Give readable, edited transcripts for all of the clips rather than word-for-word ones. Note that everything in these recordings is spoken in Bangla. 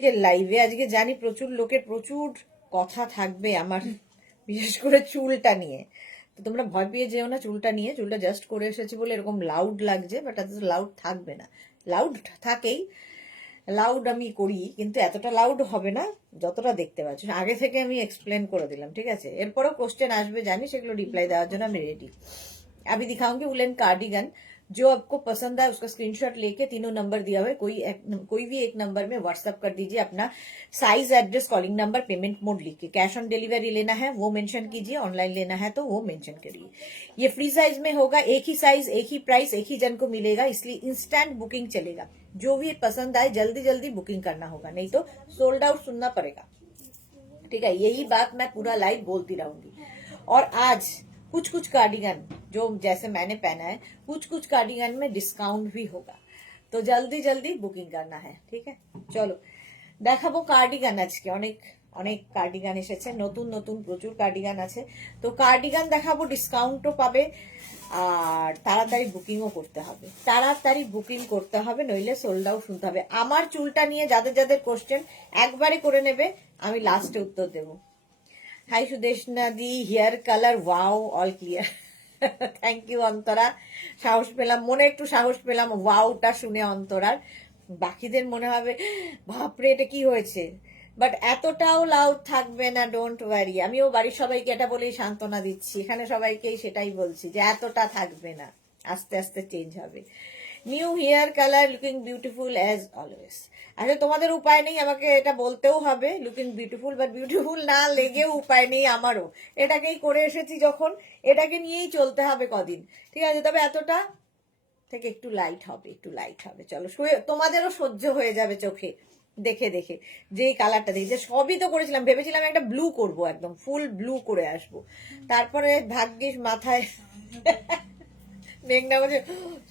যে লাইভে আজকে জানি প্রচুর লোকের প্রচুর কথা থাকবে আমার, বিশেষ করে চুলটা নিয়ে। তো তোমরা ভয় পেয়ে যেও না চুলটা নিয়ে। চুলটা জাস্ট করে এসেছি বলে এরকম লাউড লাগছে, বাট এত লাউড থাকবে না। লাউড থাকেই, লাউড আমি করি, কিন্তু এতটা লাউড হবে না যতটা দেখতে পাচ্ছ। আগে থেকে আমি এক্সপ্লেন করে দিলাম, ঠিক আছে? এরপরেও কোশ্চেন আসবে জানি, সেগুলো রিপ্লাই দেওয়ার জন্য আমি রেডি। अभी दिखाऊंगी वुलन कार्डिगन। जो आपको पसंद है उसका स्क्रीनशॉट लेके तीनों नंबर दिया हुआ है, कोई भी एक नंबर में व्हाट्सएप कर दीजिए अपना size, address, calling number, payment mode लिख के। कैश ऑन डिलीवरी लेना है वो मेंशन कीजिए, ऑनलाइन लेना है तो वो मेंशन करिए। ये फ्री साइज में होगा, एक ही साइज, एक ही प्राइस, एक ही जन को मिलेगा, इसलिए इंस्टेंट बुकिंग चलेगा। जो भी पसंद आए जल्दी जल्दी बुकिंग करना होगा, नहीं तो सोल्ड आउट सुनना पड़ेगा, ठीक है? यही बात मैं पूरा लाइव बोलती रहूंगी। और आज कुछ कुछ कार्डिगन जो जैसे मैंने पहना है, कुछ कुछ कार्डिगन में डिस्काउंट भी होगा, तो जल्दी जल्दी बुकिंग करना है, ठीक है? चलो দেখাবো কার্ডিগান। আজকে অনেক অনেক কার্ডিগান এসেছে, নতুন নতুন প্রচুর কার্ডিগান আছে। তো কার্ডিগান দেখাবো, ডিসকাউন্টও পাবে, আর তাড়াতাড়ি বুকিংও করতে হবে। তাড়াতাড়ি বুকিং করতে হবে, নইলে সোল্ড আউট শুনতে হবে। আমার চুলটা নিয়ে যাদের যাদের কোশ্চেন একবারে করে নেবে, আমি লাস্টে উত্তর দেবো। Hi Sudeshna di, hair colour wow, all clear. Thank you Antara, সাহস পেলাম, মনে একটু সাহস পেলাম ওয়াওটা শুনে অন্তরার। বাকিদের মনে হবে বাপরে এটা কি হয়েছে, বাট এতটাও লাউড থাকবে না, ডোন্ট ওয়ারি। আমিও বাড়ির সবাইকে এটা বলেই সান্ত্বনা দিচ্ছি, এখানে সবাইকেই সেটাই বলছি যে এতটা থাকবে না, আস্তে আস্তে চেঞ্জ হবে। New hair colour, looking beautiful as always. আচ্ছা তোমাদের উপায় নেই, আমাকে এটা বলতেও হবে, লুকিং বিউটিফুল, বাট বিউটিফুল না লেগেও উপায় নেই আমারও। এটাকেই করে এসেছি যখন, এটাকে নিয়েই চলতে হবে কদিন, ঠিক আছে? তবে এতটা থেকে একটু লাইট হবে, একটু লাইট হবে। চলো তোমাদেরও সহ্য হয়ে যাবে চোখে দেখে দেখে, যেই কালারটা দেখি। যে সবই তো করেছিলাম, ভেবেছিলাম একটা ব্লু করব, একদম ফুল ব্লু করে আসবো, তারপরে ভাগ্যিস মাথায় মেঘনা বলছে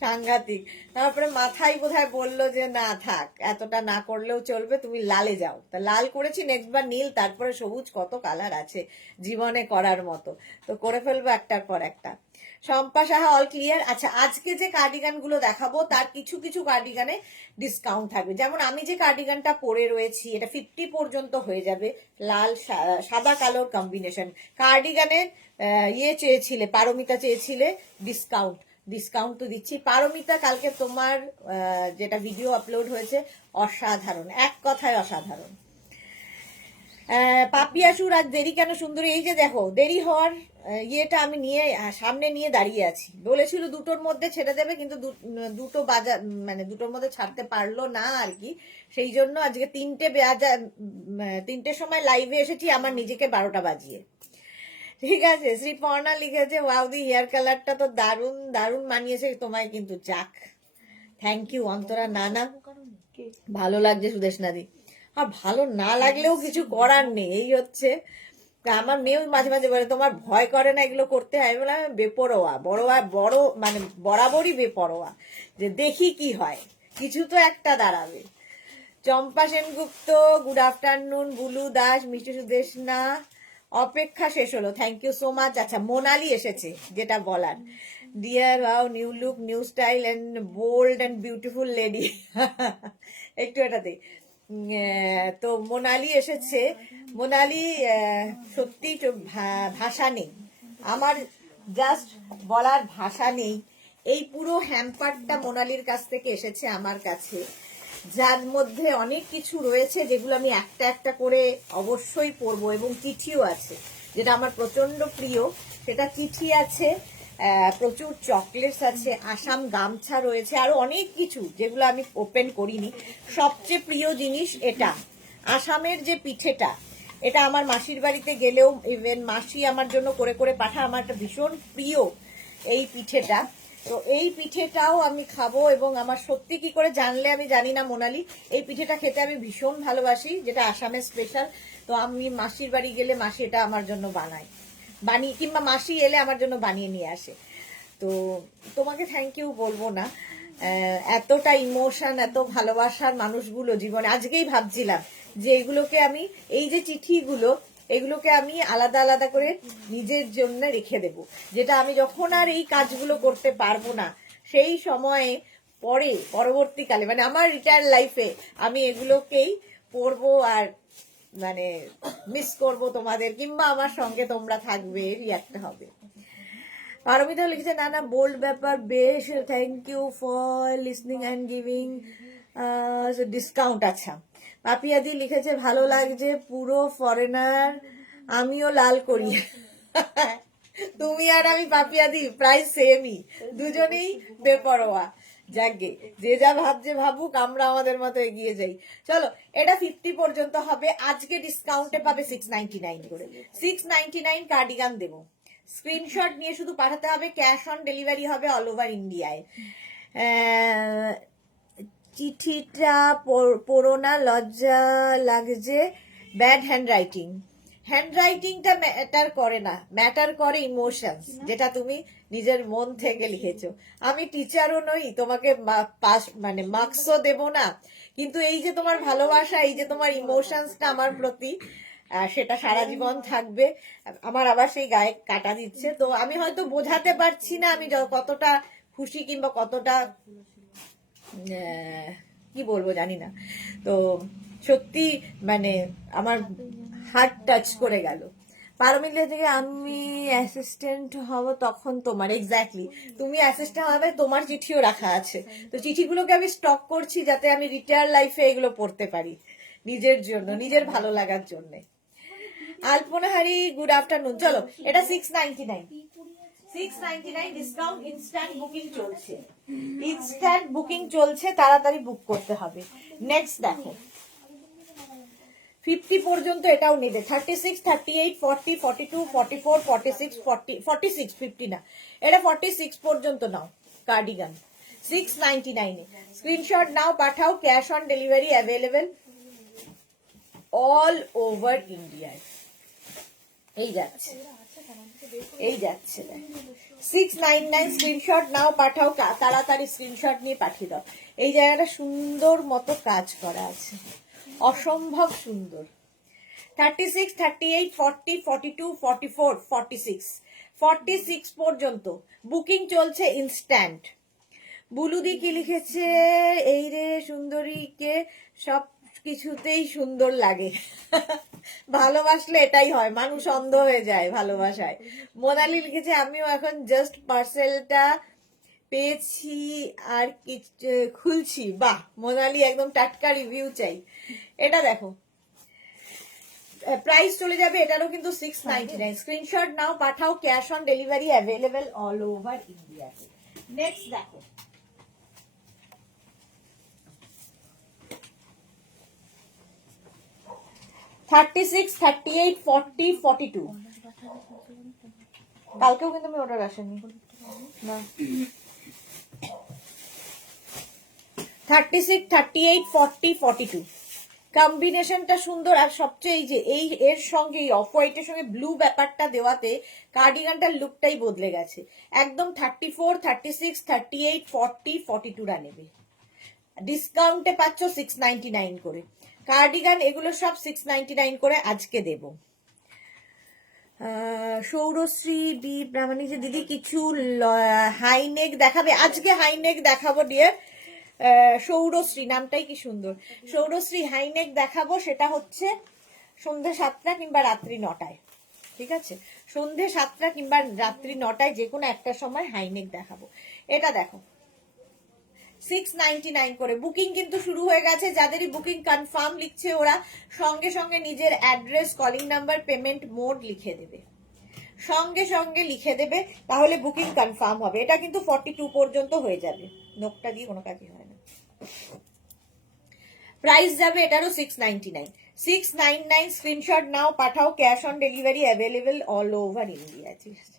সাংঘাতিক, তারপরে মাথায় বোধহয় বললো যে না থাক, এতটা না করলেও চলবে, তুমি লালে যাও। তা লাল করেছি, নেক্সট বার নীল, তারপরে সবুজ, কত কালার আছে জীবনে করার মতো, তো করে ফেলবো একটার পর একটা। Shampa Saha, all clear. আচ্ছা আজকে যে কার্ডিগান গুলো দেখাবো তার কিছু কিছু কার্ডিগানে ডিসকাউন্ট থাকবে। যেমন আমি যে কার্ডিগানটা পরে রয়েছি, এটা 50 পর্যন্ত হয়ে যাবে, লাল সাদা কালোর কম্বিনেশন। কার্ডিগানের ইয়ে চেয়েছিলে, পারমিতা চেয়েছিলে ডিসকাউন্ট, ডিসকাউন্ট তো দিচ্ছি। পারমিতা কালকে তোমার যেটা ভিডিও আপলোড হয়েছে অসাধারণ, এক কথায় অসাধারণ। পাপিয়াসুর, আজ দেরি কেন সুন্দরী? এই যে দেখো, দেরি হওয়ার ইয়েটা আমি নিয়ে সামনে নিয়ে দাঁড়িয়ে আছি। বলেছিল দুটোর মধ্যে ছেড়ে দেবে, কিন্তু দুটো বাজার মানে দুটোর মধ্যে ছাড়তে পারলো না আর কি। সেই জন্য আজকে 3টের সময় লাইভে এসেছি, আমার নিজেকে 12টা বাজিয়ে, ঠিক আছে? শ্রীপর্ণা লিখেছে ওয়াও দি হেয়ার কালারটা তো দারুণ দারুণ মানিয়েছে তোমায়, কিন্তু যাক, থ্যাংক ইউ অন্তরা। নানা ভালো লাগছে সুদেশনাদি, আর ভালো না লাগলেও কিছু করার নেই, এই হচ্ছে। আমার মেয়েও মাঝে মাঝে বলে তোমার ভয় করে না এগুলো করতে? আমি বললাম বেপরোয়া, বড় মানে বরাবরই বেপরোয়া, যে দেখি কি হয়, কিছু তো একটা দাঁড়াবে। Champa Sengupta, good afternoon. বুলু দাস, মিষ্টি সুদেশনা, অপেক্ষা শেষ হলো, থ্যাংক ইউ সো মাচ। আচ্ছা মোনালি এসেছে, যেটা বলার, dear wow, new look, new style and bold and beautiful lady. একটু এটাতে তো মোনালি এসেছে। মোনালি সত্যি ভাষা নেই আমার, জাস্ট বলার ভাষা নেই। এই পুরো হ্যাম্পারটা মোনালির কাছ থেকে এসেছে আমার কাছে, যার মধ্যে অনেক কিছু রয়েছে যেগুলো আমি একটা একটা করে অবশ্যই পড়বো, এবং চিঠিও আছে যেটা আমার প্রচন্ড প্রিয়, সেটা চিঠি আছে, প্রচুর চকলেটস আছে, আসাম গামছা রয়েছে, আরো অনেক কিছু যেগুলো আমি ওপেন করিনি। সবচেয়ে প্রিয় জিনিস এটা, আসামের যে পিঠেটা, এটা আমার মাসির বাড়িতে গেলেও ইভেন মাসি আমার জন্য করে করে পাঠায়, আমার একটা ভীষণ প্রিয় এই পিঠেটা। তো এই পিঠেটাও আমি খাবো, এবং আমার সত্যি কি করে জানলে আমি জানি না মোনালি, এই পিঠেটা খেতে আমি ভীষণ ভালোবাসি, যেটা আসামের স্পেশাল। তো আমি মাসির বাড়ি গেলে মাসি এটা আমার জন্য বানায়, কিংবা মাসি এলে আমার জন্য বানিয়ে নিয়ে আসে। তো তোমাকে থ্যাংক ইউ বলবো না, এতটা ইমোশন, এত ভালোবাসার মানুষগুলো জীবনে। আজকেই ভাবছিলাম যে এগুলোকে আমি, এই যে চিঠিগুলো, এগুলোকে আমি আলাদা আলাদা করে নিজের জন্য রেখে দেব, যেটা আমি যখন আর এই কাজগুলো করতে পারবো না সেই সময়ে পরবর্তীকালে, মানে আমার রিটায়ার লাইফে আমি এগুলোকেই পরবো আর মানে মিস করব তোমাদের, কিংবা আমার সঙ্গে তোমরা থাকবে, এরই একটা হবে। পারমিতা লিখেছে না না বোল্ড ব্যাপার বেশ, thank you for listening and giving discount. আচ্ছা, পাপিয়াদি লিখেছে ভালো লাগছে পুরো ফরেনার, আমিও লাল করি। তুমি আর আমি পাপিয়াদি প্রায় সেমই, দুজনেই বেপরোয়া। যাকে যে যা ভাবছে ভাবুক, আমরা আমাদের মতো এগিয়ে যাই। চলো, এটা 50 পর্যন্ত হবে। আজকে ডিসকাউন্টে পাবে 699 করে। 699 কার্ডিগান দেবো। স্ক্রিনশট নিয়ে শুধু পাঠাতে হবে, ক্যাশ অন ডেলিভারি হবে অল ওভার ইন্ডিয়ায়। চিঠিটা পড়ো না, লজ্জা লাগছে, ব্যাড হ্যান্ডরাইটিং। হ্যান্ডরাইটিংটা ম্যাটার করে না, ম্যাটার করে ইমোশনস, যেটা তুমি নিজের মন থেকে লিখেছো। আমি টিচারও নই, তোমাকে পাস মানে মার্কসও দেব না, কিন্তু এই যে তোমার ভালোবাসা, এই যে তোমার ইমোশনসটা আমার প্রতি, সেটা সারা জীবন থাকবে। আমার আবার সেই গায়ে কাটা দিচ্ছে, তো আমি হয়তো বোঝাতে পারছি না আমি কতটা খুশি কিংবা কতটা কি বলবো জানি না। তো সত্যি মানে আমার হার্ট টাচ করে গেল। পারমিতা থেকে আমি অ্যাসিস্ট্যান্ট হব তখন তোমার, এক্স্যাক্টলি তুমি অ্যাসিস্ট্যান্ট হবে, তোমার চিঠিও রাখা আছে। তো চিঠিগুলোকে আমি স্টক করছি যাতে আমি রিটায়ার লাইফে এগুলো পড়তে পারি, নিজের জন্য, নিজের ভালো লাগার জন্য। আলপনা হারি গুড আফটারনুন। চলো, এটা 699, 699 ডিসকাউন্ট। ইনস্ট্যান্ট বুকিং চলছে, ইনস্ট্যান্ট বুকিং চলছে, তাড়াতাড়ি বুক করতে হবে। নেক্সট দেখো, 50 পর্যন্ত এটাও নেবে। 36, 38, 40, 42, 44, 46, 40, 46, 50 না, এটা 46 পর্যন্ত নাও কার্ডিগান 699 এ। স্ক্রিনশট নাও, পাঠাও, cash on delivery available all over ইন্ডিয়ায়। এই যাচ্ছে, এই যাচ্ছে 699। স্ক্রিনশট নাও, পাঠাও, তাড়াতাড়ি স্ক্রিনশট নিয়ে পাঠিয়ে দাও। এই জায়গাটা সুন্দর মতো কাজ করা আছে, অসম্ভব সুন্দর। 36, 38, 40, 42, 44, 46, 46 পর্যন্ত বুকিং চলছে ইনস্ট্যান্ট। বুলুদি কি লিখেছে, এই রে সুন্দরীকে সব কিছুতেই সুন্দর লাগে। ভালোবাসলে এটাই হয়, মানুষ অন্ধ হয়ে যায় ভালোবাসায়। মোনালি লিখেছে আমিও এখন জাস্ট পার্সেলটা পেয়েছি আর খুলছি। বাহ মোনালি, একদম টাটকা রিভিউ চাই। এটা দেখো, প্রাইস চলে যাবে এটারও কিন্তু 699। স্ক্রিনশট নাও, পাঠাও, cash on delivery available all over India. Next দেখো, $36, $38, $40, $42। কালকেও কিন্তু আমি অর্ডার আসেনি না। 36, 38, 40, 42 কম্বিনেশনটা সুন্দর। আর সবচেয়ে এই যে এর সঙ্গে এই অফ হোয়াইটের সঙ্গে ব্লু ব্যাপারটা দেওয়াতে কার্ডিগানটার লুকটাই বদলে গেছে একদম। 34, 36, 38, 40, 42 নেবে। ডিসকাউন্টে পাচ্ছ 699 করে কার্ডিগান। এগুলো সব 699 করে আজকে দেব। সৌরশ্রী বি প্রামাণিক, দিদি কিছু হাইনেক দেখাবে? আজকে হাইনেক দেখাবো ডিয়ার। সৌরশ্রী নামটাই কি সুন্দর। সৌরশ্রী হাইনেক দেখাবো, সেটা হচ্ছে সন্ধ্যে 7টা কিংবা রাত্রি 9টায়। ঠিক আছে, সন্ধ্যে 7টা কিংবা রাত্রি 9টায় যে কোনো একটা সময় হাইনেক দেখাবো। এটা দেখো 699 করে। বুকিং কিন্তু শুরু হয়ে গেছে। যাদেরই বুকিং কনফার্ম লিখছে ওরা সঙ্গে সঙ্গে নিজের address, calling number, payment mode লিখে দেবে, সঙ্গে সঙ্গে লিখে দেবে, তাহলে বুকিং কনফার্ম হবে। এটা কিন্তু 42 পর্যন্ত হয়ে যাবে। নোকটা দিয়ে কোনো কাজই হয় না। প্রাইস যাবে এটারও 699। 699 স্ক্রিনশট নাও, পাঠাও, cash on delivery available all over India. ঠিক আছে,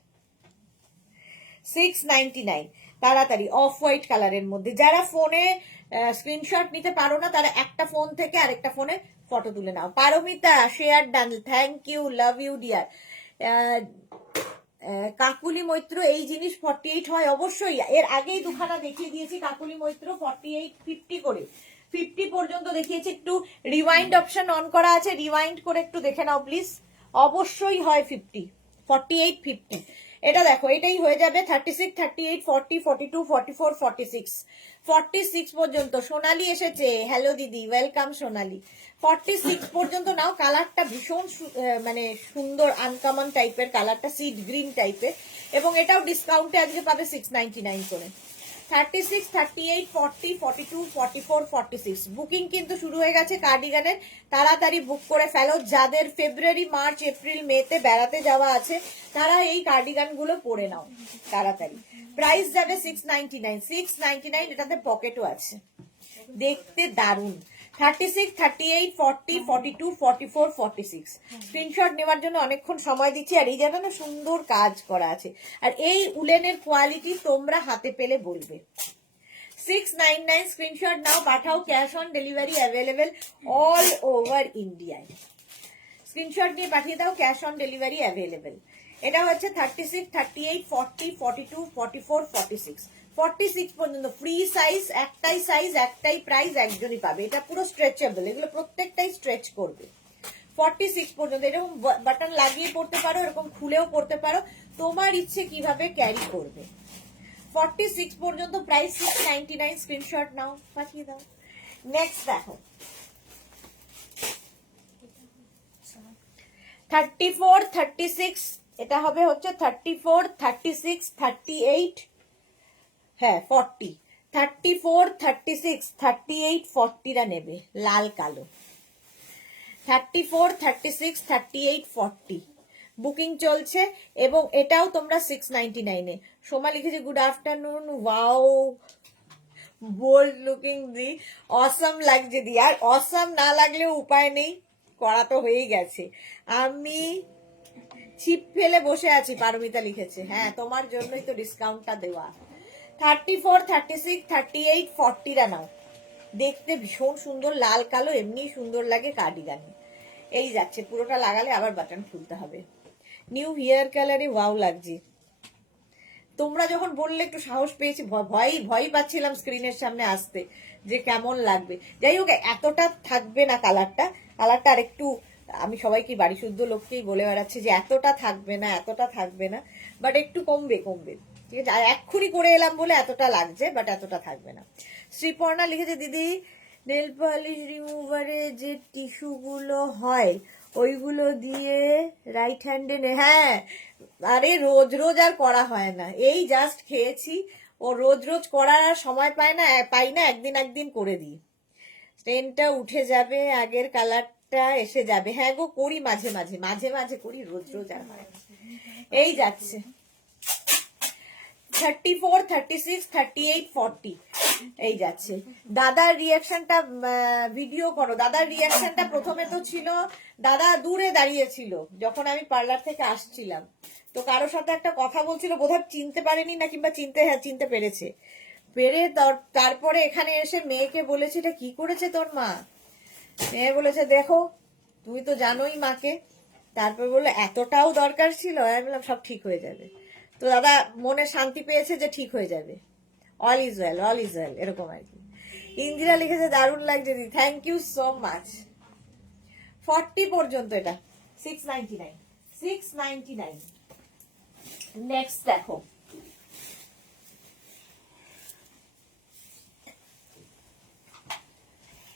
699 তাড়াতাড়ি অফ হোয়াইট কালারের মধ্যে। যারা ফোনে স্ক্রিনশট নিতে পারো না তারা একটা ফোন থেকে আরেকটা ফোনে ফটো তুলে নাও। Paromita share done, thank you, love you dear. Kakuli Maitra, এই জিনিস 48 হয় অবশ্যই। এর আগেই দুখানা দেখিয়ে দিয়েছি কাকুলি মৈত্র 48, 50 করে। 50 পর্যন্ত দেখিয়েছি। একটু রিওয়াইন্ড অপশন অন করা আছে, রিওয়াইন্ড করে একটু দেখে নাও প্লিজ। অবশ্যই হয় 50, 48, 50। এটা দেখো, এটাই হয়ে যাবে 36, 38, 40, 42, 44, 46, 46 পর্যন্ত। সোনালি এসেছে, হ্যালো দিদি, ওয়েলকাম সোনালি। 46 পর্যন্ত নাও। কালারটা ভীষণ মানে সুন্দর আনকমন টাইপের কালারটা, সিড গ্রিন টাইপের, এবং এটাও ডিসকাউন্টে আজকে পাবে 699 করে। 36, 38, 40, 42, 44, 46 বুকিং কিন্তু শুরু হয়ে গেছে কার্ডিগানের। তাড়াতাড়ি বুক করে ফেলো। যাদের ফেব্রুয়ারি, মার্চ, এপ্রিল, মেতে বেড়াতে যাওয়া আছে তারা এই কার্ডিগান গুলো পরে নাও তাড়াতাড়ি। প্রাইস যাবে 699, 699। এটাতে পকেটও আছে, দেখতে দারুণ। 36, 38, 40, 42, 44, 46 স্ক্রিনশট নেওয়ার জন্য অনেকক্ষণ সময় দিচ্ছি। আর এই জায়গাটা না সুন্দর কাজ করা আছে, আর এই উলেনের কোয়ালিটি তোমরা হাতে পেলে বলবে। 699 স্ক্রিনশট নাও, পাঠাও। Cash on delivery available all over ইন্ডিয়ায়। স্ক্রিনশট নিয়ে পাঠিয়ে দাও, ক্যাশ অন ডেলিভারি অ্যাভেলেবেল। এটা হচ্ছে 36, 38, 40, 42, 44, 46 46 পর্যন্ত ফ্রি সাইজ। একটাই সাইজ, একটাই প্রাইস, একজনই পাবে। এটা পুরো স্ট্রেচেবল, এগুলো প্রত্যেকটাই স্ট্রেচ করবে। 46 পর্যন্ত এরকম বাটন লাগিয়ে পড়তে পারো, এরকম খুলেও পড়তে পারো, তোমার ইচ্ছে কিভাবে ক্যারি করবে। 46 পর্যন্ত প্রাইস 699। স্ক্রিনশট নাও, পাঠিয়ে দাও। নেক্সট দেখো 34, 36, এটা হবে হচ্ছে 34, 36, 38, হ্যাঁ 40, 34, 36, 38, 40 রা নেবে লাল কালো। 34, 36, 38, 40 বুকিং চলছে, এবং এটাও তোমরা 699 এ। সোমা লিখেছে good afternoon, wow bold looking দি, অসম লাগছে দি। আর অসম না লাগলেও উপায় নেই, করা তো হয়েই গেছে। আমি ছিপ ফেলে বসে আছি, পারমিতা লিখেছে। হ্যাঁ, তোমার জন্যই তো ডিসকাউন্টটা দেওয়া। 34, 36, 38, 40 রা নাও। দেখতে ভীষণ সুন্দর, লাল কালো এমনি সুন্দর লাগে কার্ডিগান। এই যাচ্ছে, পুরোটা লাগালে আবার বাটন খুলতে হবে। নিউ হেয়ার কালারে ওয়াও লাগছে। তোমরা যখন বললে একটু সাহস পেয়েছি, ভয় পাচ্ছিলাম স্ক্রিনের সামনে আসতে যে কেমন লাগবে। যাই হোক, এতটা থাকবে না কালারটা আর একটু, আমি সবাইকে বাড়ি শুদ্ধ লোককেই বলে বেড়াচ্ছি যে এতটা থাকবে না, এতটা থাকবে না, বাট একটু কমবে। ঠিক আছে, আর এক্ষুনি করে এলাম বলে এতটা লাগছে, বাট এতটা থাকবে না। শ্রীপর্ণা লিখেছে দিদি, নেল পলিশ রিমুভারে যে টিস্যু গুলো হয় ওইগুলো দিয়ে রাইট হ্যান্ডে হ্যাঁ, আরে রোজ রোজ আর করা হয় না, এই জাস্ট খেয়েছি। ও রোজ করার আর সময় পাই না, একদিন করে দিই। স্টেনটা উঠে যাবে, আগের কালারটা এসে যাবে। হ্যাঁ গো, করি মাঝে মাঝে করি, রোজ আর হয় না। এই যাচ্ছে 34, 36, 38, 40 এই যাচ্ছে। দাদার রিয়াকশনটা ভিডিও করো। দাদার রিয়াকশনটা প্রথমে তো ছিল, দাদা দূরে দাঁড়িয়ে ছিল যখন আমি পার্লার থেকে আসছিলাম, তো কারোর সাথে একটা কথা বলছিল, বোধহয় চিনতে পারেনি না, কিংবা চিনতে পেরেছে। তারপরে এখানে এসে মেয়েকে বলেছে এটা কি করেছে তোর মা। মেয়ে বলেছে দেখো, তুমি তো জানোই মাকে। তারপর বললো এতটাও দরকার ছিল। আমি বললাম সব ঠিক হয়ে যাবে। তো দাদা মনে শান্তি পেয়েছে যে ঠিক হয়ে যাবে, অল ইজ ওয়েল, এরকম আর কি। ইন্দিরা লিখেছে দারুণ লাগছে দিদি, থ্যাংক ইউ সো মাচ। 40 পর্যন্ত এটা 699, 699। নেক্সট দেখো,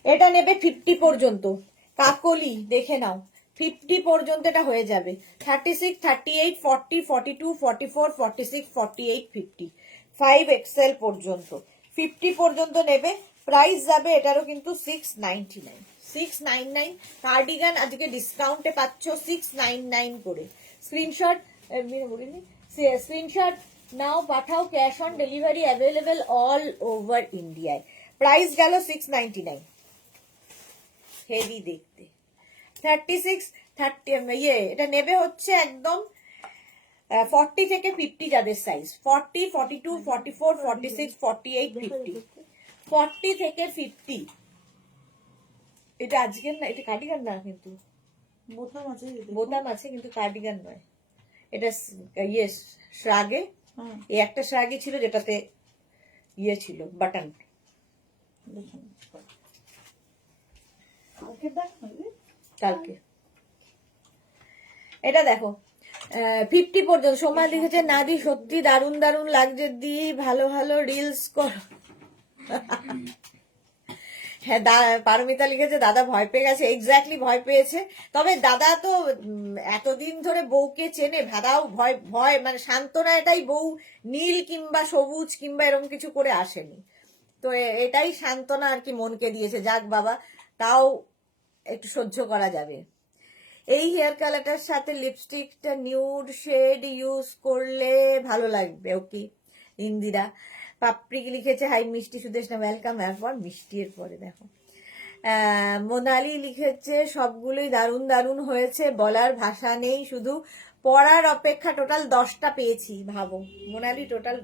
এটা নেবে 50 পর্যন্ত। কাকলি দেখে নাও, 50 পর্যন্ত এটা হয়ে যাবে। 36, 38, 40, 42, 44, 46, 48, 50 5 এক্সেল পর্যন্ত 50 পর্যন্ত নেবে। প্রাইস যাবে এটারও কিন্তু 699, 699। কার্ডিগান আজকে ডিসকাউন্টে পাচ্ছ 699 করে। স্ক্রিনশট নাও, পাঠাও। Cash on delivery available all over ইন্ডিয়ায়। প্রাইস গেল 699। হেভি দেখতে। 36, 30 এটা নেবে হচ্ছে একদম 40 থেকে 50 যাদের সাইজ, 40, 42, 44, 46, 48, 50, 40 থেকে 50। এটা আজকের না, এটা কার্ডিগান না, কিন্তু বোতাম আছে কিন্তু কার্ডিগান নয়। এটা শ্রাগে, এই একটা শ্রাগে ছিল যেটাতে ছিল বাটন। কালকে এটা দেখো 50 পর্যন্ত। সোমা লিখেছে না দি সত্যি দারুণ দারুণ লাগছে দি, ভালো ভালো রিলস কর। হ্যাঁ, পারমিতা লিখেছে দাদা ভয় পেয়ে গেছে। এক্স্যাক্টলি ভয় পেয়েছে। তবে দাদা তো এতদিন ধরে বউকে চেনে, দাদাও ভয় ভয় মানে সান্ত্বনা এটাই, বউ নীল কিংবা সবুজ কিংবা এরকম কিছু করে আসেনি, তো এটাই সান্ত্বনা আর কি মনকে দিয়েছে। যাক বাবা, তাও একটু সহ্য করা যাবে। এই হেয়ার কালারটার সাথে লিপস্টিকটা নিউড শেড ইউজ করলে ভালো লাগবে। ওকে ইন্দিরা। পাপড়ি লিখেছে হাই মিষ্টি সুদেশনা ওয়েলকাম। এরপর মিষ্টি এর পরে দেখো মোনালি লিখেছে সবগুলোই দারুণ দারুণ হয়েছে, বলার ভাষা নেই, শুধু পড়ার অপেক্ষা। টোটাল 10টা পেয়েছি, ভাবো মোনালি টোটাল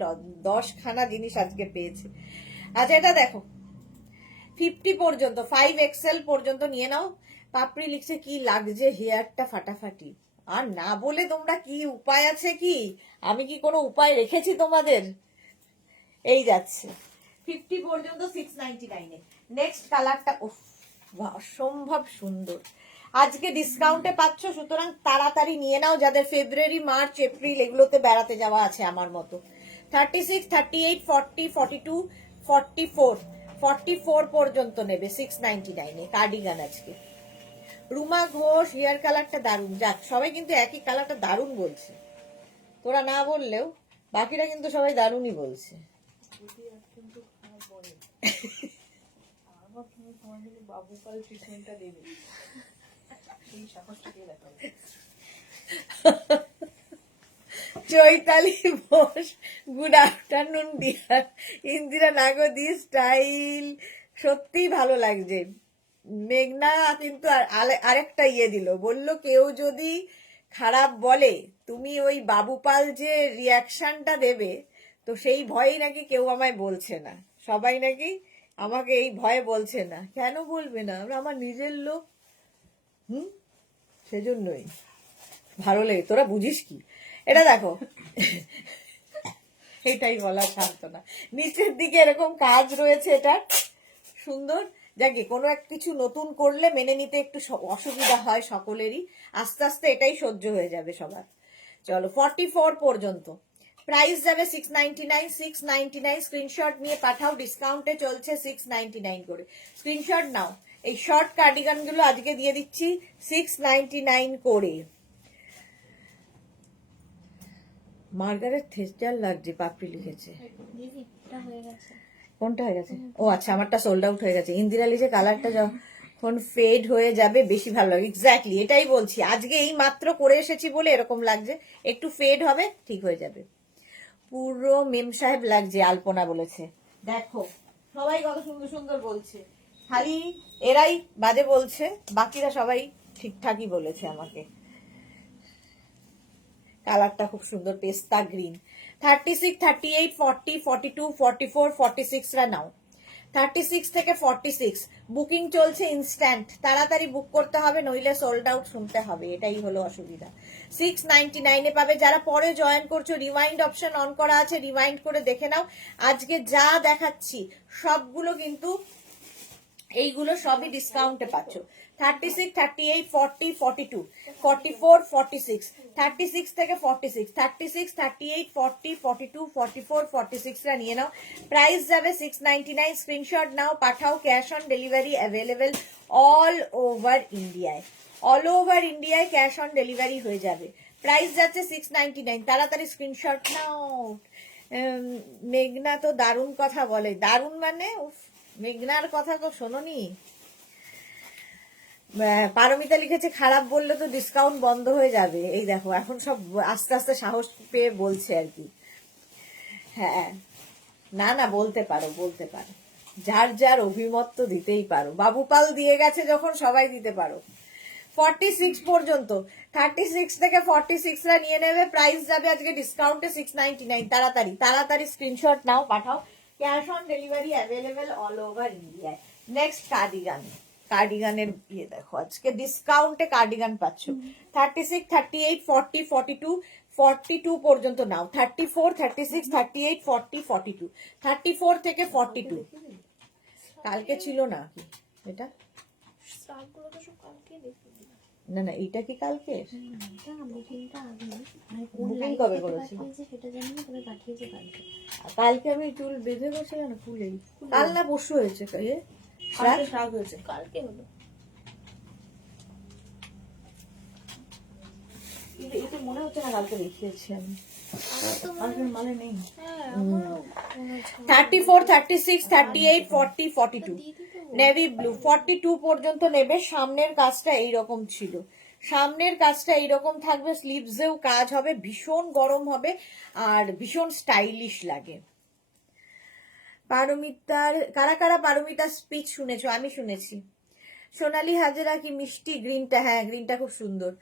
10খানা জিনিস আজকে পেয়েছে। আচ্ছা এটা দেখো 50 পর্যন্ত, 5XL পর্যন্ত নিয়ে নাও। পাপড়ি লিখছে কি লাগছে হেয়ারটা ফাটাফাটি। আর না বলে তোমরা কি উপায় আছে কি? আমি কি কোনো উপায় রেখেছি তোমাদের? এই যাচ্ছে 50 পর্যন্ত 699 এ। নেক্সট কালারটা অসম্ভব সুন্দর, আজকে ডিসকাউন্টে পাচ্ছ, সুতরাং তাড়াতাড়ি নিয়ে নাও যাদের ফেব্রুয়ারি মার্চ এপ্রিল এগুলোতে বেড়াতে যাওয়া আছে আমার মতো। 36, 38, 40, 42, 44, 44 পর্যন্ত নেবে 699 এ কার্ডিগান আজকে। রুমা ঘোষ হেয়ার কালারটা দারুণ। যাক, সবাই কিন্তু একই কালারটা দারুণ বলছে, তোরা না বললেও বাকিরা কিন্তু সবাই দারুণই বলছে। Chaitali Bose good afternoon dear. Indira নাগদি স্টাইল সত্যি ভালো লাগছে। মেঘনা কিন্তু আরেকটা দিল, বললো কেউ যদি খারাপ বলে তুমি ওই বাবুপাল যে রিয়াকশনটা দেবে, তো সেই ভয়েই নাকি কেউ আমায় বলছে না, সবাই নাকি আমাকে এই ভয়ে বলছে না। কেন বলবে না, আমার নিজের লোক। সেজন্যই ভালো লাগে। তোরা বুঝিস কি? এটা দেখো এটাই বলা সান্ত্বনা। নিচের দিকে এরকম কাজ রয়েছে, এটা সুন্দর। যাকে কোনো এক কিছু নতুন করলে মেনে নিতে একটু অসুবিধা হয় সকলেরই, আস্তে আস্তে এটাই সহ্য হয়ে যাবে সবার। চলো 44 পর্যন্ত প্রাইস যাবে 699। 699 স্ক্রিনশট নিয়ে পাঠাও, ডিসকাউন্টে চলছে 699 করে। স্ক্রিনশট নাও। এই শর্ট কার্ডিগান গুলো আজকে দিয়ে দিচ্ছি 699 করে। মার্গারেট থেস্টার লাগছে, পাপড়ি লিখেছে। কোনটা হয়ে গেছে? ও আচ্ছা, আমারটা সোল্ড আউট হয়ে গেছে। ইন্দিরা লিখে কালারটা যখন ফেড হয়ে যাবে বেশি ভালো লাগে। এক্স্যাক্টলি এটাই বলছি, আজকে এই মাত্র করে এসেছি বলে এরকম লাগছে, একটু ফেড হবে ঠিক হয়ে যাবে। পুরো মেম সাহেব লাগছে, আলপনা বলেছে। দেখো সবাই কত সুন্দর সুন্দর বলছে, খালি এরাই বাজে বলছে, বাকিরা সবাই ঠিকঠাকই বলেছে আমাকে। কালারটা খুব সুন্দর, পেস্তা গ্রিন। 36, 38, 40, 42, 44, 46 রা নাও। 36 থেকে 46 বুকিং চলছে ইনস্ট্যান্ট, তাড়াতাড়ি বুক করতে হবে, নইলে সোল্ড আউট শুনতে হবে, এটাই হলো অসুবিধা। 699 এ পাবে। যারা পরে জয়েন করছো রিমাইন্ড অপশন অন করা আছে, রিমাইন্ড করে দেখে নাও। আজকে যা দেখাচ্ছি সবগুলো কিন্তু এইগুলো সবই ডিসকাউন্টে পাচ্ছ। 36, 38, 40, 42, 44, 46, 36 থেকে 46, 36, 38, 40, 42, 44, 46 রা নিয়ে নাও। প্রাইস যাবে 699। স্ক্রিনশট নাও, পাঠাও, cash on delivery available all over ইন্ডিয়ায়। অল ওভার ইন্ডিয়ায় ক্যাশ অন ডেলিভারি হয়ে যাবে। প্রাইস যাচ্ছে 699, তাড়াতাড়ি স্ক্রিনশট নাও। মেঘনা তো দারুণ কথা বলে, দারুণ মানে মেঘনার কথা তো শোনোনি। পারমিতা লিখেছে খারাপ বললে তো ডিসকাউন্ট বন্ধ হয়ে যাবে। এই দেখো এখন সব আস্তে আস্তে সাহস পেয়ে বলছে আর কি। হ্যাঁ না না, বলতে পারো বলতে পারো, যার যার অভিমত তো দিতেই পারো। বাবুপাল দিয়ে গেছে যখন সবাই দিতে পারো। 46 পর্যন্ত, 36 থেকে 46 রা নিয়ে নেবে। প্রাইস যাবে আজকে ডিসকাউন্টে 699। তাড়াতাড়ি তাড়াতাড়ি স্ক্রিনশট নাও, পাঠাও, cash on delivery available all over ইন্ডিয়ায়। Next cardigan. কার্ডিগানের দেখো আজকে ডিসকাউন্টে কার্ডিগান পাচ্ছ। 36, 38, 40, 42, 42 পর্যন্ত নাও। 34, 36, 38, 40, 42, 34 থেকে 42। কালকে ছিল না এটা স্কার্ফগুলো তো সব কালকে দেখতে দিলাম। না না, এইটা কি কালকে? এটা বুকিংটা আগে মানে কোন বুকিং লাইন কবে থেকে করেছি? পাঠিয়েছে সেটা জানি না, তবে পাঠিয়েছে কালকে। কালকে আমি চুল বেঁধে বসে না ফুলেই, কাল না পরশু হয়েছে শ্রাগ হয়েছে। কালকে হলো। এটা মনে হচ্ছে না কালকে দেখিয়েছি আমি, আমার তো মনে কালকের মানে নেই। হ্যাঁ আমারও মনে হচ্ছে 34, 36, 38, 40, 42 দিয়ে দিতে হবে। নেভি ব্লু 42 পর্যন্ত নেবে। সামনের কাজটা এইরকম ছিল, সামনের কাজটা এইরকম থাকবে, স্লিভসেও কাজ হবে, ভীষণ গরম হবে আর ভীষণ স্টাইলিশ লাগে। পারমিতার কারা কারা পারমিতার স্পিচ শুনেছো? আমি শুনেছি। সোনালি হাজরা কি মিষ্টি, গ্রিনটা, হ্যাঁ গ্রিনটা খুব সুন্দর।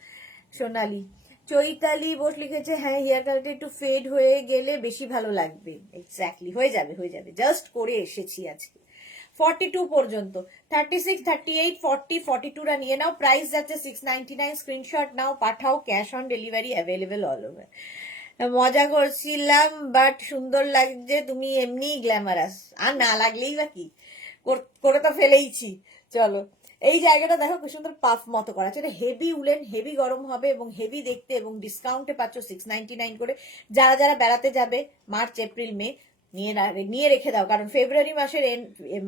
সোনালি চৈতালি বোস লিখেছে হ্যাঁ হেয়ার কালারটা একটু ফেড হয়ে গেলে বেশি ভালো লাগবে। এক্স্যাক্টলি, হয়ে যাবে হয়ে যাবে, জাস্ট করে এসেছি আজকে। 42 পর্যন্ত, 36, 38, 40, 42 রা নিয়ে নাও। প্রাইস যাচ্ছে 699। স্ক্রিনশট নাও, পাঠাও, cash on delivery available all over. মজা করছিলাম, বাট সুন্দর লাগছে, তুমি এমনিই গ্ল্যামারাস। আর না লাগলেই বা কি, করে তো ফেলেইছি। চলো, এই জায়গাটা দেখো কি সুন্দর পাফ মতো করা আছে। এটা হেভি উলেন, হেভি গরম হবে এবং হেভি দেখতে, এবং ডিসকাউন্টে পাচ্ছ 699 করে। যারা যারা বেড়াতে যাবে মার্চ এপ্রিল মে, নিয়ে রেখে দাও, কারণ ফেব্রুয়ারি মাসের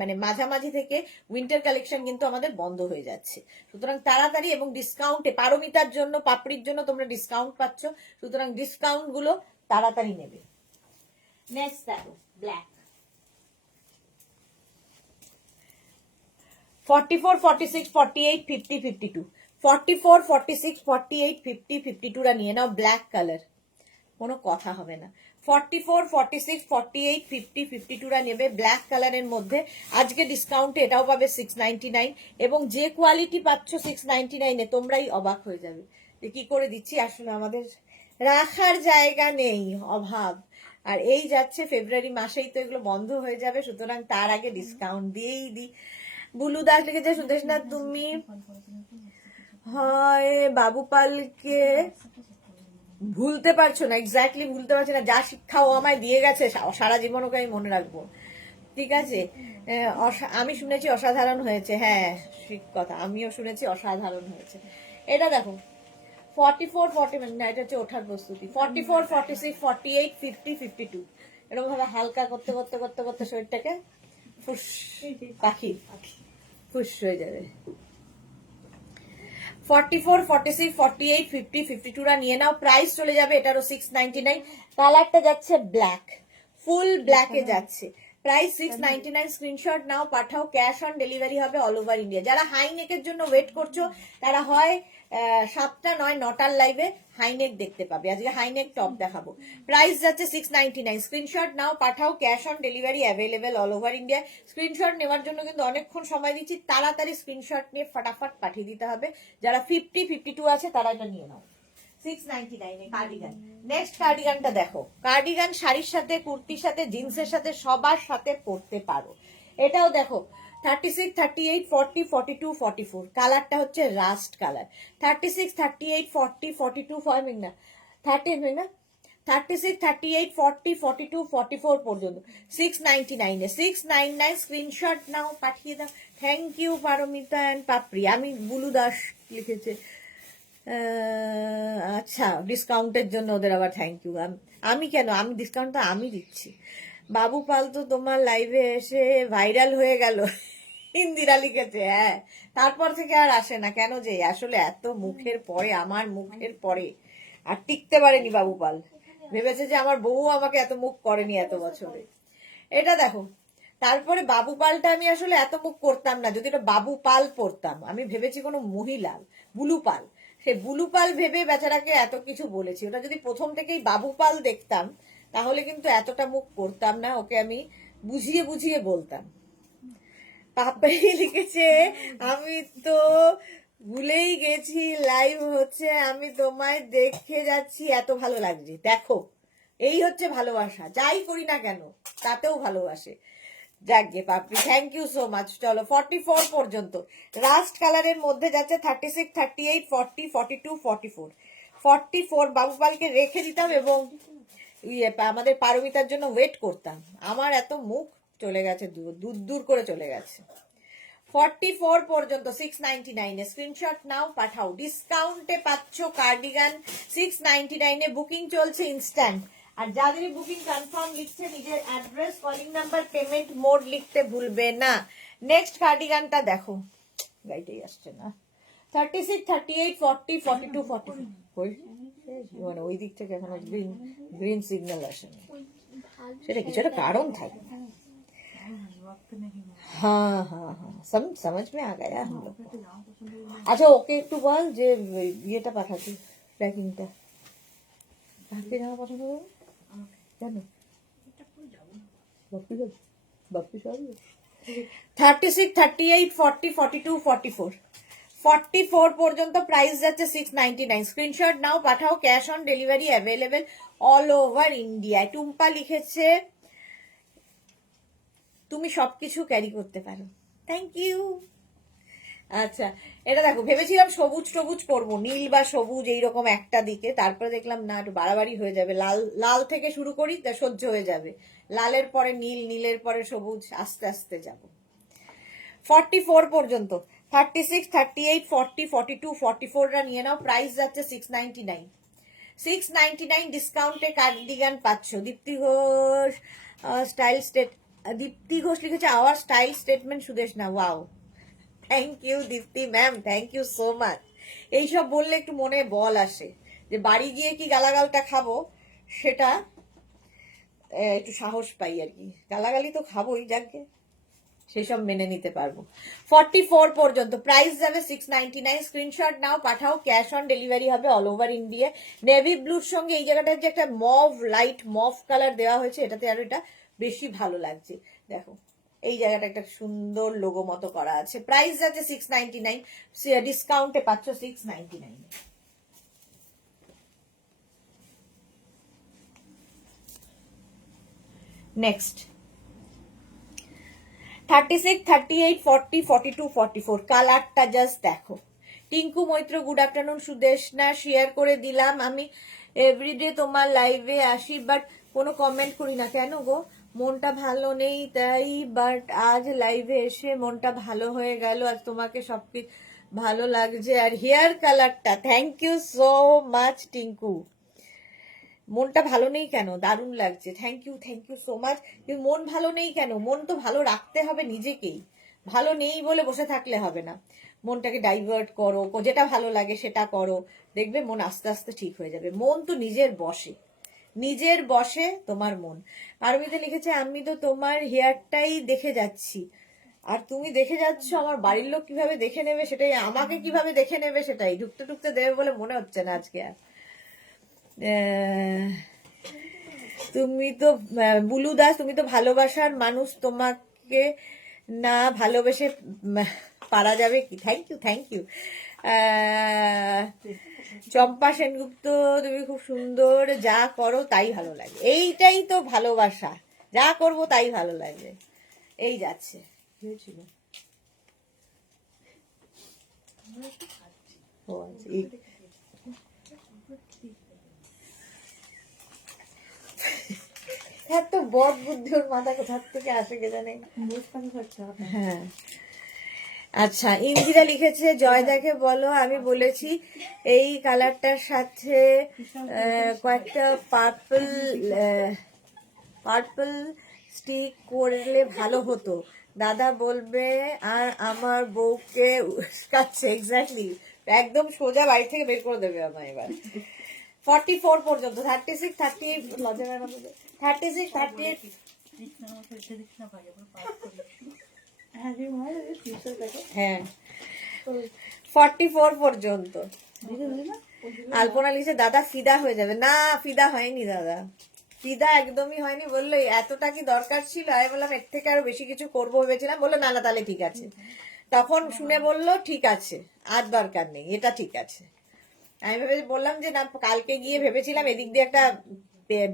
মানে মাঝামাঝি থেকে উইন্টার কালেকশন কিন্তু আমাদের বন্ধ হয়ে যাচ্ছে। সুতরাং তাড়াতাড়ি এবং ডিসকাউন্টে, পারমিতার জন্য, পাপড়ির জন্য তোমরা ডিসকাউন্ট পাচ্ছ, সুতরাং ডিসকাউন্ট গুলো তাড়াতাড়ি নেবে। নেক্সট দেখো ব্ল্যাক 44, 46, 48, 50, 52, 44, 46, 48, 50, 52 রা নিয়ে নাও। ব্ল্যাক কালার, কোনো কথা হবে না। 44, 46, 48, 50, 52 রা নেবে ব্ল্যাক কালারের মধ্যে। আজকে ডিসকাউন্টে এটাও পাবে 699, এবং যে কোয়ালিটি পাচ্ছ 699 এ তোমরাই অবাক হয়ে যাবে যে কি করে দিচ্ছি। আসলে আমাদের রাখার জায়গা নেই, অভাব। আর এই যাচ্ছে ফেব্রুয়ারি মাসেই তো এগুলো বন্ধ হয়ে যাবে, সুতরাং তার আগে ডিসকাউন্ট দিয়েই দিই। বুলু দাস লিখেছে সুদেশ না তুমি হয় বাবু পালকে ভুলতে পারছো না। এক্স্যাক্টলি ভুলতে পারছো না, যা শিক্ষা ও আমায় দিয়ে গেছে সারা জীবন ওকে আমি মনে রাখবো। ঠিক আছে, আমি শুনেছি অসাধারণ হয়েছে, হ্যাঁ ঠিক কথা, আমিও শুনেছি অসাধারণ হয়েছে। এটা দেখো 44, 40, না এটা হচ্ছে ওঠার প্রস্তুতি। 44, 46, 48, 50, 52 এরকম ভাবে হালকা করতে করতে করতে করতে শরীরটাকে ফুস, পাখি ফুস হয়ে যাবে। 44, 46, 48, 50, 52 রা নিয়ে নাও। প্রাইস চলে যাবে এটারও 699। কালারটা যাচ্ছে ব্ল্যাক, ফুল ব্ল্যাকে যাচ্ছে। প্রাইস 699। স্ক্রিনশট নাও, পাঠাও, ক্যাশ অন ডেলিভারি হবে অল ওভার ইন্ডিয়া। যারা হাই নেকের জন্য ওয়েট করছো তারা হয় 7টা নয় 9টার লাইভে হাইনেক দেখতে পাবে। আজকে হাইনেক টপ দেখাবো। প্রাইস যাচ্ছে 699। স্ক্রিনশট নাও, পাঠাও, cash on delivery available all over India. Screenshot নেওয়ার জন্য কিন্তু অনেকক্ষণ সময় দিচ্ছি, তাড়াতাড়ি স্ক্রিনশট নিয়ে ফটাফট পাঠিয়ে দিতে হবে। যারা 50, 52 আছে তারা এটা নিয়ে নাও। 699 এ কার্ডিগান। নেক্সট কার্ডিগানটা দেখো, কার্ডিগান শাড়ির সাথে, কুর্তির সাথে, জিন্সের সাথে, সবার সাথে পরতে পারো। এটাও দেখো 36, 38, 40, 42, 44 কালারটা হচ্ছে রাস্ট কালার। 36, 38, 40, 42 ফর্মিং না 30 না 36, 38, 40, 42, 44 পর্যন্ত 699 এ 699। স্ক্রিনশট নাও, পাঠিয়ে দাও। থ্যাংক ইউ পারমিতা অ্যান্ড পাপড়ি। আমি বুলু দাস লিখেছে, আচ্ছা ডিসকাউন্টের জন্য ওদের আবার থ্যাংক ইউ। আমি কেন, আমি ডিসকাউন্ট তো আমি দিচ্ছি। বাবু পাল তো তোমার লাইভে এসে ভাইরাল হয়ে গেল, ইন্দিরা লিখেছে। হ্যাঁ, তারপর থেকে আর আসে না কেন, যে আসলে এত মুখের পরে, আমার মুখের পরে আর টিকতে পারেনি বাবু পাল। ভেবেছে যে আমার বউ আমাকে এত মুখ করেনি এত বছরে। এটা দেখো, তারপরে বাবু পালটা আমি আসলে এত মুখ করতাম না, যদি এটা বাবু পাল পড়তাম। আমি ভেবেছি কোনো মহিলা, বুলু পাল, সে বুলু পাল ভেবে বেচারাকে এত কিছু বলেছি। ওটা যদি প্রথম থেকেই বাবু পাল দেখতাম তাহলে কিন্তু এতটা মুখ করতাম না, ওকে আমি বুঝিয়ে বুঝিয়ে বলতাম। পাপাই লিখেছে আমি তো ভুলেই গেছি লাইভ হচ্ছে, আমি তোমায় দেখে যাচ্ছি, এত ভালো লাগছে। দেখো, এই হচ্ছে ভালোবাসা, যাই করি না কেন তাতেও ভালোবাসে। যাকগে পাপড়ি, থ্যাংক ইউ সো মাচ। চলো 44 পর্যন্ত রাস্ট কালারের মধ্যে যাচ্ছে 36, 38, 40, 42, 44, 44 বাবু পালকে রেখে দিতাম এবং আমাদের পারমিতার জন্য ওয়েট করতাম। আমার এত মুখ চলে গেছে, দূর দূর করে চলে গেছে। 44 পর্যন্ত 699 এ স্ক্রিনশট নাও পাঠাও, ডিসকাউন্টে পাচ্ছ কার্ডিগান 699 এ, বুকিং চলছে ইনস্ট্যান্ট। আর যাদের বুকিং কনফার্ম লিখছে নিজের address, calling number, payment mode লিখতে ভুলবে না। নেক্সট কার্ডিগানটা দেখো, গাইতেই আসছে না। 36, 38, 40, 42, 44 মানে ওই দিক থেকে এখনো গ্রিন সিগন্যাল আসেনি, সেটা কিছু একটা কারণ থাকে। हाँ हाँ हाँ समझ में आ गया हम लोग को। अच्छा ওকে একটু বল যে ইয়েটা পাঠাতে, প্যাকিংটা কাকে জামা পাঠানো হবে জানো? বাপ্পি যাবে, বাপ্পি সব 36, 38, 40, 42, 44 44 পর্যন্ত প্রাইস যাচ্ছে 699। স্ক্রিনশট নাও পাঠাও, cash on delivery available all over India. Tumpa লিখেছে তুমি সবকিছু ক্যারি করতে পারো, থ্যাংক ইউ। আচ্ছা এটা দেখো, ভেবেছিলাম সবুজ সবুজ করবো, নীল বা সবুজ এইরকম একটা দিকে, তারপরে দেখলাম না একটু বাড়াবাড়ি হয়ে যাবে, লাল লাল থেকে শুরু করি তা সহ্য হয়ে যাবে, লালের পরে নীল, নীলের পরে সবুজ, আস্তে আস্তে যাব। 44 পর্যন্ত 36, 38, 40, 42, 44 রা নিয়ে নাও, প্রাইস যাচ্ছে 699। 699 ডিসকাউন্টে কার্ডিগান পাচ্ছ। দীপ্তি ঘোষ স্টাইল স্টেট, দীপ্তি ঘোষ লিখেছে our style statement Sudeshna, wow thank you Dipti ma'am, thank you so much. এইসব বললে একটু মনে বল আসে, যে বাড়ি গিয়ে কি গালাগালটা খাবো সেটা একটু সাহস পাই আর কি, গালাগালি তো খাবোই, যাকে সেসব মেনে নিতে পারবো। 44 পর্যন্ত প্রাইস যাবে 699। স্ক্রিনশট নাও পাঠাও, ক্যাশ অন ডেলিভারি হবে অল ওভার ইন্ডিয়া। নেভি ব্লুর সঙ্গে এই জায়গাটার যে একটা মভ, লাইট মভ কালার দেওয়া হয়েছে, এটাতে আরো এটা বেশি ভালো লাগছে। দেখো এই জায়গাটা একটা সুন্দর লোগো মতো করা আছে। প্রাইস যাচ্ছে 699, ডিসকাউন্টে পাচ্ছ 699। নেক্সট 36, 38, 40, 42, 44 কালারটা জাস্ট দেখো। Tinku Maitra good afternoon, Sudeshna share করে দিলাম। আমি এভরিডে তোমার লাইভে আসি বাট কোনো কমেন্ট করি না, কেন গো? মনটা ভালো নেই তাই, বাট আজ লাইভে এসে মনটা ভালো হয়ে গেল, আজ তোমাকে সবকিছু ভালো লাগছে। আর হেয়ার কালারটা, thank you so much Tinku. মনটা ভালো নেই কেন, দারুণ লাগছে, থ্যাংক ইউ সো মাচ। কিন্তু মন ভালো নেই কেন? মন তো ভালো রাখতে হবে নিজেকেই, ভালো নেই বলে বসে থাকলে হবে না। মনটাকে ডাইভার্ট করো, যেটা ভালো লাগে সেটা করো, দেখবে মন আস্তে আস্তে ঠিক হয়ে যাবে। মন তো নিজের বশে, নিজের বশে তোমার মন। পারমিতা লিখেছে আমি তো তোমার হেয়ারটাই দেখে যাচ্ছি, আর তুমি দেখে যাচ্ছ, আমার বাড়ির লোক কিভাবে দেখে নেবে সেটাই, আমাকে কিভাবে দেখে নেবে সেটাই, ঢুকতে ঢুকতে দেবে বলে মনে হচ্ছে না আজকে আর। তুমি তো বুলু দাস, তুমি তো ভালোবাসার মানুষ, তোমাকে না ভালোবেসে পারা যাবে কি? Thank you. চম্পা সেনগুপ্ত তুমি খুব সুন্দর, যা করো তাই ভালো লাগে, এইটাই তো ভালোবাসা, যা করব তাই ভালো লাগে। এই যাচ্ছে হয়েছিল ও আচ্ছা, এত বদ বুদ্ধি ওর মাথা কোথার থেকে আসে কে জানে। হ্যাঁ আচ্ছা, ইন্দিরা লিখেছে জয়দাকে বলো আমি বলেছি এই কালারটার সাথে কয়েকটা পার্পল স্টিক করলে ভালো হতো, দাদা বলবে আর আমার বউকে উস্কাচ্ছে। এক্স্যাক্টলি, একদম সোজা বাড়ি থেকে বের করে দেবে আমায় এবার। 44 পর্যন্ত 36, 38 লজের মধ্যে 36, 38 হ্যাঁ 44 পর্যন্ত। আলপনা লিখছে দাদা ফিদা হয়ে যাবে, না ফিদা হয়নি দাদা, ফিদা একদমই হয়নি। বললো এতটা কি দরকার ছিল? আমি বললাম এর থেকে আরো বেশি কিছু করবো ভেবেছিলাম। বললো না না তাহলে ঠিক আছে। তখন শুনে বললো ঠিক আছে আর দরকার নেই, এটা ঠিক আছে। আমি বললাম যে না, কালকে গিয়ে ভেবেছিলাম এদিক দিয়ে একটা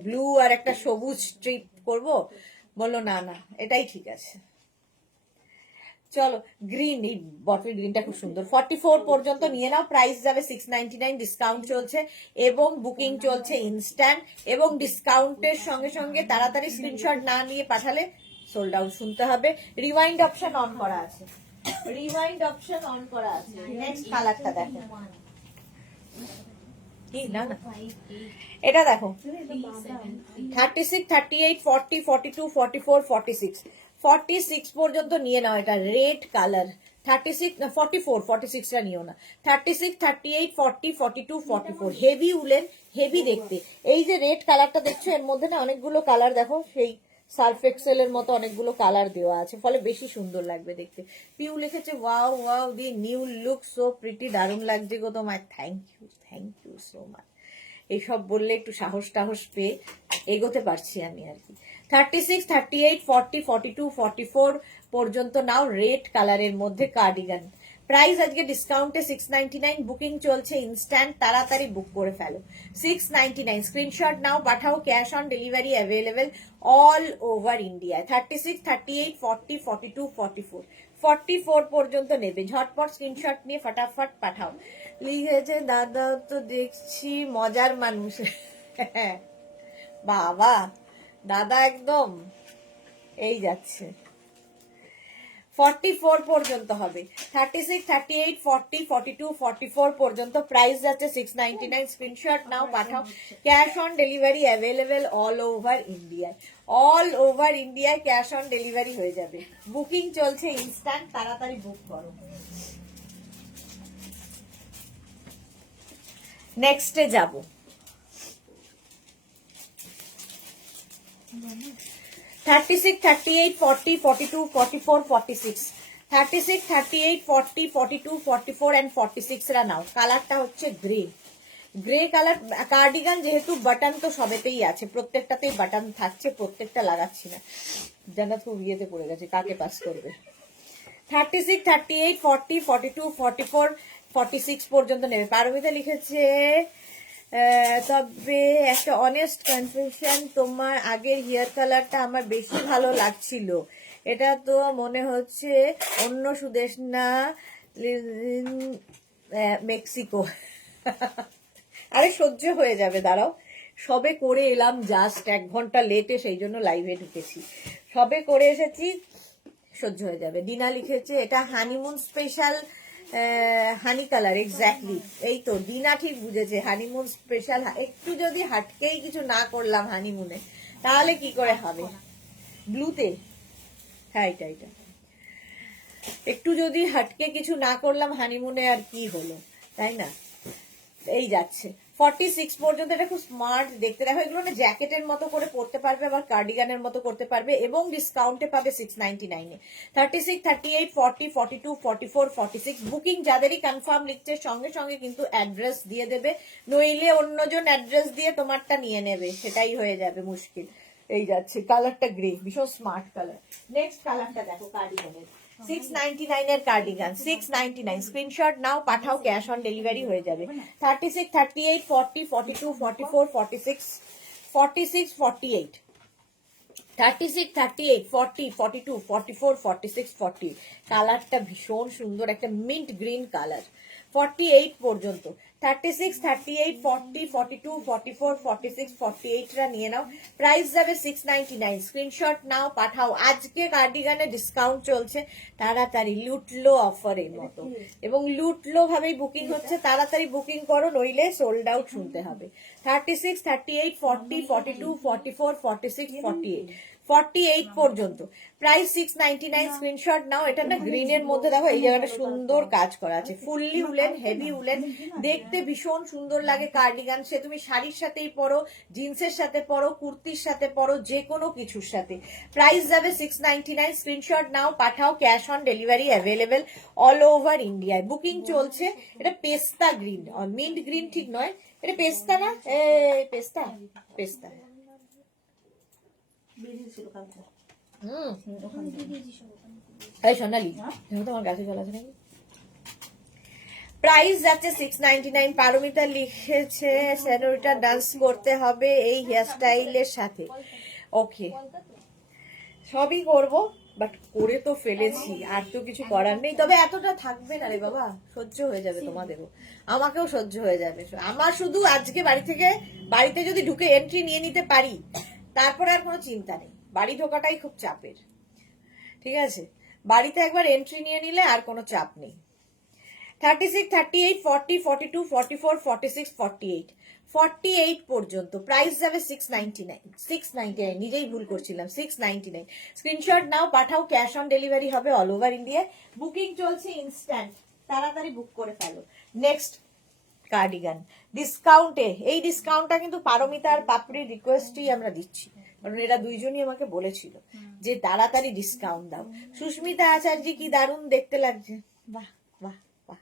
ব্লু আর একটা সবুজ স্ট্রিপ করব। বললো না না এটাই ঠিক আছে, চলো গ্রিন, এই বটল গ্রিনটা খুব সুন্দর। 44 পর্যন্ত নিয়ে নাও, প্রাইস যাবে 699, ডিসকাউন্ট চলছে এবং বুকিং চলছে ইনস্ট্যান্ট, এবং ডিসকাউন্টের সঙ্গে সঙ্গে তাড়াতাড়ি স্ক্রিনশট না নিয়ে পাঠালে সোল্ড আউট শুনতে হবে। রিওয়াইন্ড অপশন অন করা আছে। রিওয়াইন্ড অপশন অন করা আছে। নেক্সট কালারটা দেখো, কি না না এটা দেখো 36, 38, 40, 42, 44, 46, 46 পর্যন্ত নিয়ে নাও। এটা রেড কালার। 36 না 44, 46 টা নিও না। 36, 38, 40, 42, 44 হেভি উলেন, হেভি দেখতে। এই যে রেড কালারটা দেখছো এর মধ্যে না অনেকগুলো কালার দেখো, সেই সার্ফ এক্সেলের মতো অনেকগুলো কালার দেওয়া আছে, ফলে বেশি সুন্দর লাগবে দেখতে। পিউ লিখেছে wow wow the new look so pretty, দারুণ লাগছে গো তোমার। Thank you so much. এইসব বললে একটু সাহস টাহস পেয়ে এগোতে পারছি আমি আর কি। 36, 38, 40, 42, 44 পর্যন্ত নাও রেড কালারের মধ্যে কার্ডিগান। প্রাইস আজকে ডিসকাউন্টে 699, বুকিং চলছে ইনস্ট্যান্ট, তাড়াতাড়ি বুক করে ফেলো। 699 স্ক্রিনশট নাও, পাঠাও, cash on delivery available all over India. 36, 38, 40, 42, 44, 44 পর্যন্ত নেবে, ঝটপট স্ক্রিনশট নিয়ে ফটাফট পাঠাও। লিখেছে দাদা তো দেখছি মজার মানুষ। বাবা দাদা একদম এই যাচ্ছে। 44 পর্যন্ত হবে। 36, 38, 40, 42, 44 পর্যন্ত প্রাইস যাচ্ছে 699, স্ক্রিনশট নাও, পাঠাও, cash on delivery available all over ইন্ডিয়ায়। অল ওভার ইন্ডিয়ায় ক্যাশ অন ডেলিভারি হয়ে যাবে, বুকিং চলছে ইনস্ট্যান্ট, তাড়াতাড়ি বুক করো। নেক্সটে যাব। 36, 38, 40, 42, 44, 46, 36, 38, 40, 42, 44 and 46 রা নাও। কালারটা হচ্ছে গ্রে, গ্রে কালার। কার্ডিগান যেহেতু বাটন তো সবেতেই আছে, প্রত্যেকটাতেই বাটন থাকছে, প্রত্যেকটা লাগাচ্ছি না, জানা খুব ইয়েতে পড়ে গেছে, কাকে পাস করবে। 36, 38, 40, 42, 44, 46 পর্যন্ত নেবে। পারমিতা লিখেছে তবে একটা অনেস্ট কনফেশন, তোমার আগের হেয়ার কালারটা আমার বেশি ভালো লাগছিল, এটা তো মনে হচ্ছে অন্য সুদেশ না, মেক্সিকো। আরে সহ্য হয়ে যাবে, দাঁড়াও, সবে করে এলাম, জাস্ট 1 ঘন্টা লেটে, সেই জন্য লাইভে ঢুকেছি, সবে করে এসেছি, সহ্য হয়ে যাবে। দিনা লিখেছে এটা হানিমুন স্পেশাল হানি কালার, এক্স্যাক্টলি, এই তো দিনা ঠিক বুঝেছে, হানিমুন স্পেশাল। একটু যদি হাটকেই কিছু না করলাম হানিমুনে, তাহলে কি করে হবে? ব্লুতে, হ্যাঁ এটা এটা, একটু যদি হাটকে কিছু না করলাম হানিমুনে, আর কি হলো, তাই না? এই যাচ্ছে 46 পর্যন্ত। এটা খুব স্মার্ট দেখতে, দেখো এগুলো না জ্যাকেটের মতো করে পরতে পারবে, আবার কার্ডিগানের মতো করতে পারবে, এবং ডিসকাউন্টে পাবে 699 এ। 36, 38, 40, 42, 44, 46 বুকিং যাদেরই কনফার্ম লিখছে সঙ্গে সঙ্গে কিন্তু অ্যাড্রেস দিয়ে দেবে, নইলে অন্যজন অ্যাড্রেস দিয়ে তোমারটা নিয়ে নেবে, সেটাই হয়ে যাবে মুশকিল। এই যাচ্ছে, কালারটা গ্রে, ভীষণ স্মার্ট কালার। নেক্সট কালারটা দেখো কার্ডিগানের, 699 এর কার্ডিগান, 699 স্ক্রিনশট নাও, পাঠাও, ক্যাশ অন ডেলিভারি হয়ে যাবে। 36, 38, 40, 42, 44, 46, 46, 48, 36, 38, 40, 42, 44, 46, 40 কালারটা ভীষণ সুন্দর, একটা মিন্ট গ্রিন কালার। 48 পর্যন্ত, 36, 38, 40, 42, 44, 46, 48 রা নিয়ে নাও, প্রাইস যাবে 699, স্ক্রিনশট নাও, পাঠাও। আজকে কার্ডিগানে ডিসকাউন্ট চলছে, তাড়াতাড়ি লুটলো অফারের মতো, এবং লুটলো ভাবেই বুকিং হচ্ছে, তাড়াতাড়ি বুকিং করো, নইলে সোল্ড আউট শুনতে হবে। 36, 38, 40, 42, 44, 46, 48, 48 পর্যন্ত প্রাইস 699, স্ক্রিনশট নাও। এটা না গ্রিনের মধ্যে দেখো এই জায়গাটা সুন্দর কাজ করা আছে, ফুললি উলেন, হেভি উলেন, দেখতে ভীষণ সুন্দর লাগে কার্ডিগান। সে তুমি শাড়ির সাথেই পরো, জিন্সের সাথে পরো, কুর্তির সাথে পরো, যে কোনো কিছুর সাথে। প্রাইস যাবে 699, স্ক্রিনশট নাও, পাঠাও, cash on delivery available all over ইন্ডিয়ায়, বুকিং চলছে। এটা পেস্তা গ্রিন, মিন্ট গ্রিন ঠিক নয়, এটা পেস্তা না, পেস্তা, পেস্তা। এই সোনালি তোমার গাছে জল আছে নাকি? প্রাইস যাচ্ছে 699। পারমিতা লিখেছে সেনোরিটা ডান্স করতে হবে এই হেয়ার স্টাইলের সাথে। ওকে, সবই করব, বাট করে তো ফেলেছি, আর তো কিছু করার নেই। তবে এতটা থাকবে না রে বাবা, সহ্য হয়ে যাবে তোমাদেরও, আমাকেও সহ্য হয়ে যাবে। আমার শুধু আজকে বাড়িতে যদি ঢুকে এন্ট্রি নিয়ে নিতে পারি, তারপরে আর কোনো চিন্তা নেই। বাড়ি ঢোকাটাই খুব চাপের, ঠিক আছে? বাড়িতে একবার এন্ট্রি নিয়ে নিলে আর কোনো চাপ নেই। 36, 38, 40, 42, 44, 46, 48, 48 পর্যন্ত প্রাইস যাবে 699, 699, নিজেই ভুল করছিলাম, 699। স্ক্রিনশট নাও, পাঠাও, ক্যাশ অন ডেলিভারি হবে অল ওভার ইন্ডিয়ায়। বুকিং চলছে ইনস্ট্যান্ট, তাড়াতাড়ি বুক করে ফেলো। নেক্সট কার্ডিগান ডিসকাউন্টে, এই ডিসকাউন্টটা কিন্তু পারমিতা আর পাপড়ির রিকোয়েস্টই আমরা দিচ্ছি, কারণ এরা দুইজনই আমাকে বলেছিল যে তাড়াতাড়ি ডিসকাউন্ট দাও। সুস্মিতা আচার্য, কি দারুণ দেখতে লাগছে, বাহ বাহ বাহ।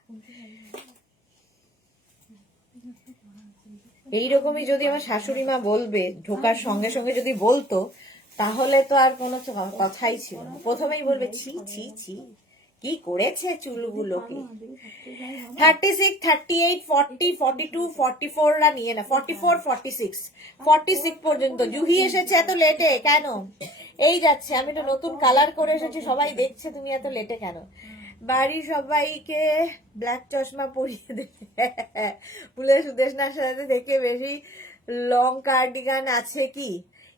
এইরকমই যদি আমার শাশুড়ি মা বলবে, ঢোকার সঙ্গে সঙ্গে যদি বলতো, তাহলে তো আর কোনো কথাই ছিল না। প্রথমেই বলবে ছি ছি ছি, কি করেছে চুলগুলোকে। 36, 38, 40, 42, 44 রা নিয়ে না, 44, 46, 46 পর্যন্ত। জুহি এসেছে এত লেটে কেন? এই যাচ্ছে, আমি তো নতুন কালার করে এসেছি, সবাই দেখছে, তুমি এত লেটে কেন? বাড়ি সবাইকে ব্ল্যাক চশমা পরিয়ে দেবে। ফুলের সুদেশনার সাথে থেকে বেশি লং কার্ডিগান আছে কি?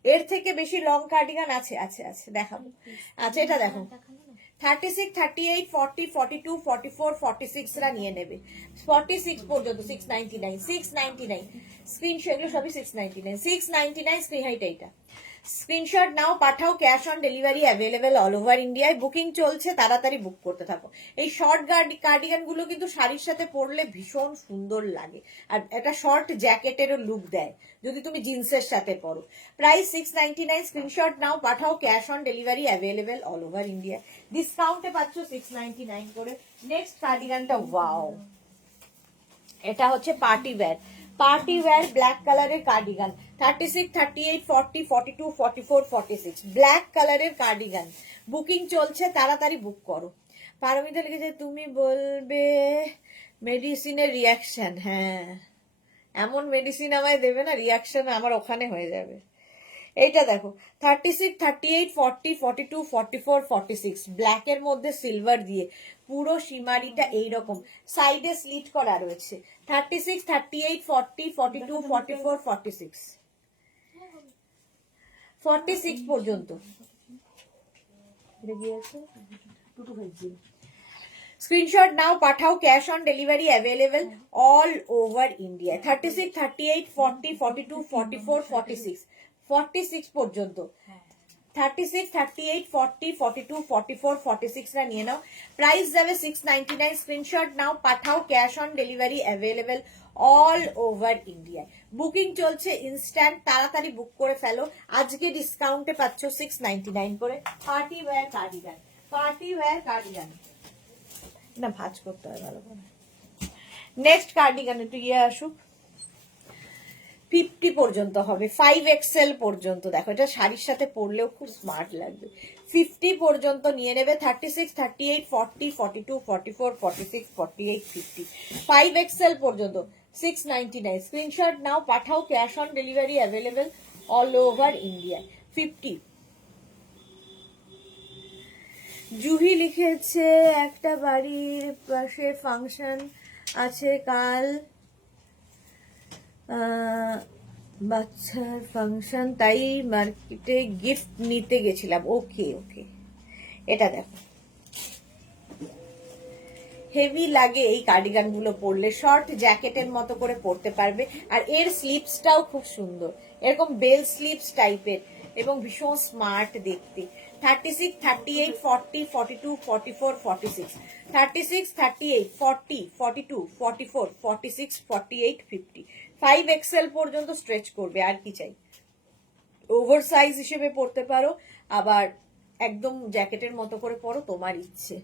এর থেকে বেশি লং কার্ডিগান আছে, আছে আছে, দেখাবো। আচ্ছা, এটা দেখো, 36, 38, 40, 42, 44, 46 রা নিয়ে নেবে। 46 পর্যন্ত 699, 699 স্ক্রিনশট, এগুলো সবই 699, 699 স্ক্রিন হাইট। এইটা স্ক্রিনশট নাও, পাঠাও, cash on delivery available all over ইন্ডিয়ায়। বুকিং চলছে, তাড়াতাড়ি বুক করতে থাকো। এই শর্ট কার্ডিগান গুলো কিন্তু শাড়ির সাথে পরলে ভীষণ সুন্দর লাগে, আর একটা শর্ট জ্যাকেটেরও লুক দেয় যদি তুমি জিন্সের সাথে পরো। প্রাইস 699, স্ক্রিনশট নাও, পাঠাও, cash on delivery available all over India. ডিসকাউন্টে পাচ্ছ 699 করে। নেক্সট কার্ডিগানটা, ওয়াও, এটা হচ্ছে party wear, party wear black কালারের কার্ডিগান। 36, 38, 40, 42, 44, 46 ব্ল্যাক কালারের কার্ডিগান। বুকিং চলছে, তাড়াতাড়ি বুক করো। পারমিতা লিখেছে তুমি বলবে মেডিসিনের রিয়াকশন। হ্যাঁ, এমন মেডিসিন আমায় দেবে না, রিয়াকশন আমার ওখানে হয়ে যাবে। এইটা দেখো, 36, 38, 40, 42, 44, 46 ব্ল্যাকের মধ্যে সিলভার দিয়ে পুরো সীমারিটা এইরকম, সাইডে স্লিট করা রয়েছে। 36, 38, 40, 42, 44, 46 46 পর্যন্ত। স্ক্রিনশট নাও, পাঠাও, cash on delivery available all over India. 36, 38, 40, 42, 44, 46 46 পর্যন্ত। 36, 38, 40, 42, 44, 46 রা নিয়ে নাও। প্রাইস যাবে 699, স্ক্রিনশট নাও, পাঠাও, cash on delivery available all over India. Booking চলছে ইনস্ট্যান্ট, তাড়াতাড়ি বুক করে ফেলো। আজকে ডিসকাউন্টে পাচ্ছ 699 করে। Party wear cardigan, party wear cardigan না, ভাঁজ করতে হয় ভালো করে। নেক্সট কার্ডিগান একটু ইয়ে আসুক, 50 পর্যন্ত হবে, 5XL পর্যন্ত। দেখো, এটা শাড়ির সাথে পরলেও খুব স্মার্ট লাগবে। 50 পর্যন্ত নিয়ে নেবে। 36, 38, 40, 42, 44, 46, 48, 50 5XL পর্যন্ত 699। স্ক্রিনশট নাও, পাঠাও, cash on delivery available all over India. 50। Juhi লিখেছে একটা বাড়ির পাশে ফাংশন আছে কাল, বাচ্চার ফাংশন, তাই মার্কেটে গিফট নিতে গেছিলাম। ওকে ওকে, এটা দেখো, হেভি লাগে এই কার্ডিগান গুলো পরলে, শর্ট জ্যাকেটের মতো করে পরতে পারবে। আর এর স্লিপসটাও খুব সুন্দর, এরকম বেল স্লিপস টাইপের এবং ভীষণ স্মার্ট দেখতে। 36, 38, 40, 42, 44, 46 36, 38, 40, 42, 44, 46, 48, 50 5XL পর্যন্ত স্ট্রেচ করবে। আর কি চাই? ওভার সাইজ হিসেবে পরতে পারো, আবার একদম জ্যাকেটের মতো করে পরো, তোমার ইচ্ছে।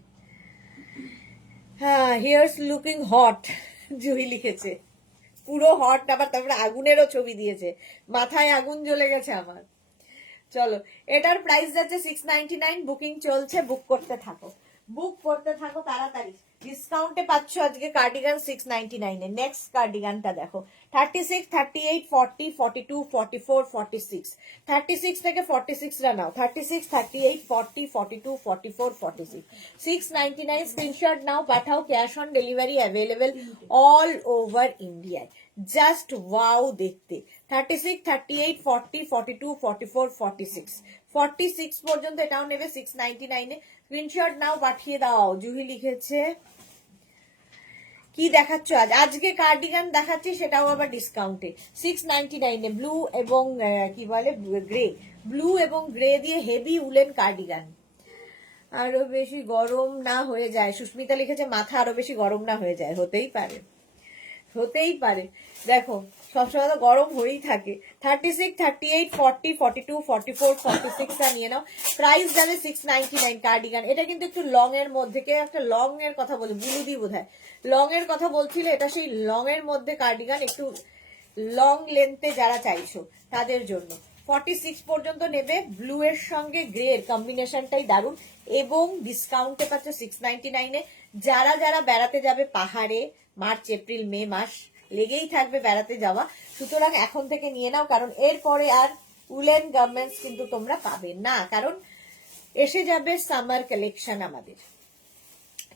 হ্যাঁ, হিয়ার্স লুকিং হট, জুহি লিখেছে, পুরো হট, আবার তারপরে আগুনেরও ছবি দিয়েছে, মাথায় আগুন জ্বলে গেছে আমার। চলো, এটার প্রাইস যাচ্ছে 699, বুকিং চলছে, বুক করতে থাকো, বুক করতে থাকো তাড়াতাড়ি। ডিসকাউন্টে পাচ্ছ আজকে কার্ডিগান 699 এ। নেক্সট কার্ডিগানটা দেখো, 36, 38, 40, 42, 44, 46 36 থেকে 46 রা নাও। 36, 38, 40, 42, 44, 46 699। স্ক্রিনশট নাও, পাঠাও, cash on delivery available all over ইন্ডিয়ায়। জাস্ট ওয়াও দেখতে। 36, 38, 40, 42, 44, 46 46 পর্যন্ত এটাও নেবে 699 এ। স্ক্রিনশট নাও, পাঠিয়ে দাও। জুহি লিখেছে কি দেখাচ্ছ আজ? আজকে কার্ডিগান দেখাচ্ছি, সেটাও আবার ডিসকাউন্টে 699 এ। ব্লু এবং কি বলে গ্রে, ব্লু এবং গ্রে দিয়ে হেভি উলেন কার্ডিগান। আরো বেশি গরম না হয়ে যায়, সুস্মিতা লিখেছে মাথা আরো বেশি গরম না হয়ে যায়। হতেই পারে, হতেই পারে। দেখো সবসময় তো গরম হয়েই থাকে। 36, 38, 40, 42, 44, 46 টা নিয়ে নাও। প্রাইস যাবে 699 কার্ডিগান। এটা কিন্তু একটু লং এর মধ্যে, কে একটা লং এর কথা বলে, বুলুদি বোধহয় লং এর কথা বলছিল। এটা সেই লং এর মধ্যে কার্ডিগান, একটু লং লেন্থে যারা চাইছো তাদের জন্য। 46 পর্যন্ত নেবে। ব্লু এর সঙ্গে গ্রে এর কম্বিনেশনটাই দারুণ, এবং ডিসকাউন্টে পাচ্ছ 699 এ। যারা যারা বেড়াতে যাবে পাহাড়ে, মার্চ এপ্রিল মে মাস লেগেই থাকবে বেড়াতে যাওয়া, সুতরাং এখন থেকে নিয়ে নাও, কারণ এরপরে আর উলেন গার্মেন্টস কিন্তু তোমরা পাবে না, কারণ এসে যাবে সামার কালেকশন আমাদের।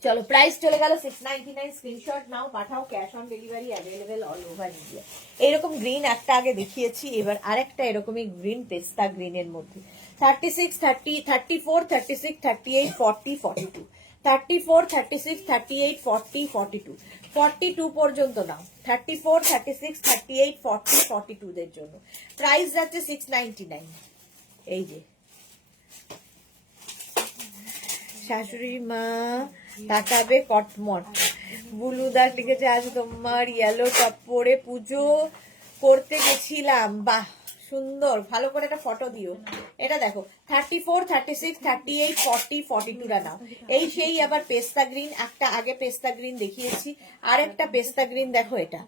চলো প্রাইস চলে গেল 699। স্ক্রিনশট নাও, পাঠাও, cash on delivery available all over India. এইরকম গ্রিন একটা আগে দেখিয়েছি, এবার আরেকটা এরকমই গ্রিন, পেস্তা গ্রিনের মধ্যে 36, 30, 34, 36, 38, 40, 42, 34, 36, 38, 40, 42, 42 পর্যন্ত নাও। 34, 36, 38, 40, 42 দের জন্য প্রাইস যাচ্ছে 699। এই যে শাশুড়ি মা তাকাবে কটমট। বুলুদাস লিখেছে আজ তোমার ইয়েলো টপ পরে পুজো করতে গেছিলাম। বাহ সুন্দর, ভালো করে একটা ফটো দিও। এটা দেখো 34, 36, 38, 40, 42 টা নাও। এই সেই আবার পেস্তা গ্রিন, একটা আগে পেস্তা গ্রিন দেখিয়েছি, আর একটা পেস্তা গ্রিন দেখো, এটা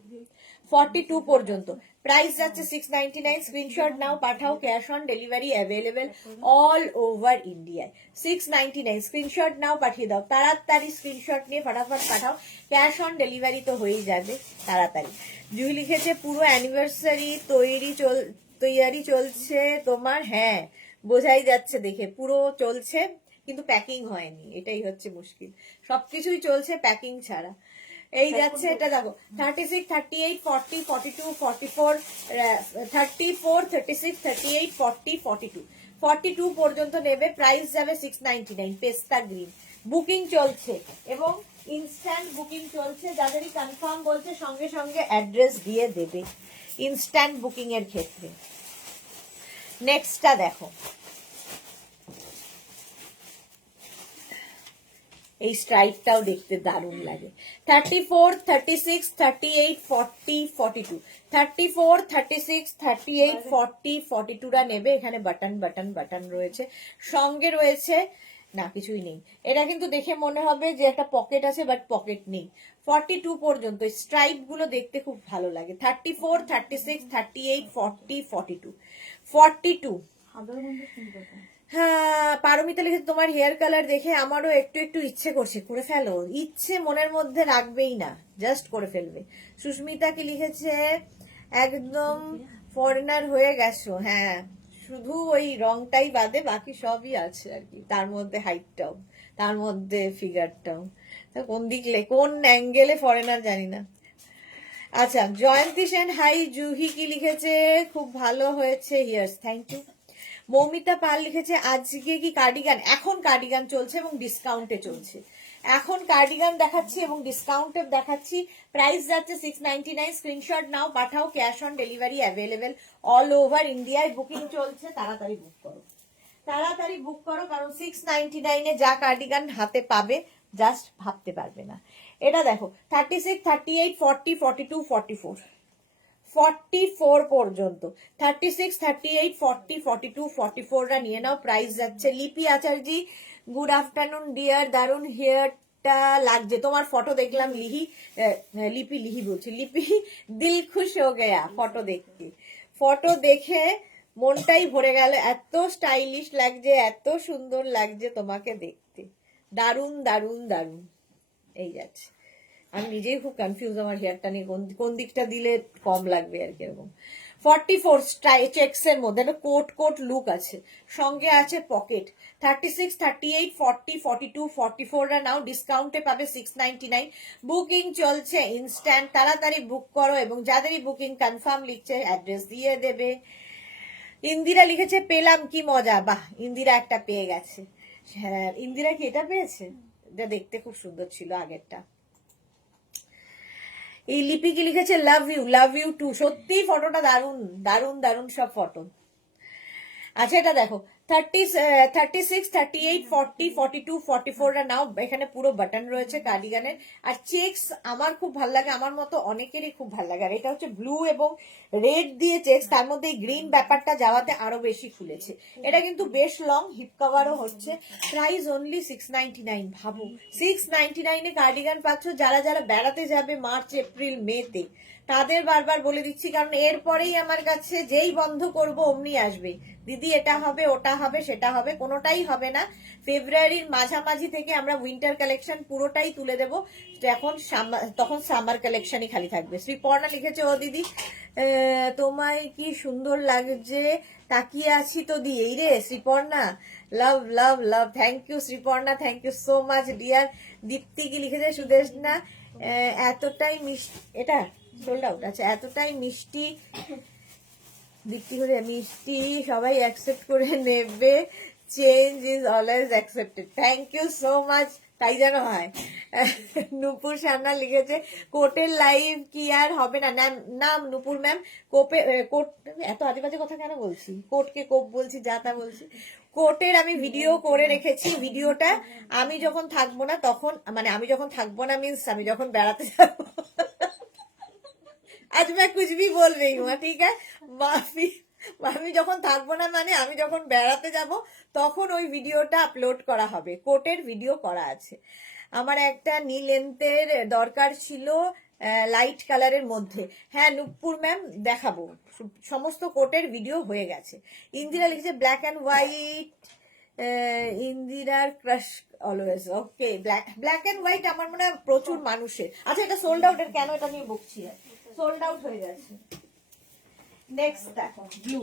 42 পর্যন্ত প্রাইস যাচ্ছে 699। স্ক্রিনশট নাও, পাঠাও, cash on delivery available all over ইন্ডিয়ায়। 699 স্ক্রিনশট নাও, পাঠিয়ে দাও তাড়াতাড়ি। স্ক্রিনশট নিয়ে ফটাফট পাঠাও, ক্যাশ অন ডেলিভারি তো হয়েই যাবে তাড়াতাড়ি। জুই লিখেছে পুরো অ্যানিভার্সারি তৈয়ারি চলছে তোমার। হ্যাঁ বোঝাই যাচ্ছে দেখে, পুরো চলছে কিন্তু প্যাকিং হয়নি, এটাই হচ্ছে মুশকিল। সবকিছুই চলছে প্যাকিং ছাড়া। এই যাচ্ছে, এটা দেখো 36, 38, 40, 42, 44, 34, 36, 38, 40, 42, 42 পর্যন্ত নেবে। প্রাইস যাবে 699। পেস্তা গ্রিন বুকিং চলছে এবং ইনস্ট্যান্ট বুকিং চলছে। যাদেরই কনফার্ম বলছে সঙ্গে সঙ্গে অ্যাড্রেস দিয়ে দেবে ইনস্ট্যান্ট বুকিং এর ক্ষেত্রে। নেক্সটটা দেখো, এই স্ট্রাইপটাও দেখতে দারুণ লাগে। 34, 36, 38, 40, 42, 34, 36, 38, 40, 42 টা নেবে। এখানে বাটন বাটন বাটন রয়েছে, সঙ্গে রয়েছে না কিছুই নেই। এটা কিন্তু দেখে মনে হবে যে একটা পকেট আছে, বাট পকেট নেই। 42 পর্যন্ত স্ট্রাইপ গুলো দেখতে খুব ভালো লাগে। 34, 36, 38, 40, 42, 42। হ্যাঁ পারমিতা লিখেছে তোমার হেয়ার কালার দেখে আমারও একটু একটু ইচ্ছে করছে, করে ফেলো। ইচ্ছে মনের মধ্যে রাখবেই না, জাস্ট করে ফেলবে। সুস্মিতা কি লিখেছে একদম ফরেনার হয়ে গেছো। হ্যাঁ শুধু ওই রংটাই বাদে বাকি সবই আছে আর কি, তার মধ্যে হাইটটাও, তার মধ্যে ফিগারটাও। তা কোন দিকলে কোন অ্যাঙ্গেলে ফরেনার জানি না। আচ্ছা জয়ন্তী সেন হাই। জুহি কি লিখেছে খুব ভালো হয়েছে here's, thank you. Moumita Pal লিখেছে আজকে কি কার্ডিগান? এখন কার্ডিগান চলছে এবং ডিসকাউন্টে চলছে। এখন কার্ডিগান দেখাচ্ছি এবং ডিসকাউন্টে দেখাচ্ছি। প্রাইস যাচ্ছে 699। স্ক্রিনশট নাও, পাঠাও, cash on delivery available all over ইন্ডিয়ায়। বুকিং চলছে, তাড়াতাড়ি বুক করো, তাড়াতাড়ি বুক করো, কারণ 699 যা কার্ডিগান হাতে পাবে জাস্ট ভাবতে পারবে না। এটা দেখো 36, 38, 40, 42, 44, 44 পর্যন্ত 36, 38, 40, 42, 44 রা নিয়ে নাও। প্রাইস যাচ্ছে। লিপি আচার্যি গুড আফটারনুন ডিয়ার, দারুন হেয়ারটা লাগছে তোমার। ফটো দেখলাম লিপি বলছি, লিপি দিল খুশ হো গয়া ফটো দেখতে। ফটো দেখে মনটাই ভরে গেল, এত স্টাইলিশ লাগছে, এত সুন্দর লাগছে তোমাকে দেখতে। দারুন দারুন দারুন। এই যাচ্ছে, আমি নিজেই খুব কনফিউজ আমার হেয়ারটা নিয়ে, কোন দিকটা দিলে কম লাগবে আর কি। এরকম 44 চেক্স এর মধ্যে একটা কোট কোট লুক আছে, সঙ্গে আছে পকেট। 36, 38, 40, 42, 44 রা নাও, ডিসকাউন্টে পাবে 699। বুকিং চলছে ইনস্ট্যান্ট, তাড়াতাড়ি বুক করো এবং যাদেরই বুকিং কনফার্ম লিখছে অ্যাড্রেস দিয়ে দেবে। ইন্দিরা লিখেছে পেলাম কি মজা। বাহ ইন্দিরা একটা পেয়ে গেছে। হ্যাঁ, ইন্দিরা কি এটা পেয়েছে? এটা দেখতে খুব সুন্দর ছিল আগেরটা। এই লিপি কি লিখেছে, লাভ ইউ টু। সত্যি ফটোটা দারুণ দারুণ দারুণ সব ফটো। আচ্ছা এটা দেখো, 36, 38, 40, 42, 44 নাও। এখানে পুরো বাটন রয়েছে কার্ডিগানের। আর চেক্স আমার খুব ভালো লাগে, আমার মতো অনেকেরই খুব ভালো লাগে। আর এটা হচ্ছে ব্লু এবং রেড দিয়ে চেক্স, তার মধ্যে এই গ্রিন ব্যাপারটা যাওয়াতে আরো বেশি খুলেছে। এটা কিন্তু বেশ লং, হিপ কভারও হচ্ছে। Price only 699। ভাবো 699 কার্ডিগান পাচ্ছ। যারা যারা বেড়াতে যাবে মার্চ এপ্রিল মেতে, তাদের বারবার বলে দিচ্ছি, কারণ এরপরেই আমার কাছে যেই বন্ধ করব অমনি আসবে, দিদি এটা হবে, ওটা হবে, সেটা হবে, কোনোটাই হবে না। ফেব্রুয়ারির মাঝামাঝি থেকে আমরা উইন্টার কালেকশন পুরোটাই তুলে দেব। এখন তখন সামার কালেকশনই খালি থাকবে। শ্রীপর্ণা লিখেছে, ও দিদি তোমায় কি সুন্দর লাগছে, তাকিয়ে আছি তো দি। এই রে Sreeparna, love love love, thank you Sreeparna, thank you so much dear. Dipti কি লিখেছে, সুদেশনা এতটাই মিষ্টি, এটা সোল্ড আউট। আচ্ছা, এতটাই মিষ্টি দীপ্তি করে মিষ্টি সবাই অ্যাকসেপ্ট করে নেবে, change is always accepted. Thank you so much. তাই যেন হয়। নুপুর সান্না লিখেছে, কোটের লাইভ কি আর হবে না? না নুপুর ম্যাম, কোট, এত আজে বাজে কথা কেন বলছি? কোটকে কোপ বলছি, যা তা বলছি। কোটের আমি ভিডিও করে রেখেছি। ভিডিওটা আমি যখন থাকবো না তখন, মানে আমি যখন থাকবো না মিন্স আমি যখন বেড়াতে যাবো। আজ मैं कुछ भी बोल रही हूँ, ঠিক আছে? মাফি। আমি যখন থাকবো না মানে আমি যখন বেড়াতে যাব তখন ওই ভিডিওটা আপলোড করা হবে। কোটের ভিডিও করা আছে। আমার একটা নীল লেন্থের দরকার ছিল, লাইট কালারের মধ্যে। হ্যাঁ নুপুর ম্যাম, দেখাবো। সমস্ত কোটের ভিডিও হয়ে গেছে। ইন্দিরা লিখেছে ব্ল্যাক অ্যান্ড হোয়াইট, ইন্দিরার crush always. Okay, black and white আমার মনে হয় প্রচুর মানুষের। আচ্ছা এটা সোল্ড আউট, এর কেন এটা নিয়ে বকছি? সোল্ড আউট হয়ে গেছে। নেক্সট দেখো, ব্লু।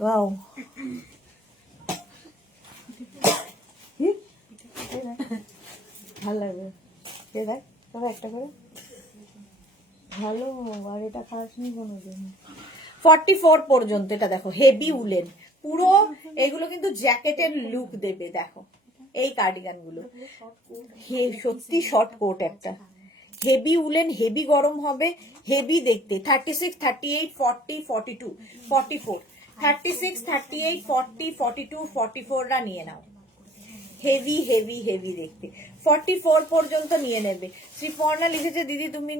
ওয়াও, ভালো লাগবে। দেখ তবে একটা করে ভালো। আর এটা খাসনি কোনোদিন। 44 পর্যন্ত এটা দেখো, হেভি উলেন পুরো। এগুলো কিন্তু জ্যাকেটের লুক দেবে। দেখো এই কার্ডিগান গুলো সত্যি শর্ট কোট একটা, হেভি উলেন, হেভি গরম হবে, হেভি দেখতে। 36, 38, 40, 42, 44, 36, 38, 40, 42, 44 রা নিয়ে নাও। হেভি হেভি হেভি দেখতে। 44 পর্যন্ত নিয়ে নেবে। শ্রীপর্ণা লিখেছে, দিদি তুমি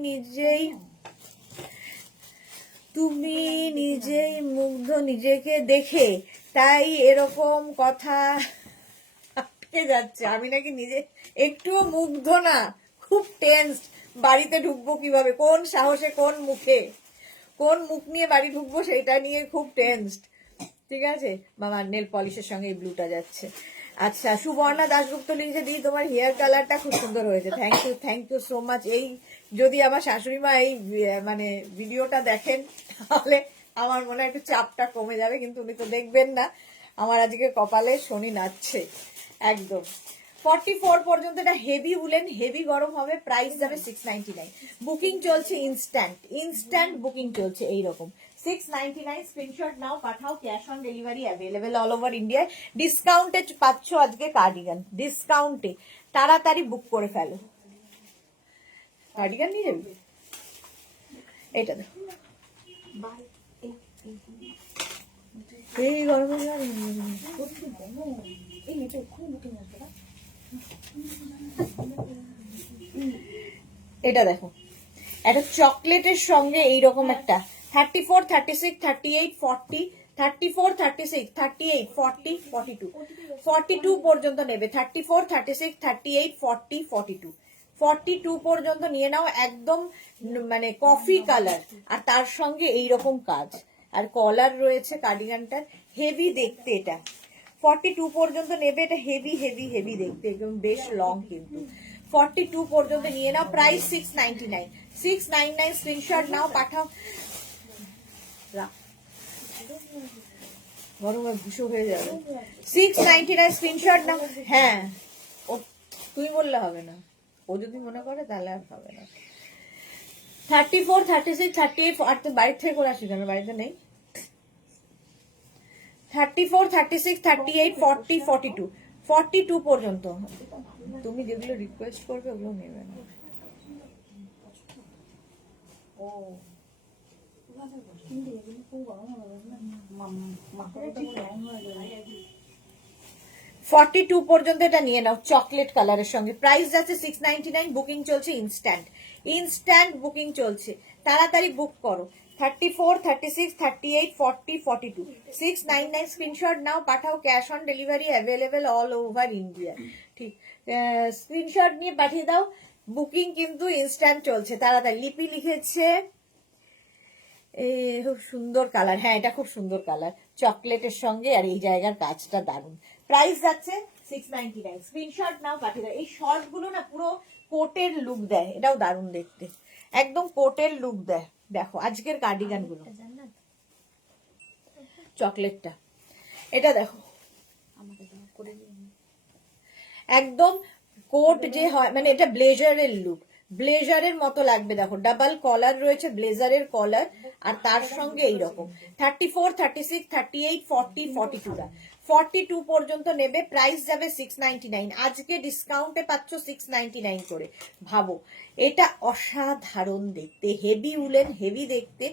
নিজেই মুগ্ধ নিজেকে দেখে, তাই এরকম কথা আটকে যাচ্ছে। আমি নাকি নিজে একটুও মুগ্ধ না, খুব টেন্স। বাড়িতে ঢুকবো কিভাবে, কোন সাহসে, কোন মুখে, কোন মুখ নিয়ে বাড়ি ঢুকবো সেটা নিয়ে খুব টেন্সড। ঠিক আছে, মামার নেল পলিশের সঙ্গে এই ব্লুটা যাচ্ছে। আচ্ছা, সুবর্ণা দাশগুপ্ত লিখেছে, দিদি তোমার হেয়ার কালারটা খুব সুন্দর হয়েছে। Thank you so much. এই যদি আমার শাশুড়ি মা এই মানে ভিডিওটা দেখেন তাহলে আমার মনে হয় একটু চাপটা কমে যাবে, কিন্তু উনি তো দেখবেন না। আমার আজকে কপালে শনি নাচছে একদম। 44 পর্যন্ত এটা হেভি উলেন, হেভি গরম হবে। প্রাইস যাবে 699। বুকিং চলছে ইনস্ট্যান্ট বুকিং চলছে এইরকম। 699 স্ক্রিনশট নাও, পাঠাও। Cash on delivery available all over ইন্ডিয়ায়। ডিসকাউন্টে পাচ্ছ আজকে কার্ডিগান, ডিসকাউন্টে। তাড়াতাড়ি বুক করে ফেলো। কার্ডিগান নিয়ে যাবি? এটা দেখো, এই গরমে এটা দেখো, একটা চকলেটের সঙ্গে এইরকম একটা 34, 36, 38, 40, 34, 36, 38, 40, 42, 42 পর্যন্ত নেবে। 34, 36, 38, 40, 42, 42 পর্যন্ত নিয়ে নাও। একদম মানে কফি কালার, আর তার সঙ্গে এইরকম কাজ, আর কলার রয়েছে কার্ডিগানটার। হেভি দেখতে এটা। 42 পর্যন্ত নেবে। এটা হেভি হেভি হেভি দেখতে, একদম বেশ লং কিন্তু। 42 পর্যন্ত নিয়ে নাও। প্রাইস 699। 699 স্ক্রিনশট নাও, পাঠাও। গরমে ভুষো হয়ে যাবে। 699 স্ক্রিনশট নাও। হ্যাঁ, ও তুই বললে হবে না, ও যদি মনে করে তাহলে আর হবে না। 34, 36, 38, আর তো বাড়ির থেকে করে আসি কেন, বাড়িতে নেই। 34, 36, 38, 40, 42, 42 পর্যন্ত। তুমি যেগুলো রিকোয়েস্ট করবে ওগুলো নেবে না। ও 42 পর্যন্ত এটা নিয়ে নাও, চকলেট কালারের সঙ্গে। প্রাইস যাচ্ছে 699, বুকিং চলছে ইনস্ট্যান্ট। ইনস্ট্যান্ট বুকিং চলছে, তাড়াতাড়ি বুক করো। 34, 36, 38, 40, 42, 699। স্ক্রিনশট নাও, পাঠাও। Cash on delivery available all over India. ঠিক, স্ক্রিনশট নিয়ে পাঠিয়ে দাও। বুকিং কিন্তু ইনস্ট্যান্ট চলছে, তাড়াতাড়ি। লিপি লিখেছে খুব সুন্দর কালার। হ্যাঁ, এটা খুব সুন্দর কালার, চকলেটের সঙ্গে। আর এই জায়গার কাজটা দারুণ। প্রাইস যাচ্ছে 699। স্ক্রিনশট নাও, পাঠিয়ে দাও। এই শর্ট গুলো না পুরো কোটের লুক দেয়, এটাও দারুণ দেখতে, একদম কোটের লুক দেয়। দেখো আজকের কার্ডিগান গুলো, চকলেটটা, এটা দেখো একদম কোট যে হয়, মানে এটা ব্লেজারের লুক, ব্লেজারের মতো লাগবে। দেখো ডাবল কলার রয়েছে, ব্লেজারের কলার, আর তার সঙ্গে এইরকম। 34, 36, 38, 40, 42 দা 42 পর্যন্ত নেবে। প্রাইস যাবে 699। আজকে ডিসকাউন্টে পাচ্ছ 699 করে। ভাবো, এটা অসাধারণ দেখতে, হেভি উলেন, হেভি দেখতে,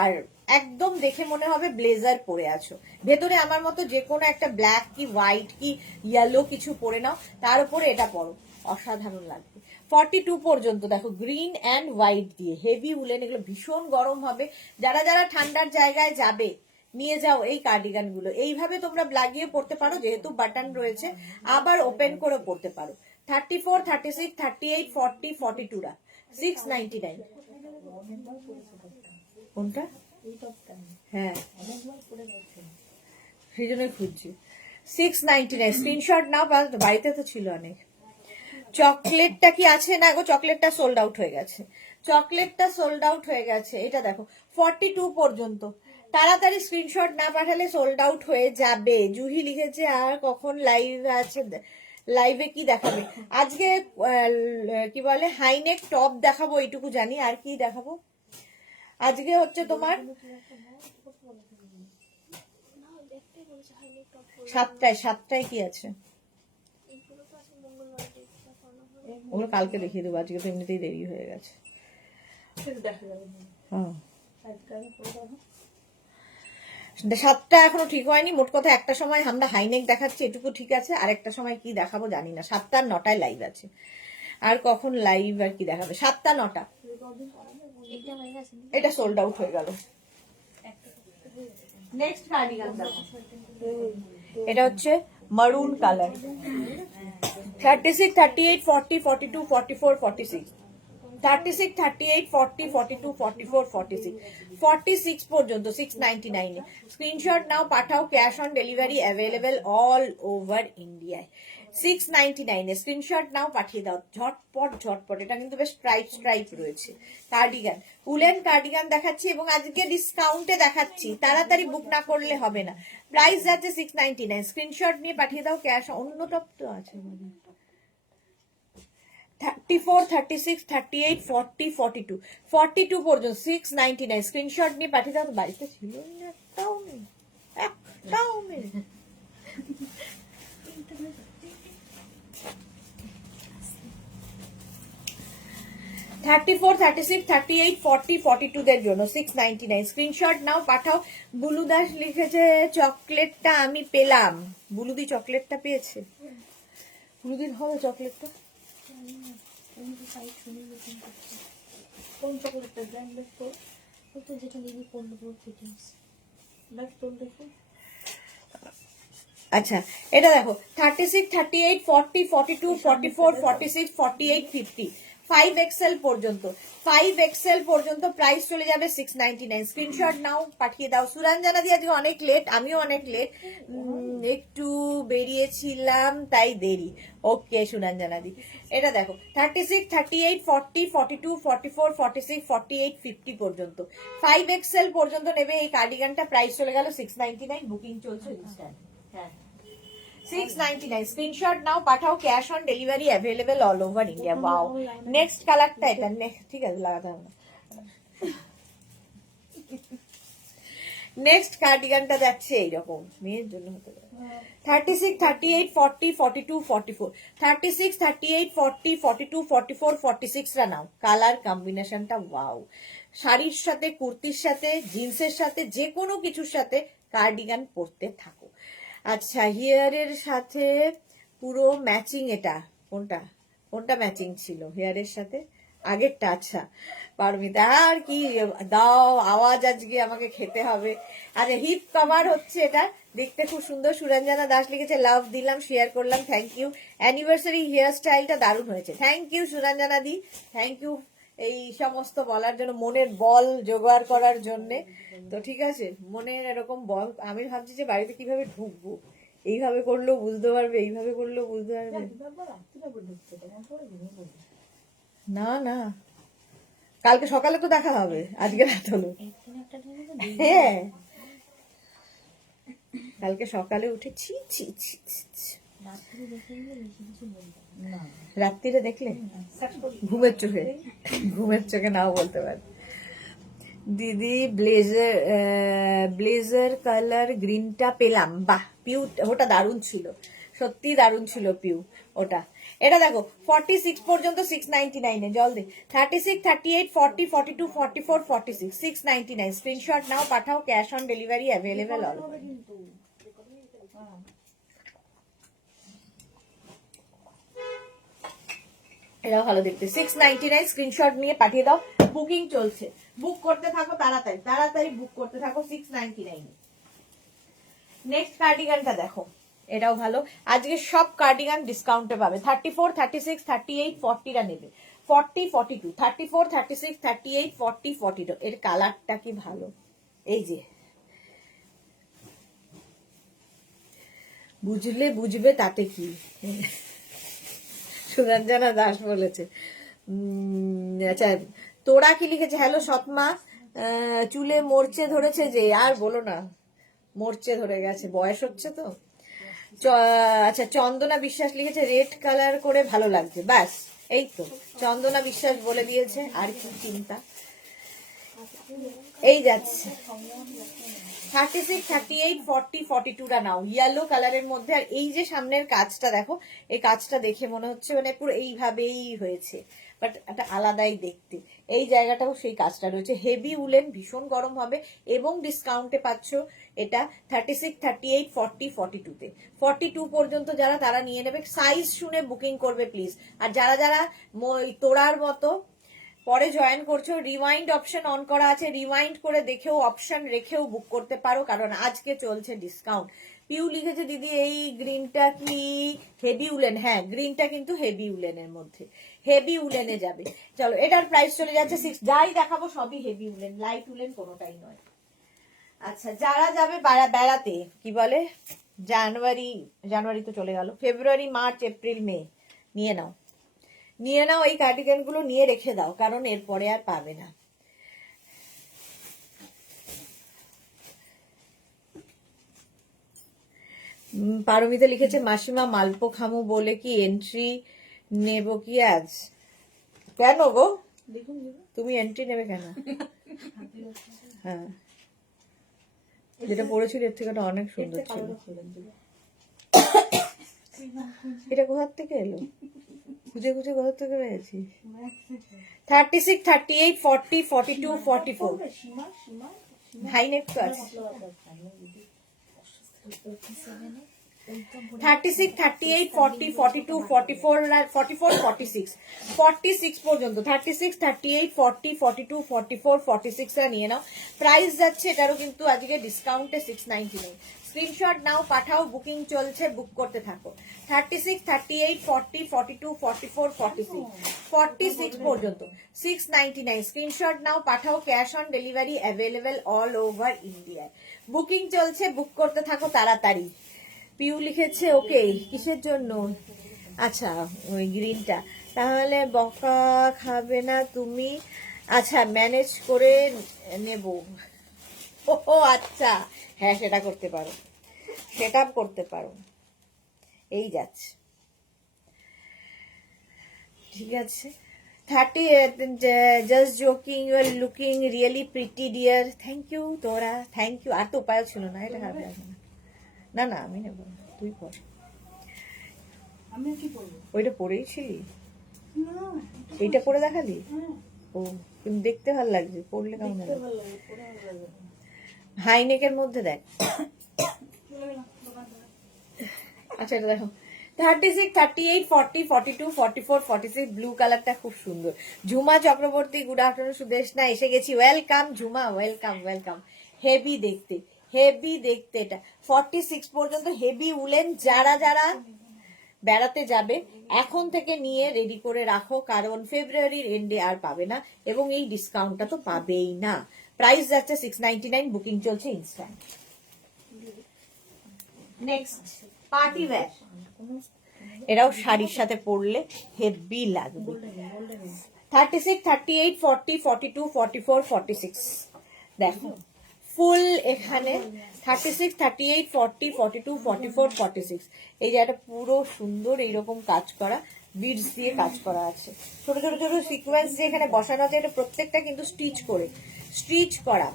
আর একদম দেখে মনে হবে ব্লেজার পরে আছো। ভেতরে আমার মতো যে কোনো একটা ব্ল্যাক কি হোয়াইট কি ইয়েলো কিছু পরে নাও, তার উপরে এটা পরো, অসাধারণ লাগবে। 42 পর্যন্ত দেখো, গ্রিন অ্যান্ড হোয়াইট দিয়ে হেভি উলেন। এগুলো ভীষণ গরম হবে। যারা যারা ঠান্ডার জায়গায় যাবে, নিয়ে যাও এই কার্ডিগান গুলো। এইভাবে তোমরা লাগিয়ে পড়তে পারো, যেহেতু বাটন রয়েছে, আবার ওপেন করে পড়তে পারো। 34, 36, 38, 40, 42 রা 699। কোনটা? হ্যাঁ, সেই জন্যই খুঁজছি। 699। স্ক্রিনশট নাও, বাড়িতে তো ছিল অনেক। চকলেটটা কি আছে? না গো, চকলেটটা সোল্ড আউট হয়ে গেছে, চকলেটটা সোল্ড আউট হয়ে গেছে। এটা দেখো 42 পর্যন্ত, তাড়াতাড়ি স্ক্রিনশট না পাঠালে সোল্ড আউট হয়ে যাবে। জুহি লিখেছে আর কখন লাইভ আছে, লাইভে কি দেখাবে আজকে? কি বলে, হাইনেক টপ দেখাবো, এইটুকু জানি। আর কি দেখাবো আজকে হচ্ছে তোমার 7টায় কি আছে ওগুলো কালকে দেখিয়ে দেবো, আজকে তো এমনিতেই দেরি হয়ে গেছে। হ্যাঁ, 7টা এখনো ঠিক হয়নি। মোট কথা একটা সময় আমরা হাইনেক দেখাচ্ছি, এটুকু ঠিক আছে। আর একটা সময় কি দেখাবো জানি না। 7টা আর 9টায় লাইভ আছে। আর কখন লাইভ আর কি দেখাবে? 7টা 9টা। এটা সোল্ড আউট হয়ে গেল। নেক্সট কার্ডিগান দেখো, এটা হচ্ছে মারুন কালার। 36, 38, 40, 42, 44, 46, 36, 38, 40, 42, 44, 46, 46 পর্যন্ত 699 এ। স্ক্রিনশট নাও, পাঠাও। Cash on delivery available all over ইন্ডিয়ায়। 699 এ স্ক্রিনশট নাও, পাঠিয়ে দাও ঝটপট ঝটপট। এটা কিন্তু বেশ স্ট্রাইপ স্ট্রাইপ রয়েছে কার্ডিগান, উলেন কার্ডিগান দেখাচ্ছি, এবং আজকে ডিসকাউন্টে দেখাচ্ছি। তাড়াতাড়ি বুক না করলে হবে না। প্রাইস যাচ্ছে 699। স্ক্রিনশট নিয়ে পাঠিয়ে দাও। ক্যাশ অন্য টপ তো আছে, 34, 36, 38, 40, 42, 42 পর্যন্ত 699। স্ক্রিনশট নিয়ে পাঠিয়ে দাও। বাড়িতে ছিল না, একটাও নেই, একটাও নেই। থার্টি ফোর, 36, 38, 40, 42 দের জন্য 699। স্ক্রিনশট নাও, পাঠাও। বুলু দাস লিখেছে চকলেটটা আমি পেলাম। বুলুদি চকলেটটা পেয়েছে? বুলুদির হবে চকলেটটা? কোন চকলেটটা? যেটা দিদি পড়লো ফিটিংস। আচ্ছা, এটা দেখো 36, 38, 40, 42, 44, 46, 48, 50, 5XL পর্যন্ত। 5XL পর্যন্ত প্রাইস চলে যাবে 699। স্ক্রিনশট নাও, পাঠিয়ে দাও। সুরঞ্জনা দি আজকে অনেক লেট, আমিও অনেক লেট, একটু বেরিয়েছিলাম তাই দেরি। ওকে সুরঞ্জনা দি, এটা দেখো 36, 38, 40, 42, 44, 46, 48, 50 পর্যন্ত। 5XL পর্যন্ত নেবে এই কার্ডিগানটা। প্রাইস চলে গেল 699। বুকিং চলছে ইনস্ট্যান্ট। হ্যাঁ, 699। স্ক্রিনশট নাও, পাঠাও। Cash on delivery available all over India. Wow, next কালারটা এটা। ঠিক আছে, লাগাতে হবে না। নেক্সট কার্ডিগানটা যাচ্ছে এইরকম, মেয়ের জন্য হতে পারে। 36, 38, 40, 42, 44, 36, 38, 40, 42, 44, 46 রা নাও। কালার কম্বিনেশনটা ওয়াও। শাড়ির সাথে, কুর্তির সাথে, জিন্সের সাথে, যে কোনো কিছুর সাথে কার্ডিগান পরতে থাকো। আচ্ছা, হেয়ারের সাথে পুরো ম্যাচিং। এটা কোনটা কোনটা ম্যাচিং ছিল হেয়ারের সাথে? আগেরটা। আচ্ছা পারমিতা, আর কি দাও আওয়াজ, আজকে আমাকে খেতে হবে। আচ্ছা, হিপ কভার হচ্ছে এটা, দেখতে খুব সুন্দর। সুরঞ্জনা দাস লিখেছে লাভ দিলাম, শেয়ার করলাম, থ্যাংক ইউ। অ্যানিভার্সারি হেয়ার স্টাইলটা দারুণ হয়েছে, থ্যাংক ইউ সুরঞ্জনা দি, থ্যাংক ইউ এই সমস্ত বলার জন্য, মনের বল জোগাড় করার জন্যে। তো ঠিক আছে, মনের এরকম বল, আমি ভাবছি যে বাড়িতে কিভাবে ঢুকবো, এইভাবে করলেও বুঝতে পারবে, এইভাবে করলেও বুঝতে পারবে। না না, কালকে সকালে তো দেখা হবে, আজকে রাত হলো। হ্যাঁ, কালকে সকালে উঠে ছি ছি ছি ছি ছি। রাত্রিরে দেখলে ঘুমের চোখে, ঘুমের চোখে নাও বলতে পারে। দিদি ব্লেজার, ব্লেজার কালার গ্রিনটা পেলাম, বাহ পিউ, ওটা দারুণ ছিল, সত্যি দারুণ ছিল পিউ ওটা। এটা দেখো 46 পর্যন্ত 699 জল দে। 36, 38, 40, 42, 44, 46, 699। স্ক্রিনশট নাও, পাঠাও, cash on delivery available all. এটাও ভালো দেখতে, 699। স্ক্রিনশট নিয়ে পাঠিয়ে দাও, বুকিং চলছে, বুক করতে থাকো, তাড়াতাড়ি তাড়াতাড়ি বুক করতে থাকো। 699। নেক্সট কার্ডিগানটা দেখো, এটাও ভালো। আজকে সব কার্ডিগান ডিসকাউন্টে পাবে। 34, 36, 38, 40 রা নেবে, 40, 42, 34, 36, 38, 40, 42। এর কালারটা কি ভালো, এই যে বুঝলে বুঝবে তাতে কি। সুরঞ্জনা দাস বলেছে। আচ্ছা, তোরা কি লিখেছে, হ্যালো সৎমা, চুলে মরচে ধরেছে যে, আর বলো না, মরচে ধরে গেছে, বয়স হচ্ছে তো। আচ্ছা, চন্দনা বিশ্বাস লিখেছে রেড কালার করে ভালো লাগছে, ব্যাস এই তো, চন্দনা বিশ্বাস বলে দিয়েছে, আর কি চিন্তা। এই যাচ্ছে 36, 38, 40, 42 টা নাও, ইয়েলো কালারের মধ্যে। আর এই যে সামনের কাজটা দেখো, এই কাজটা দেখে মনে হচ্ছে মানে পুরো এইভাবেই হয়েছে, বাট একটা আলাদাই দেখতে। এই জায়গাটাও সেই কাজটা রয়েছে, হেভি উলেন, ভীষণ গরম হবে, এবং ডিসকাউন্টে পাচ্ছ এটা 36, 38, 40, 42 তে। 42 পর্যন্ত যারা, তারা নিয়ে নেবে, সাইজ শুনে বুকিং করবে প্লিজ। আর যারা যারা তোড়ার মতো পরে জয়েন করছো, রিমাইন্ড অপশন অন করা আছে, রিমাইন্ড করে দেখেও অপশন রেখেও বুক করতে পারো, কারণ আজকে চলছে ডিসকাউন্ট। পিউ লিখেছে দিদি এই গ্রিনটা কি হেভি উলেন? হ্যাঁ, গ্রিনটা কিন্তু হেভি উলেনের মধ্যে, হেভি উলেনে যাবে। চলো, এটার প্রাইস চলে যাচ্ছে 6। যাই দেখাবো সবই হেভি উলেন, লাইট উলেন কোনোটাই নয়। আচ্ছা, যারা যাবে বেড়াতে, কি বলে, জানুয়ারি তো চলে গেল, ফেব্রুয়ারি, মার্চ, এপ্রিল, মে, নিয়ে নাও, নিয়ে নাও, এই কার্ডিগান গুলো নিয়ে রেখে দাও, কারণ এরপরে আর পাবে না। পারমিতা লিখেছে মাসিমা মালপো খামু বলে কি এন্ট্রি নেব কি আজ? কেন গো, তুমি এন্ট্রি নেবে কেন? হ্যাঁ, যেটা পড়েছিল এর থেকে অনেক সুন্দর ছিল। এটা কোথার থেকে এলো, খুঁজে খুঁজে কোথার থেকে পেয়েছিস? 36, 38, 40, 42, 44 হাই নেক তো আছে। 36, 38, 40, 42, 44, 44, 46, 46 পর্যন্ত। 36, 38, 40, 42, 44, 46 রা নিয়ে নাও। প্রাইস যাচ্ছে এটারও কিন্তু আজকে ডিসকাউন্টে 699। স্ক্রিনশট নাও, পাঠাও, বুকিং চলছে, বুক করতে থাকো। 36, 38, 40, 42, 44, 46, 46 পর্যন্ত 699। স্ক্রিনশট নাও, পাঠাও, cash on delivery available all over India. Booking চলছে, বুক করতে থাকো তাড়াতাড়ি। পিউ লিখেছে ওকে, কিসের জন্য? আচ্ছা, ওই গ্রিনটা, তাহলে বকা খাবে না তুমি? আচ্ছা, ম্যানেজ করে নেব। ও আচ্ছা, হ্যাঁ সেটা করতে পারো, সেট আপ করতে পারো। এই যাচ্ছে, ঠিক আছে, 30, just joking, you are looking really pretty dear. Thank you তোরা, থ্যাংক ইউ। আর তো উপায় ছিল না, এটা খারাপ লাগবে না। না না আমি নেব না, তুই পর। আমি কি করবো? ওইটা পরেই ছিলি, না, এইটা পরে দেখালি? হ্যাঁ, ও কিন্তু দেখতে ভালো লাগছে, পরলে কেমন দেখতে লাগে? ভালো লাগে, পরে ভালো লাগে না। হাইনেকের মধ্যে দেখ। চলে গেলাম দোকান থেকে। আচ্ছা এটা দেখো, 36, 38, 40, 42, 44, 46 ব্লু কালারটা খুব সুন্দর। Jhuma Chakraborty, good afternoon. সুদেশনা এসে গেছি, welcome Jhuma, welcome welcome. Heavy দেখতে, হেভি দেখতে। এটা 46 পর্যন্ত হেভি উলেন। যারা যারা বেড়াতে যাবে এখন থেকে নিয়ে রেডি করে রাখো, কারণ ফেব্রুয়ারির এন্ডে আর পাবে না, এবং এই ডিসকাউন্টটা তো পাবেই না। প্রাইস যাচ্ছে 699, বুকিং চলছে ইনস্ট্যান্ট। নেক্সট পার্টি ওয়্যার, এরাও শাড়ির সাথে পরলে হেভি লাগবে। 36, 38, 40, 42, 44, 46 দেখো ফুল এখানে 36, 38, 40, 42, 44, 46 এই যে একটা পুরো সুন্দর এইরকম কাজ করা বিডস দিয়ে কাজ করা আছে, ছোট ছোট ছোট সিকোয়েন্স যে এখানে বসানো আছে, এটা প্রত্যেকটা কিন্তু স্টিচ করা।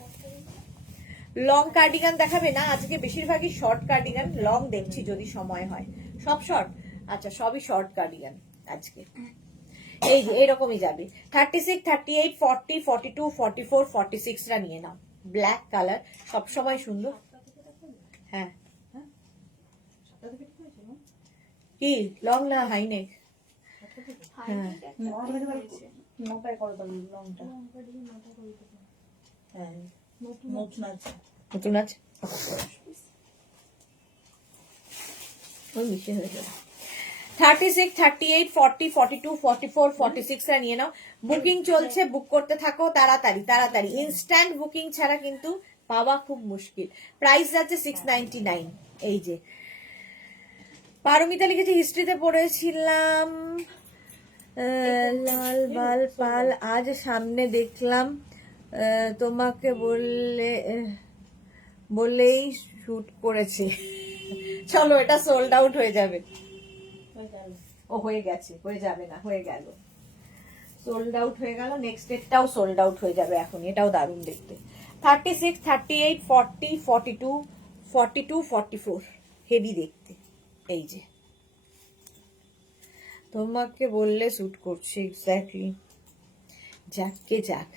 লং কার্ডিগান দেখাবে না আজকে, বেশিরভাগই শর্ট কার্ডিগান। লং দেখছি যদি সময় হয়, সব শর্ট। আচ্ছা সবই শর্ট কার্ডিগান আজকে। এই যে এরকমই যাবে 36, 38, 40, 42, 44, 46 রা নিয়ে নাও। ব্ল্যাক কালার সবসময় সুন্দর। হ্যাঁ কি লং না হাইনেক? হ্যাঁ নটায় করে দেবো লংটা। হ্যাঁ নতুন আছে। নতুন আছে, ওই মিশে হয়ে যাবে। 36, 38, 40, 42, 44, 46 রা নিয়ে নাও। বুকিং চলছে, বুক করতে থাকো তাড়াতাড়ি তাড়াতাড়ি। ইনস্ট্যান্ট বুকিং ছাড়া কিন্তু পাওয়া খুব মুশকিল। প্রাইস যাচ্ছে 699। এই যে পারমিতা লিখেছে হিস্ট্রিতে পড়েছিলাম লাল বাল পাল, আজ সামনে দেখলাম তোমাকে বলেই শুট করেছে। চলো এটা সোল্ড আউট হয়ে যাবে। ও হয়ে গেছে, হয়ে যাবে না, হয়ে গেল, সোল্ড আউট হয়ে গেল। নেক্সট ডেটটাও সোল্ড আউট হয়ে যাবে এখন, এটাও দারুণ দেখতে। 36, 38, 40, 42, 42, 44 হেভি দেখতে। এই যে তোমাকে বললে শুট করছে, এক্স্যাক্টলি। যাককে যাক,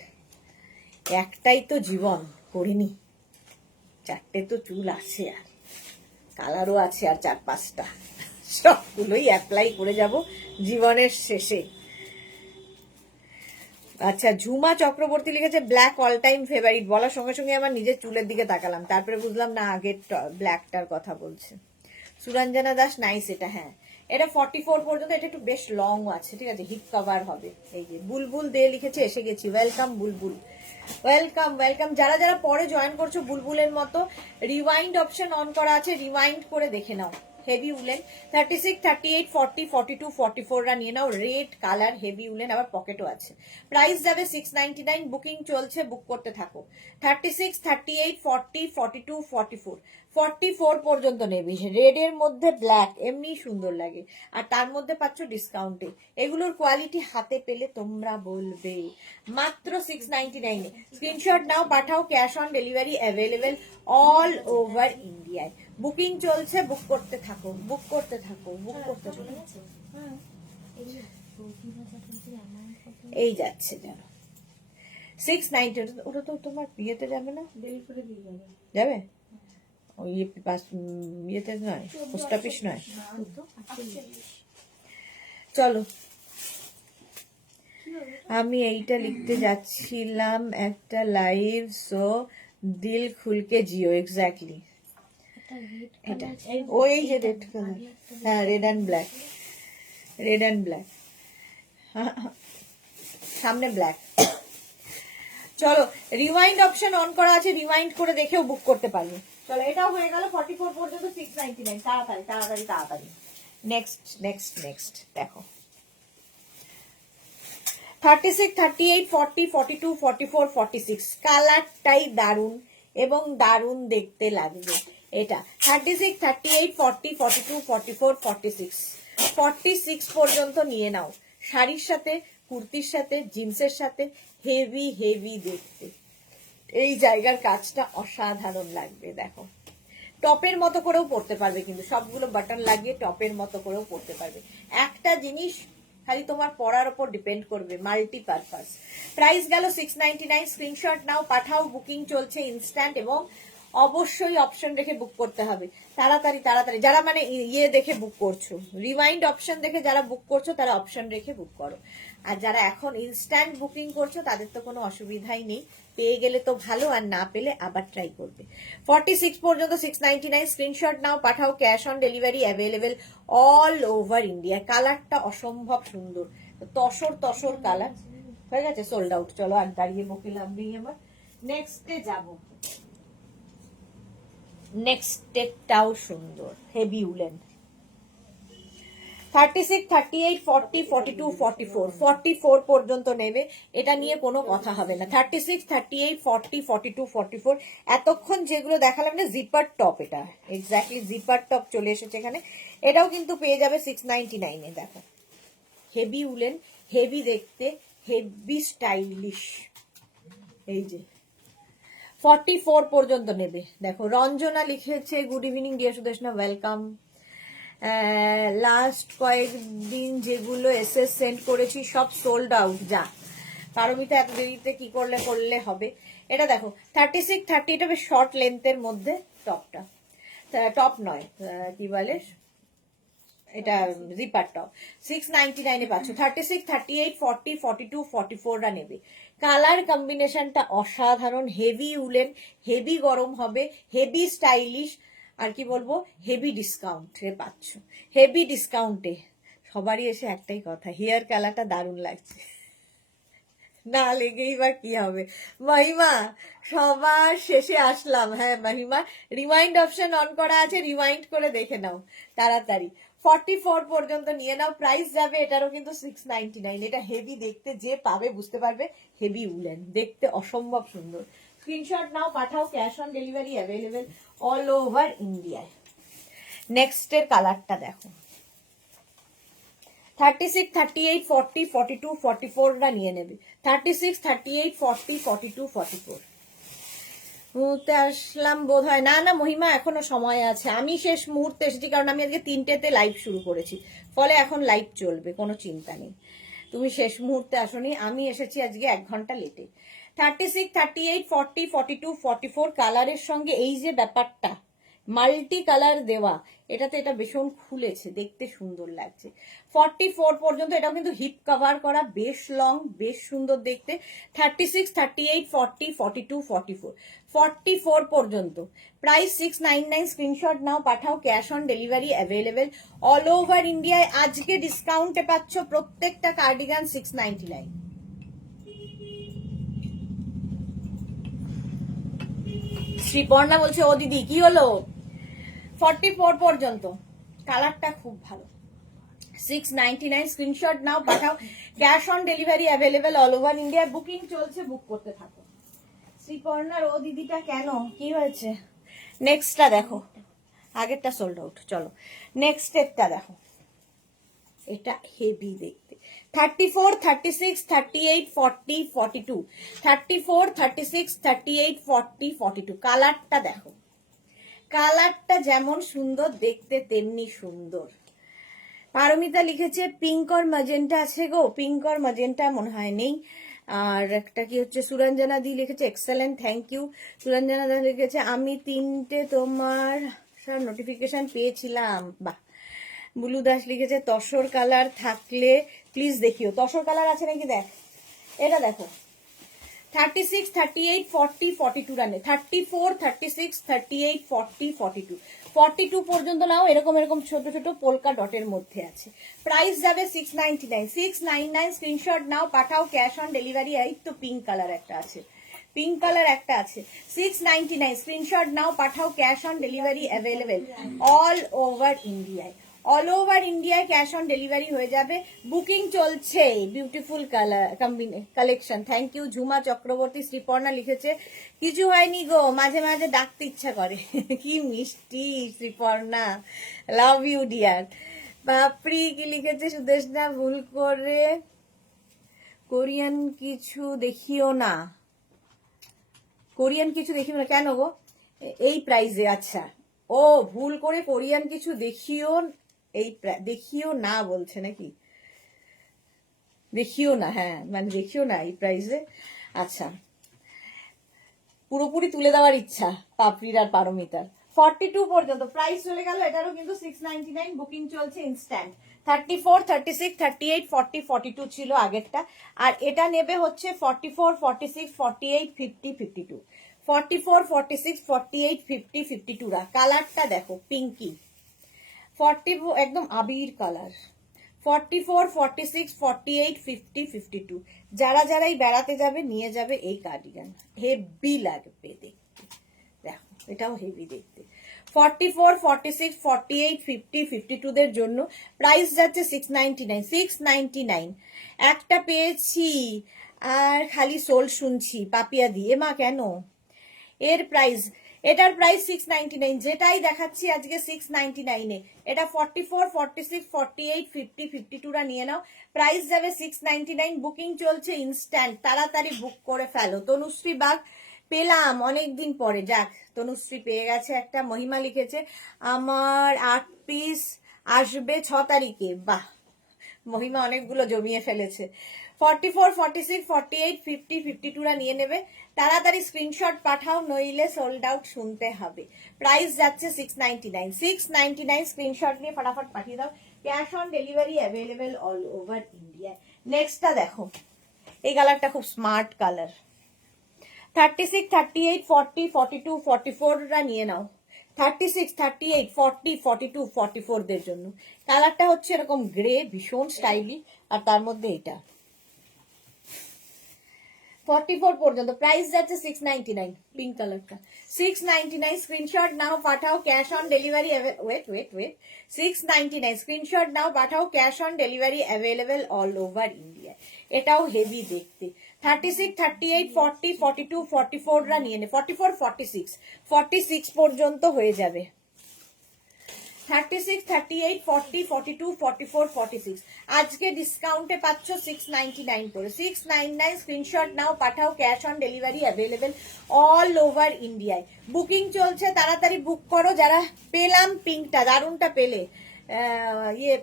একটাই তো জীবন, করিনি। চারটে তো চুল আছে, আর কালারও আছে, আর 4-5টা, সবগুলোই অ্যাপ্লাই করে যাব জীবনের শেষে। আচ্ছা ঝুমা চক্রবর্তী লিখেছে ব্ল্যাক অল টাইম ফেভারিট। বলার সঙ্গে সঙ্গে আমার নিজের চুলের দিকে তাকালাম, তারপরে বুঝলাম না আগের ব্ল্যাকটার কথা বলছে। সুরঞ্জনা দাস নাইস এটা। হ্যাঁ এটা 44 পর্যন্ত, এটা একটু বেশ লং আছে, ঠিক আছে, হিপ কভার হবে। এই যে বুলবুল দে লিখেছে এসে গেছি, ওয়েলকাম বুলবুল, ওয়েলকাম ওয়েলকাম। যারা যারা পরে জয়েন করছো বুলবুলের মতো, রিওয়াইন্ড অপশন অন করা আছে, রিওয়াইন্ড করে দেখে নাও। হেভি উলেন 36, 38, 40, 42, 44 রা নিয়ে নাও। রেড কালার হেভি উলেন, আবার পকেটও আছে। প্রাইস যাবে 699, বুকিং চলছে, বুক করতে থাকো। 36, 38, 40, 42, 44, 44 পর্যন্ত নেবে। রেড এর মধ্যে ব্ল্যাক এমনি সুন্দর লাগে, আর তার মধ্যে পাচ্ছ ডিসকাউন্টে। এগুলোর কোয়ালিটি হাতে পেলে তোমরা বলবে। মাত্র 699 স্ক্রিনশট নাও, পাঠাও, cash on delivery available all over ইন্ডিয়ায়। বুকিং চলছে, বুক করতে থাকো, বুক করতে থাকো, বুক করতে থাকো। এই যাচ্ছে যেন 690। ওটা তো তোমার বিয়েতে যাবে না? ডেলিভারি দিয়ে যাবে। যাবে ওই ইয়েতে নয়, পোস্ট অফিস নয়। চলো আমি এইটা লিখতে যাচ্ছিলাম একটা লাইভ, সো দিল খুলকে জিও। এক্স্যাক্টলি এটা ওই যে রেড কালার, হ্যাঁ red and black, red and black, সামনে ব্ল্যাক। চলো রিওয়াইন্ড অপশন অন করা আছে, রিওয়াইন্ড করে দেখেও বুক করতে পারবে। চলো এটাও হয়ে গেল 44 পর্যন্ত 699। তাড়াতাড়ি তাড়াতাড়ি তাড়াতাড়ি। নেক্সট নেক্সট নেক্সট দেখো 36, 38, 40, 42, 44, 46 কালারটাই দারুন এবং দারুন দেখতে লাগবে। এটা 36, 38, 40, 42, 44, 46 46 পর্যন্ত নিয়ে নাও। শাড়ির সাথে কুর্তির সাথে জিন্সের সাথে হেভি হেভি দেখতে। এই জায়গার কাজটা অসাধারণ লাগবে। দেখো টপের মতো করেও পরতে পারবে, কিন্তু সবগুলো বাটন লাগিয়ে টপের মতো করেও পরতে পারবে। একটা জিনিস খালি তোমার পরার উপর ডিপেন্ড করবে, মাল্টিপারপাস। প্রাইস গেল 699। স্ক্রিনশট নাও, পাঠাও, বুকিং চলছে ইনস্ট্যান্ট, এবং অবশ্যই অপশন রেখে বুক করতে হবে। তাড়াতাড়ি তাড়াতাড়ি, যারা মানে ইয়ে দেখে বুক করছো, রিমাইন্ড অপশন দেখে যারা বুক করছো তারা অপশন রেখে বুক করো। আর যারা এখন ইনস্ট্যান্ট বুকিং করছো তাদের তো কোনো অসুবিধাই নেই, পেয়ে গেলে তো ভালো, আর না পেলে আবার ট্রাই করবে। 46 পর্যন্ত 699। স্ক্রিনশট নাও, পাঠাও, cash on delivery available all over India. কালারটা অসম্ভব সুন্দর, তসর তসর কালার। হয়ে গেছে, সোল্ড আউট। চলো আর দাঁড়িয়ে বকে লাভ নেই আমার, নেক্সটে যাবো। নেক্সটটাও সুন্দর, হেভি উলেন। 36, 38, 40, 42, 44, 44 পর্যন্ত নেবে, এটা নিয়ে কোনো কথা হবে না। 36, 38, 40, 42, 44 এতক্ষণ যেগুলো দেখালাম না জিপার টপ, এটা এক্স্যাক্টলি জিপার টপ চলে এসেছে এখানে। এটাও কিন্তু পেয়ে যাবে 699 এ। দেখো হেভি উলেন, হেভি দেখতে, হেভি স্টাইলিশ। এই যে 44 পর্যন্ত নেবে। দেখো রঞ্জনা লিখেছে, good evening deer Sudeshna, welcome. Last কয়েকদিন যেগুলো এসএস সেন্ড করেছি সব সোল্ড আউট। যা পারমিতা, এত দেরিতে কি করলে হবে। এটা দেখো 36, 30, এটা বেশ শর্ট লেন্থের মধ্যে টপটা, টপ নয় কি বলে এটা, জিপার টপ। 699 এ পাচ্ছ। 36, 38, 40, 42, 44রা নেবে। কালার কম্বিনেশনটা অসাধারণ, হেভি উলেন, হেভি গরম হবে, হেভি স্টাইলিশ, আর কি বলবো, হেভি ডিসকাউন্টে পাচ্ছ। হেভি ডিসকাউন্টে সবারই এসে একটাই কথা, হেয়ার কালারটা দারুণ লাগছে। না লেগেই বা কি হবে। মহিমা সবার শেষে আসলাম। হ্যাঁ মহিমা, রিমাইন্ড অপশন অন করা আছে, রিমাইন্ড করে দেখে নাও তাড়াতাড়ি। 44 পর্যন্ত নিয়ে নাও। প্রাইস যাবে এটারও কিন্তু 699। এটা হেভি দেখতে, যে পাবে বুঝতে পারবে হেভি উলেন, দেখতে অসম্ভব সুন্দর। স্ক্রিনশট নাও, পাঠাও, cash on delivery available all over ইন্ডিয়ায়। নেক্সটের কালারটা দেখো, 36, 38, 40, 42, 44রা নিয়ে নেবে। 36, 38, 40, 42, 44 মুহূর্তে আসলাম বোধ হয়। না না মহিমা, এখনো সময় আছে। আমি শেষ মুহূর্তে এসেছি, কারণ আমি আজকে 3টেতে লাইভ শুরু করেছি, ফলে এখন লাইভ চলবে, কোনো চিন্তা নেই। তুমি শেষ মুহূর্তে আসনি, আমি এসেছি আজকে 1 ঘন্টা লেটে। 36, 38, 40, 42, 44 কালারের সঙ্গে এই যে ব্যাপারটা মাল্টি কালার দেওয়া, এটাতে এটা ভীষণ খুলেছে, দেখতে সুন্দর লাগছে। 44 পর্যন্ত, এটাও কিন্তু হিপ কভার করা, বেশ লং, বেশ সুন্দর দেখতে। 36, 38, 40, 42, 44, 44 পর্যন্ত। প্রাইস 699। স্ক্রিনশট নাও, পাঠাও, cash on delivery available all over ইন্ডিয়ায়। আজকে ডিসকাউন্টে পাচ্ছ প্রত্যেকটা কার্ডিগান 699। শ্রীপর্ণা বলছে, ও দিদি কি হলো? 44 পর্যন্ত, কালারটা খুব ভালো। 699। স্ক্রিনশট নাও, পাঠাও, cash on delivery available all over India. Booking চলছে, বুক করতে থাকো। শ্রীপর্ণার ও দিদিটা কেন, কি হয়েছে? নেক্সটটা দেখো, আগেরটা সোল্ড আউট। চলো নেক্সটেরটা দেখো, এটা হেভি দেখতে। 34, 36, 38, 40, 42, 34, 36, 38, 40, 42 কালারটা দেখো। কালারটা যেমন সুন্দর দেখতে তেমনি সুন্দর। পারমিতা লিখেছে পিঙ্ক আর ম্যাজেন্টা আছে গো, পিঙ্ক আর ম্যাজেন্টা মনে হয় নেই। আর একটা কি হচ্ছে, সুরঞ্জনা দি লিখেছে এক্সেলেন্ট, থ্যাংক ইউ। সুরঞ্জনা দা লিখেছে আমি 3টে তোমার সব নোটিফিকেশন পেয়েছিলাম, বাহ। বুলু দাস লিখেছে তসর কালার থাকলে প্লিজ দেখিও। তসর কালার আছে নাকি দেখ, এটা দেখো। 36, 38, 40, 42 রানে। 34, 36, 38, 40, 42, 42 পর্যন্ত নাও। এরকম এরকম ছোট ছোট পোলকা ডটের মধ্যে আছে। প্রাইস যাবে 699। 699 স্ক্রিনশট নাও, পাঠাও, ক্যাশ অন ডেলিভারি। এই তো পিঙ্ক কালার একটা আছে, পিঙ্ক কালার একটা আছে। 699 স্ক্রিনশট নাও, পাঠাও, cash on delivery available all over ইন্ডিয়ায়। অল ওভার ইন্ডিয়ায় ক্যাশ অন ডেলিভারি হয়ে যাবে, বুকিং চলছে। Beautiful colour collection, thank you. Jhuma Chakraborty. Sriparna লিখেছে কিছু হয়নি গো, মাঝে মাঝে ডাকতে ইচ্ছা করে। কি মিষ্টি শ্রীপর্ণা, লাভ ইউ ডিয়ার। বাপরি কি লিখেছে সুদেশনা, ভুল করে কোরিয়ান কিছু দেখিও না, কোরিয়ান কিছু দেখিও না কেন গো? এই প্রাইজে? আচ্ছা, ও ভুল করে কোরিয়ান কিছু দেখিও, এই দেখিও না বলছে নাকি? দেখিও না, হ্যাঁ মানে দেখিও না এই প্রাইজে। আচ্ছা, পুরোপুরি তুলে দেওয়ার ইচ্ছা পাপড়ির আর পারমিতার। 42 পর্যন্ত প্রাইস চলে গেল। এটারও কিন্তু 699 বুকিং চলছে ইনস্ট্যান্ট। 34, 36, 38, 40, 42 ছিল আগেরটা, আর এটা নেবে হচ্ছে 44, 46, 48, 50, 52। 44, 46, 48, 50, 52 রা। কালারটা দেখো পিঙ্কি, 40 একদম আবির কালার। 44, 46, 48, 50, 52 যারা যারাই বেড়াতে যাবে নিয়ে যাবে এই কার্ডিগান, হেভি লাগবে দেখতে। দেখো এটাও হেভি দেখতে। 44, 46, 48, 50, 52 দের জন্য প্রাইস যাচ্ছে 699। 699 একটা পেয়েছি আর খালি সোল শুনছি পাপিয়া দিয়ে। মা কেন? এর প্রাইস, এটার প্রাইস 699, যেটাই দেখাচ্ছি আজকে 699 এ। এটা 44, 46, 48, 50, 52 রা নিয়ে নাও, প্রাইস যাবে 699। বুকিং চলছে ইনস্ট্যান্ট, তাড়াতাড়ি বুক করে ফেলো। তনুশ্রী বাগ পেলাম অনেকদিন পরে, যাক তনুশ্রী পেয়ে গেছে একটা। মহিমা লিখেছে আমার 8 পিস আসবে 6 তারিখে। বাহ, মহিমা অনেকগুলো জমিয়ে ফেলেছে। 44, 46, 48, 50, 52 রা নিয়ে নেবে, তাড়াতাড়ি স্ক্রিনশট পাঠাও নইলে সোল্ড আউট শুনতে হবে। প্রাইস যাচ্ছে 699। 699 স্ক্রিনশট নিয়ে ফটাফট পাঠিয়ে দাও। Cash on delivery available all over India. নেক্সটটা দেখো, এই কালারটা খুব স্মার্ট কালার। 36, 38, 40, 42, 44 রা নিয়ে নাও। 36, 38, 40, 42, 44 দের জন্য। কালারটা হচ্ছে এরকম গ্রে, ভীষণ স্টাইলি, আর তার মধ্যে এটা 44 পর্যন্ত প্রাইস যাচ্ছে 699। পিঙ্ক কালারটা 699। স্ক্রিনশট নাও পাঠাও, cash on delivery wait 699 screenshot নাও পাঠাও, cash on delivery available all over India. এটাও হেভি দেখতে। 36, 38, 40, 42, 44 রা নিয়ে নে। 44, 46, 46 পর্যন্ত হয়ে যাবে। 36, 38, 40, 42, 44, 46 আজকে ডিসকাউন্টে পাচ্ছ 699 করে। 699 স্ক্রিনশট নাও পাঠাও, cash on delivery available all over ইন্ডিয়ায়। বুকিং চলছে, তাড়াতাড়ি বুক করো। যারা পেলাম পিঙ্কটা, দারুনটা পেলে,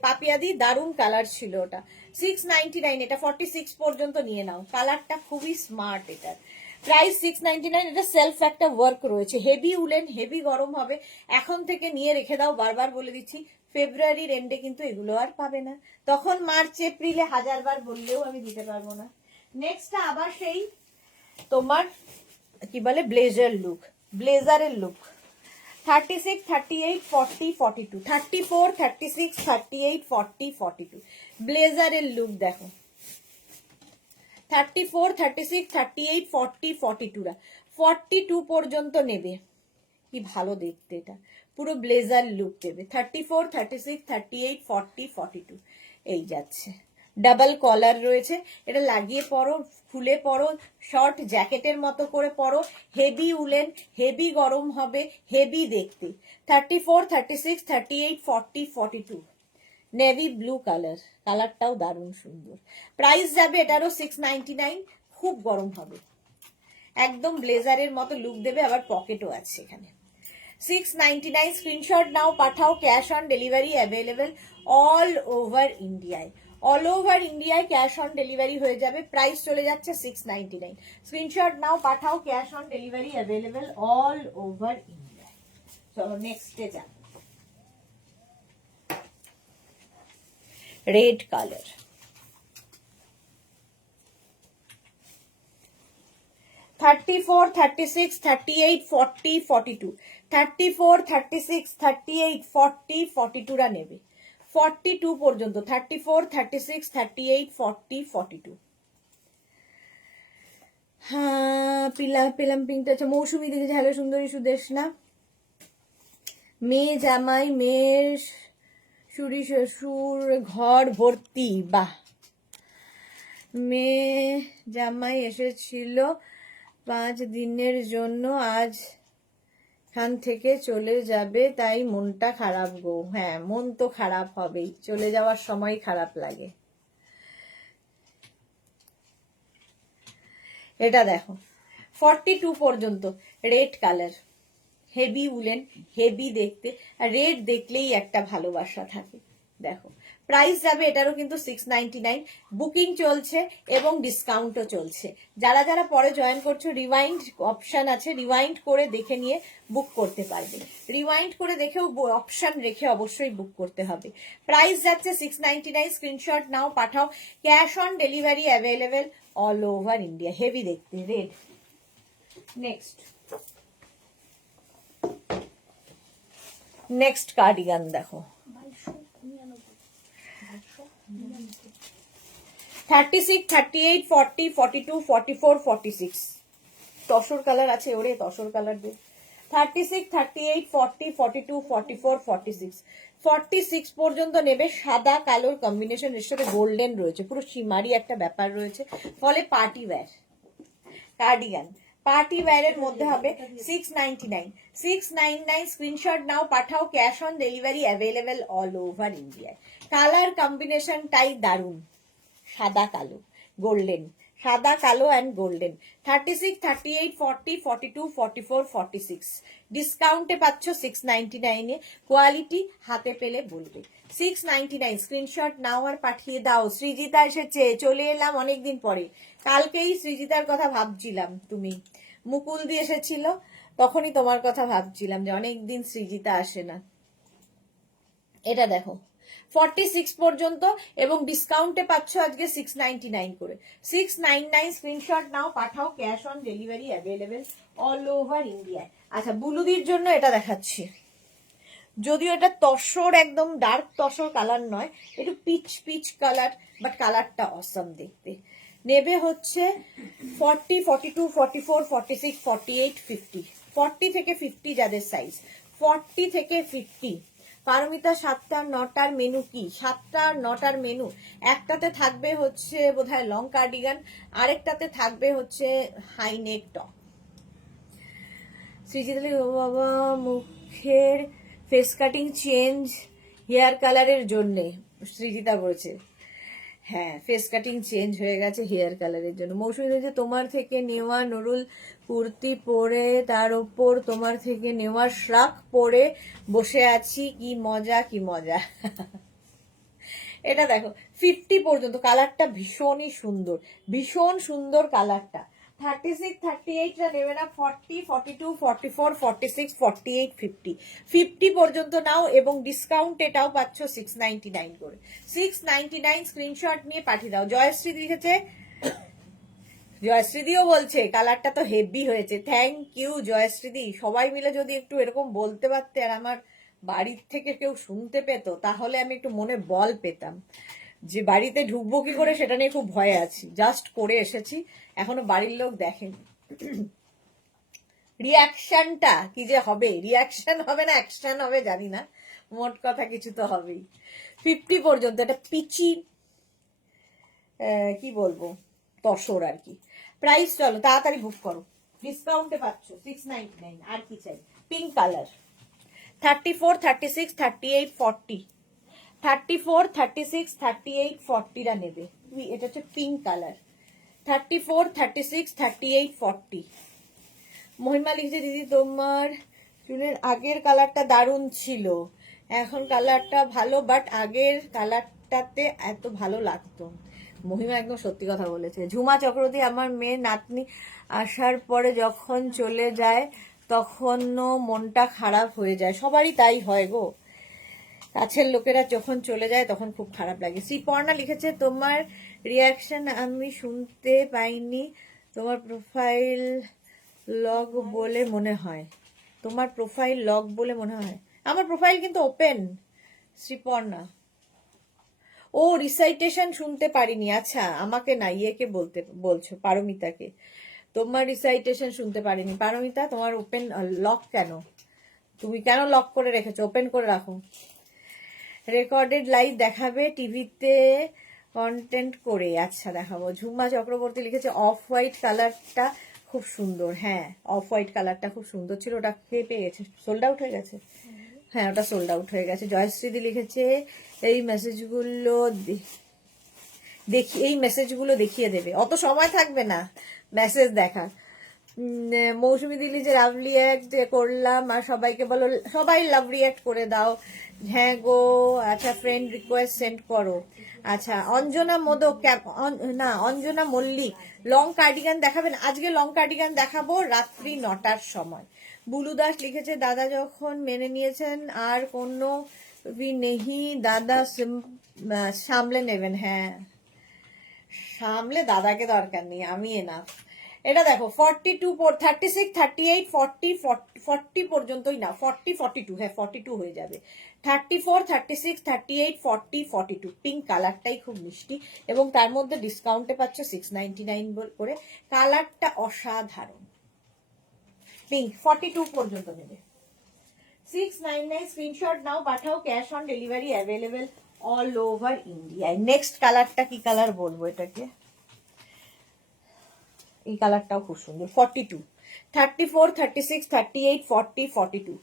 পাপিয়াদি দারুন কালার ছিল ওটা। 699, এটা 46 পর্যন্ত নিয়ে নাও। কালারটা খুবই স্মার্ট এটার। প্রাইস 699। এটা সেলফ একটা ওয়ার্ক রয়েছে, হেভি উলেন, হেভি গরম হবে। এখন থেকে নিয়ে রেখে দাও, বারবার বলে দিচ্ছি ফেব্রুয়ারির এন্ডে কিন্তু এগুলো আর পাবে না, তখন মার্চ এপ্রিলে 1000 বার বললেও আমি দিতে পারবো না। নেক্সট আবার সেই তোমার কি বলে ব্লেজার লুক, ব্লেজারের লুক। 36, 38, 40, 42, 34, 36, 38, 40, 42 ব্লেজারের লুক দেখো। 34, 36, 38, 40, 42 রা 42 পর্যন্ত নেবে। কি ভালো দেখতে, এটা পুরো ব্লেজার লুক দেবে। 34, 36, 38, 40, 42 এই যাচ্ছে। ডাবল কলার রয়েছে, এটা লাগিয়ে পরো, খুলে পরো, শর্ট জ্যাকেটের মতো করে পরো। হেভি উলেন, হেভি গরম হবে, হেভি দেখতে। 34, 36, 38, 40, 42 নেভি ব্লু কালার, কালারটাও দারুণ সুন্দর। প্রাইস যাবে এটারও 699। খুব গরম হবে, একদম ব্লেজারের মতো লুক দেবে, আবার পকেটও আছে এখানে। 699 স্ক্রিনশট নাও পাঠাও, cash on delivery available all over ইন্ডিয়ায়। অল ওভার ইন্ডিয়ায় ক্যাশ অন ডেলিভারি হয়ে যাবে। প্রাইস চলে যাচ্ছে 699। স্ক্রিনশট নাও পাঠাও, cash on delivery available all over ইন্ডিয়ায়। চলো নেক্সটে যাও। রেড কালার, 34, 36, 38, 40, 42 34, 36, 38, 40, 42 রা নেবে। 42 পর্যন্ত 34, 36, 38, 40, 42 হ্যাঁ পেলাম পিঙ্কটা। আচ্ছা মৌসুমি দেখেছে, হ্যালো সুন্দরী সুদেশনা। মেয়ে জামাই, মেয়ের শুরি শ্বশুর ঘর ভর্তি। বাহ, মেয়ে জামাই এসেছিল 5 দিনের জন্য, আজ খান থেকে চলে যাবে, তাই মনটা খারাপ গো। হ্যাঁ মন তো খারাপ হবেই, চলে যাওয়ার সময় খারাপ লাগে। এটা দেখো 42 পর্যন্ত red colour, heavy woollen, heavy দেখতে, আর রেড দেখলেই একটা ভালোবাসা থাকে। দেখো প্রাইস যাবে এটারও কিন্তু 699, বুকিং চলছে এবং ডিসকাউন্টও চলছে। যারা যারা পরে জয়েন করছো রিওয়াইন্ড অপশন আছে, রিওয়াইন্ড করে দেখে নিয়ে বুক করতে পারবে। রিওয়াইন্ড করে দেখেও অপশন রেখে অবশ্যই বুক করতে হবে। প্রাইস যাচ্ছে 699, স্ক্রিনশট নাও পাঠাও, cash on delivery available all over India. Heavy দেখতে রেড। নেক্সট কার্ডিগান দেখো 36, 38, 40, 42, 44, 46 তসর কালার আছে, ওরে তসর কালার দে। 36, 38, 40, 42, 44, 46 46 পর্যন্ত নেবে। সাদা কালোর কম্বিনেশন, এর সাথে গোল্ডেন রয়েছে, পুরো সীমারি একটা ব্যাপার রয়েছে, ফলে পার্টি ওয়্যার কার্ডিগান। পার্টি ওয়্যারের মধ্যে হবে 699, 699 স্ক্রিনশট নাও পাঠাও, cash on delivery available all over India. Colour কম্বিনেশনটাই দারুণ, সাদা কালো গোল্ডেন, সাদা কালো অ্যান্ড গোল্ডেন। 36, 38, 40, 42, 44, 46 ডিসকাউন্টে পাচ্ছ 699 এ। কোয়ালিটি হাতে পেলে বলবে। 699 স্ক্রিনশট নাও আর পাঠিয়ে দাও। সৃজিতা এসেছে, চলে এলাম অনেকদিন পরে। কালকেই সৃজিতার কথা ভাবছিলাম, তুমি মুকুল দিয়ে এসেছিল, তখনই তোমার কথা ভাবছিলাম যে অনেকদিন সৃজিতা আসে না। এটা দেখো 46 পর্যন্ত এবং ডিসকাউন্টে পাচ্ছ আজকে 699 করে। 699 স্ক্রিনশট নাও পাঠাও, cash on delivery available all over India. আচ্ছা বুলুদির জন্য এটা দেখাচ্ছি, যদিও এটা তসর, একদম ডার্ক তসর কালার নয়, একটু পিচ পিচ কালার, বাট কালারটা অসম দেখতে। নেবে হচ্ছে 40, 42, 44, 46, 48, 50 40 থেকে 50 যাদের সাইজ, 40 থেকে 50। পারমিতা 7টা 9টার মেনু কি? 7টা 9টার মেনু, একটাতে থাকবে হচ্ছে বোধহয় লং কার্ডিগান, আরেকটাতে থাকবে হচ্ছে হাই নেক টপ। সৃজিতালি ও বাবা মুখের ফেস কাটিং চেঞ্জ হেয়ার কালারের জন্যে, সৃজিতা বলছে হ্যাঁ ফেস কাটিং চেঞ্জ হয়ে গেছে হেয়ার কালারের জন্য। মৌসুমী যে তোমার থেকে নেওয়া নুরুল কুর্তি পরে তার ওপর তোমার থেকে নেওয়া শ্রাক পরে বসে আছি, কি মজা কি মজা। এটা দেখো 50 পর্যন্ত, কালারটা ভীষণই সুন্দর, ভীষণ সুন্দর কালারটা। 36, 38 টা নেবে না, 40, 42, 44, 46, 48, 50 50 পর্যন্ত নাও এবং ডিসকাউন্ট এটাও পাচ্ছ 699 করে। 699 স্ক্রিনশট নিয়ে পাঠিয়ে দাও। জয়শ্রী লিখেছে, জয়শ্রীদিও বলছে কালারটা তো হেভি হয়েছে। থ্যাংক ইউ জয়শ্রীদি, সবাই মিলে যদি একটু এরকম বলতে পারতে আর আমার বাড়ির থেকে কেউ শুনতে পেত, তাহলে আমি একটু মনে বল পেতাম। যে বাড়িতে ঢুকবো কি করে সেটা নিয়ে খুব ভয়ে আছি, জাস্ট করে এসেছি, এখনো বাড়ির লোক দেখেনি। রিয়াকশনটা কি যে হবে, রিয়াকশন হবে না অ্যাকশন হবে জানি না, মোট কথা কিছু তো হবেই। 50 পর্যন্ত এটা পিচি কি বলবো তসর আর কি। প্রাইস চলো তাড়াতাড়ি বুক করো, ডিসকাউন্টে পাচ্ছ 699। আর কি চাই? পিঙ্ক কালার 34, 36, 38, 40 34, 36, 38, 40 রা নেবে। এটা হচ্ছে পিঙ্ক কালার। 34, 36, 38, 40 মহিমা লিখছে দিদি তোমার চুলের আগের কালারটা দারুণ ছিল, এখন কালারটা ভালো, বাট আগের কালারটাতে এত ভালো লাগতো। মহিমা একদম সত্যি কথা বলেছে। ঝুমা চক্রবর্তী আমার মেয়ে নাতনি আসার পরে যখন চলে যায় তখনও মনটা খারাপ হয়ে যায়, সবারই তাই হয় গো, কাছের লোকেরা যখন চলে যায় তখন খুব খারাপ লাগে। শ্রীপর্ণা লিখেছে তোমার রিয়াকশন আমি শুনতে পাইনি, তোমার প্রোফাইল লগ বলে মনে হয়, তোমার প্রোফাইল লগ বলে মনে হয়, আমার প্রোফাইল কিন্তু ওপেন। শ্রীপর্ণা ও রিসাইটেশন শুনতে পারিনি, আচ্ছা আমাকে না ইয়েকে বলছো পারমিতাকে, তোমার রিসাইটেশন শুনতে পারিনি। পারমিতা তোমার ওপেন লক কেন, তুমি কেন লক করে রেখেছো? ওপেন করে রাখো। রেকর্ডেড লাইভ দেখাবে টিভিতে কন্টেন্ট করে, আচ্ছা দেখাবো। ঝুমা চক্রবর্তী লিখেছে অফ হোয়াইট কালারটা খুব সুন্দর, হ্যাঁ অফ হোয়াইট কালারটা খুব সুন্দর ছিল, ওটা কে পেয়ে গেছে? সোল্ড আউট হয়ে গেছে, হ্যাঁ ওটা সোল্ড আউট হয়ে গেছে। জয়শ্রীদি লিখেছে এই মেসেজগুলো দেখিয়ে দেবে, অত সময় থাকবে না, মেসেজ দেখা। মৌসুমী দিলি যে লাভ রিয়াক্ট করলাম আর সবাইকে বলো সবাই লাভ রিয়াক্ট করে দাও। হ্যাঁ গো, আচ্ছা ফ্রেন্ড রিকোয়েস্ট সেন্ড করো। আচ্ছা অঞ্জনা মোদক, না অঞ্জনা মল্লিক, লং কার্ডিগান দেখাবেন? আজকে লং কার্ডিগান দেখাবো রাত্রি 9টার সময়। বুলু দাস লিখেছে দাদা যখন মেনে নিয়েছেন আর কোনো নেহি দাদা সামলে নেবেন। হ্যাঁ সামলে দাদাকে দরকার নেই, আমি এনাফ। এটা দেখো 42 36 38 40 40 পর্যন্তই না, 40 42, হ্যাঁ 42 হয়ে যাবে। 34 36 38 40 42 পিঙ্ক কালারটাই খুব মিষ্টি এবং তার মধ্যে ডিসকাউন্টে পাচ্ছ 699 করে। কালারটা অসাধারণ পিঙ্ক। 42 পর্যন্ত নেবে। 699 স্ক্রিনশট নাও, পাঠাও, cash on delivery available all over ইন্ডিয়ায়। নেক্সট কালারটা কি কালার বলবো এটাকে? এই কালারটাও খুব সুন্দর। 42 34 36 38 40 42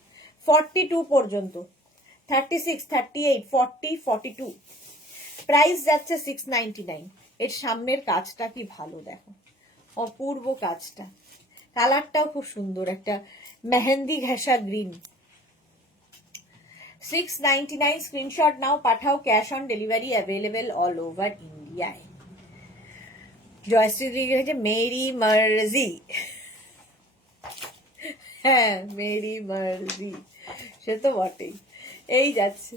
42 পর্যন্ত। 36 38 40 42 প্রাইস যাচ্ছে 699। এর সামনের কাজটা কি ভালো, দেখো অপূর্ব কাজটা। কালারটাও খুব সুন্দর, একটা মেহেন্দি ঘেঁষা গ্রিন। 699 স্ক্রিনশট নাও, পাঠাও, cash on delivery available all over ইন্ডিয়ায়। জয়শ্রী লিখেছে মেরি মার্জি। হ্যাঁ মেরি মার্জি, সে তো বটেই। এই যাচ্ছে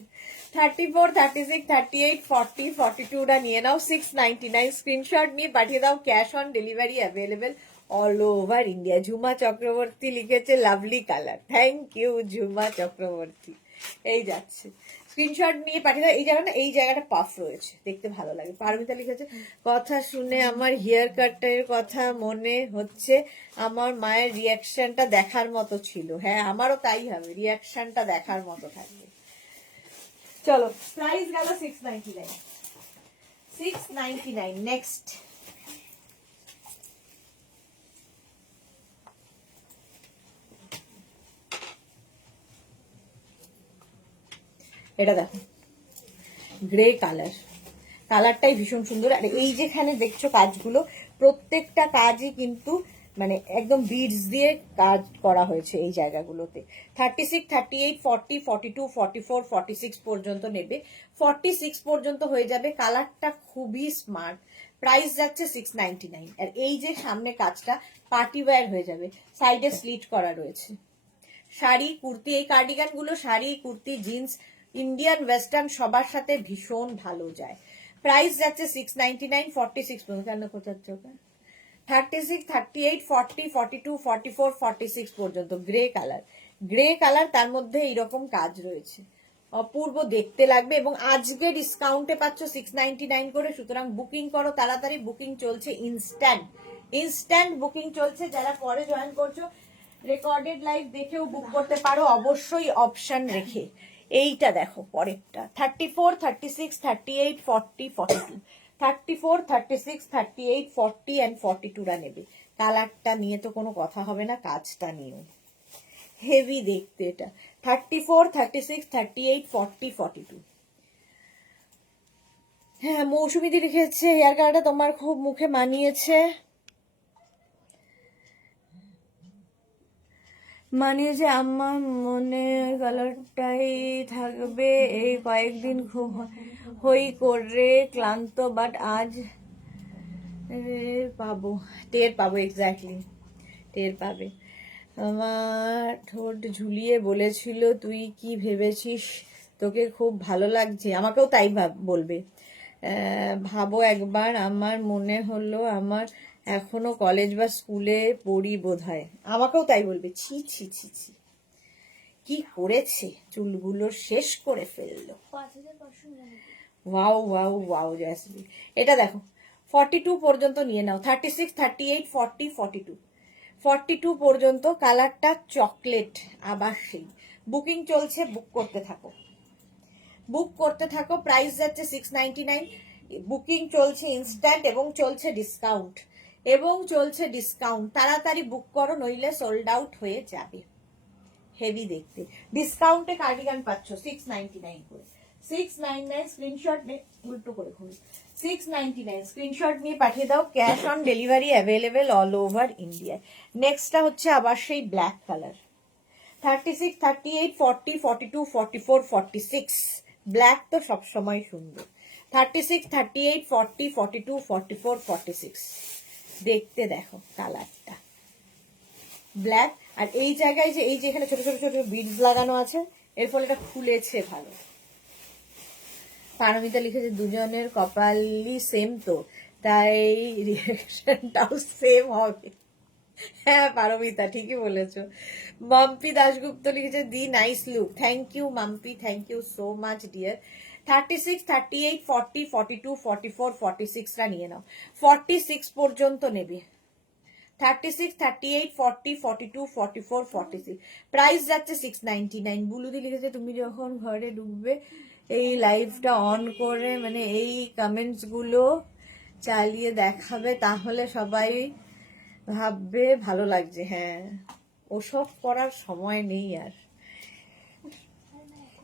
34 36 38 40 42টা নিয়ে নাও। 699 স্ক্রিনশট নিয়ে পাঠিয়ে দাও, cash on delivery available all over India. Jhuma Chakraborty লিখেছে lovely colour. Thank you Jhuma Chakraborty. এই যাচ্ছে স্ক্রিনশট নিয়ে পাঠিয়ে দাও। এই জায়গাটা, এই জায়গাটা পাফ রয়েছে, দেখতে ভালো লাগে। পারমিতা লিখেছে কথা শুনে আমার হেয়ার কাটের কথা মনে হচ্ছে, আমার মায়ের রিয়াকশনটা দেখার মতো ছিল। হ্যাঁ আমারও তাই হবে, রিয়াকশনটা দেখার মতো থাকবে। চলো প্রাইস গেল 699। 699 নেক্সট। এটা দেখো গ্রে কালার, কালারটাই ভীষণ সুন্দর। আর এই যেখানে দেখছো কাজগুলো, প্রত্যেকটা কাজই কিন্তু মানে একদম বিডস দিয়ে কাজ করা হয়েছে এই জায়গাগুলোতে। 36 38 40 42 44 46 পর্যন্ত নেবে। 46 পর্যন্ত হয়ে যাবে। কালারটা খুবই স্মার্ট। প্রাইস যাচ্ছে 699। আর এই যে সামনে কাজটা পার্টি ওয়্যার হয়ে যাবে, সাইডে স্লিট করা রয়েছে। শাড়ি কুর্তি, এই কার্ডিগান গুলো sari kurti jeans Indian western সবার সাথে ভীষণ ভালো যায়। প্রাইস যাচ্ছে 699। 46 পর্যন্ত, কোথাচ্ছে ওটা 36 38 40 42 44 46 পর্যন্ত। গ্রে কালার, গ্রে কালার, তার মধ্যে এইরকম কাজ রয়েছে, অপূর্ব দেখতে লাগবে। এবং আজকে ডিসকাউন্টে পাচ্ছ 699 করে। সুতরাং বুকিং করো তাড়াতাড়ি, বুকিং চলছে ইনস্ট্যান্ট, ইনস্ট্যান্ট বুকিং চলছে। যারা পরে জয়েন করছো রেকর্ডেড লাইভ দেখেও বুক করতে পারো, অবশ্যই অপশন রেখে। এইটা দেখো পরেরটা 34 36 38 40 42 34 36 38 40 and 42টা নেবে। কালারটা নিয়ে তো কোনো কথা হবে না, কাজটা নিয়েও হেভি দেখতে এটা। 34 36 38 40 42। হ্যাঁ মৌসুমী দি লিখেছে হেয়ার কালারটা তোমার খুব মুখে মানিয়েছে। মানিয়েছে, আমার মনে কালারটাই থাকবে। এই কয়েকদিন খুব হই করে ক্লান্ত, বাট আজ পাবো, টের পাবো, এক্স্যাক্টলি টের পাবে। আমার ঠোঁট ঝুলিয়ে বলেছিল তুই কি ভেবেছিস তোকে খুব ভালো লাগছে, আমাকেও তাই বলবে। ভাবো একবার, আমার মনে হলো আমার এখনো কলেজ বা স্কুলে পড়ি বোধহয়। আমাকেও তাই বলবে। ছি ছি ছি ছি, কি করেছে, চুলগুলো শেষ করে ফেললো। 5599। Wow wow wow Jayashree. এটা দেখো 42 পর্যন্ত নিয়ে নাও। 36 38 40 42 42 পর্যন্ত। কালারটা চকলেট, আবার সেই বুকিং চলছে, বুক করতে থাকো, বুক করতে থাকো। প্রাইস যাচ্ছে 699। বুকিং চলছে ইনস্ট্যান্ট এবং চলছে ডিসকাউন্ট, এবং চলছে ডিসকাউন্ট। তাড়াতাড়ি বুক করো নইলে সোল্ড আউট হয়ে যাবে। হেভি দেখতে, ডিসকাউন্টে কার্ডিগান পাচ্ছ 699 করে। 699 স্ক্রিনশট নিয়ে উল্টো করে খুলি 699 স্ক্রিনশট নিয়ে পাঠিয়ে দাও, cash on delivery available all over India. নেক্সটটা হচ্ছে আবার সেই ব্ল্যাক কালার 36, 38, 40, 42, 44, 46। ব্ল্যাক তো সবসময় সুন্দর। 36, 38, 40, 42, 44, 46। দেখতে দেখো কালারটা ব্ল্যাক, আর এই জায়গায় যে এই যে এখানে ছোট ছোট ছোট বিডস লাগানো আছে, এর ফলে এটা খুলেছে ভালো। পারমিতা লিখেছে দুজনের কপালই সেম, তো তাই রিয়াকশনটাও সেম হবে। হ্যাঁ পারমিতা ঠিকই বলেছো। মাম্পি দাশগুপ্ত লিখেছে দি nice look. Thank you Mampi, thank you so much dear. 36, 38, 40, 42, 44, 46 রা নিয়ে নাও। 46 পর্যন্ত নেবে। 36, 38, 40, 42, 44, 46। প্রাইস যাচ্ছে 699। বুলুদি লিখেছে তুমি যখন ঘরে ঢুকবে এই লাইভটা অন করে মানে এই কমেন্টস গুলো চালিয়ে দেখাবে, তাহলে সবাই ভাববে ভালো লাগছে। হ্যাঁ ওসব করার সময় নেই আর।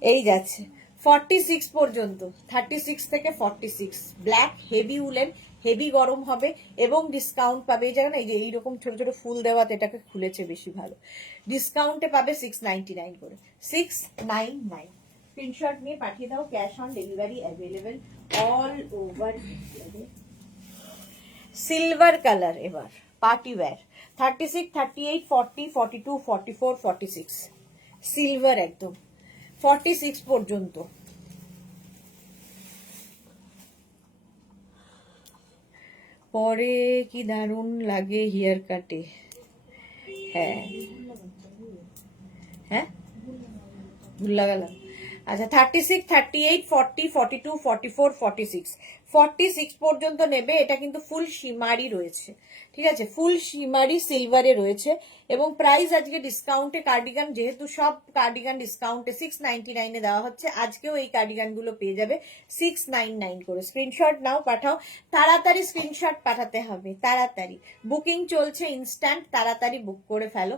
এই যাচ্ছে 46 পর্যন্ত, 36 থেকে 46। ব্ল্যাক হেভি উলেন, হেভি গরম হবে এবং ডিসকাউন্ট পাবে। এই জায়গা না এই যে এইরকম ছোট ছোট ফুল দেওয়াতে এটাকে খুলেছে বেশি ভালো। ডিসকাউন্টে পাবে 699 করে। 699 স্ক্রিনশট নিয়ে পাঠিয়ে দাও, cash on delivery available all over India. Silver colour এবার পার্টি ওয়্যার 36, 38, 40, 42, 44, 46। সিলভার একদম 46 পর্যন্ত। পরে কি দারুণ লাগে হেয়ার কাটে। হ্যাঁ হ্যাঁ ভুল লাগালাম। আচ্ছা 36, 38, 40, 42, 44, 46। 46 পর্যন্ত নেবে। এটা কিন্তু ফুল শিমারি রয়েছে, ঠিক আছে, ফুল শিমারি সিলভারে রয়েছে এবং প্রাইস আজকে ডিসকাউন্টে কার্ডিগান, যেহেতু সব কার্ডিগান ডিসকাউন্টে 699 দেওয়া হচ্ছে, আজকেও এই কার্ডিগান গুলো পেয়ে যাবে 699 করে। স্ক্রিনশট নাও, পাঠাও, তাড়াতাড়ি স্ক্রিনশট পাঠাতে হবে, তাড়াতাড়ি। বুকিং চলছে ইনস্ট্যান্ট, তাড়াতাড়ি বুক করে ফেলো।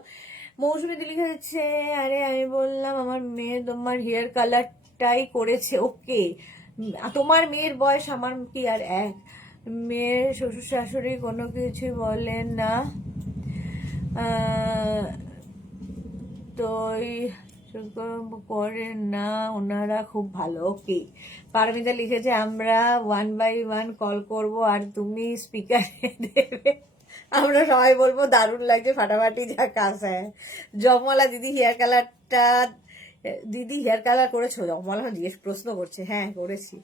মৌসুমী লিখে হচ্ছে আরে আমি বললাম আমার মেয়ে তোমার হেয়ার কালারটাই করেছে। ওকে, তোমার মেয়ের বয়স আমার কি আর এক? মেয়ের শ্বশুর শাশুড়ি কোনো কিছু বলেন না, তো করেন না, ওনারা খুব ভালো। ওকে, পারমিতা লিখেছে আমরা 1 by 1 কল করব আর তুমি স্পিকারে দেবে, আমরা সবাই বলবো দারুণ লাগছে, ফাটাফাটি যা কাজ। হ্যাঁ জমলা দিদি হেয়ার কালারটা, দিদি হেয়ার কালার করেছো? জমলা জিজ্ঞেস প্রশ্ন করছে। হ্যাঁ করেছি।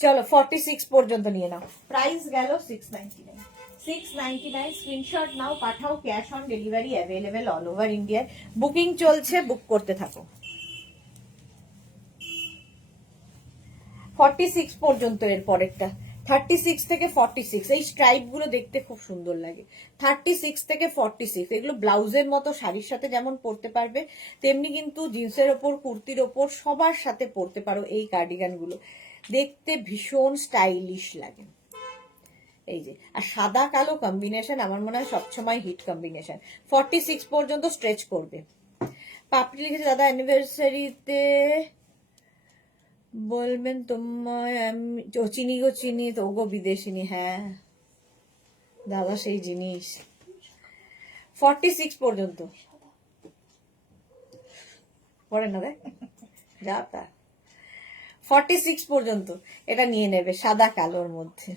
চলো 46 পর্যন্ত নিয়ে নাও। প্রাইস গেল 699। 699 স্ক্রিনশট নাও, পাঠাও, cash on delivery available all over India. Booking চলছে, বুক করতে থাকো। 46 পর্যন্ত এর পরেরটা। 36 থেকে 46 এই স্ট্রাইপ গুলো দেখতে খুব সুন্দর লাগে। 36 থেকে 46 এগুলো ব্লাউজের মতো শাড়ির সাথে যেমন পরতে পারবে, তেমনি কিন্তু জিন্সের ওপর, কুর্তির ওপর সবার সাথে পরতে পারো এই কার্ডিগান গুলো। দেখতে ভীষণ স্টাইলিশ লাগে। এই যে, আর সাদা কালো কম্বিনেশন আমার মনে হয় সবসময় হিট কম্বিনেশন। 46 পর্যন্ত স্ট্রেচ করবে। পাপড়ি লিখেছে দাদা অ্যানিভার্সারিতে বলবেন তোমায় আমি চিনি গো, চিনি তো গো বিদেশিনী। হ্যাঁ দাদা সেই জিনিস। 46 পর্যন্ত পড়ে না রে যা তা। 46 পর্যন্ত এটা নিয়ে নেবে সাদা কালোর মধ্যে।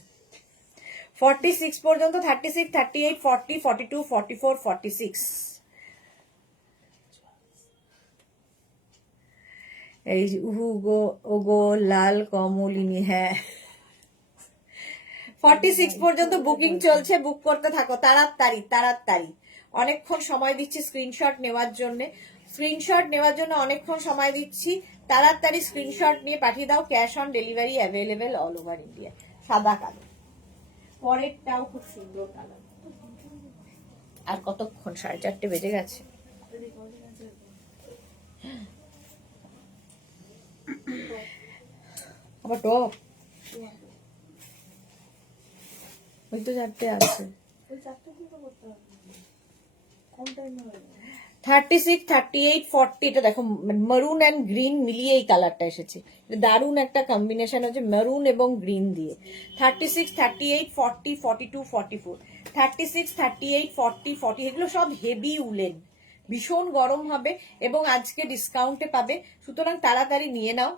46 পর্যন্ত 36, 38, 40, 42, 44, 46। এই যে উহু গো ও গো লাল কমলিনী। হ্যাঁ 46 পর্যন্ত বুকিং চলছে, বুক করতে থাকো তাড়াতাড়ি তাড়াতাড়ি। অনেকক্ষণ সময় দিচ্ছি স্ক্রিনশট নেওয়ার জন্য, স্ক্রিনশট নেওয়ার জন্য অনেকক্ষণ সময় দিচ্ছি। তাড়াতাড়ি স্ক্রিনশট নিয়ে পাঠিয়ে দাও, cash on delivery available all over India. সাদা কালো, পরেরটাও খুব সুন্দর কালার। আর কতক্ষণ? 4:30 বেজে গেছে। আবার টপ ওই তো 4টে আছে। ওই 4টা দিয়ে তো করতে হবে, কম টাইমে হয়ে যাবে। 36, 38, 40, এটা দেখো মারুন অ্যান্ড গ্রিন মিলিয়ে এই কালারটা এসেছে। দারুণ একটা কম্বিনেশন হচ্ছে মারুন এবং গ্রিন দিয়ে। 36, 38, 40, 42, 44, 36, 38, 40, 40, এগুলো সব হেভি উলেন, ভীষণ গরম হবে এবং আজকে ডিসকাউন্টে পাবে, সুতরাং তাড়াতাড়ি নিয়ে নাও,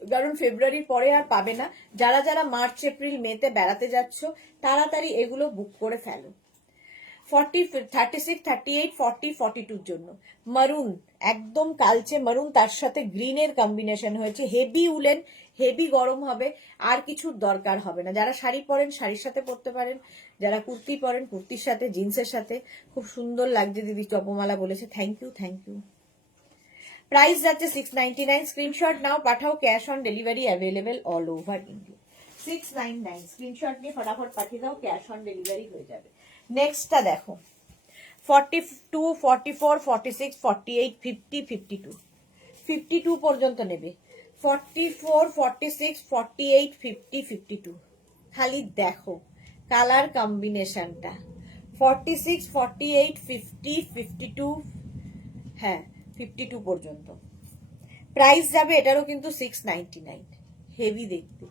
কারণ ফেব্রুয়ারির পরে আর পাবে না। যারা যারা মার্চ এপ্রিল মেতে বেড়াতে যাচ্ছ তাড়াতাড়ি এগুলো বুক করে ফেলো। 40, 36, 38, 40, 42 জন্য মারুন, একদম কালচে মারুন, তার সাথে গ্রিনের কম্বিনেশন হয়েছে, হেভি উলেন, হেভি গরম হবে, আর কিছুর দরকার হবে না। যারা শাড়ি পরেন শাড়ির সাথে পরতে পারেন, যারা কুর্তি পরেন কুর্তির সাথে, জিন্সের সাথে। খুব সুন্দর লাগছে দিদি, জপমালা বলেছে, thank you thank you. Price যাচ্ছে 699, স্ক্রিনশট নাও, পাঠাও, cash on delivery available all over India. 699 screenshot নিয়ে ফটাফট পাঠিয়ে দাও, ক্যাশ অন ডেলিভারি হয়ে যাবে। নেক্সটটা দেখো 42, 44, 46, 48, 50, 52, 52 পর্যন্ত নেবে। 44, 46, 48, 50, 52, খালি দেখো কালার কম্বিনেশনটা। 46, 48, 50, 52, হ্যাঁ 52 পর্যন্ত প্রাইস যাবে। এটারও কিন্তু 699, হেভি দেখতে।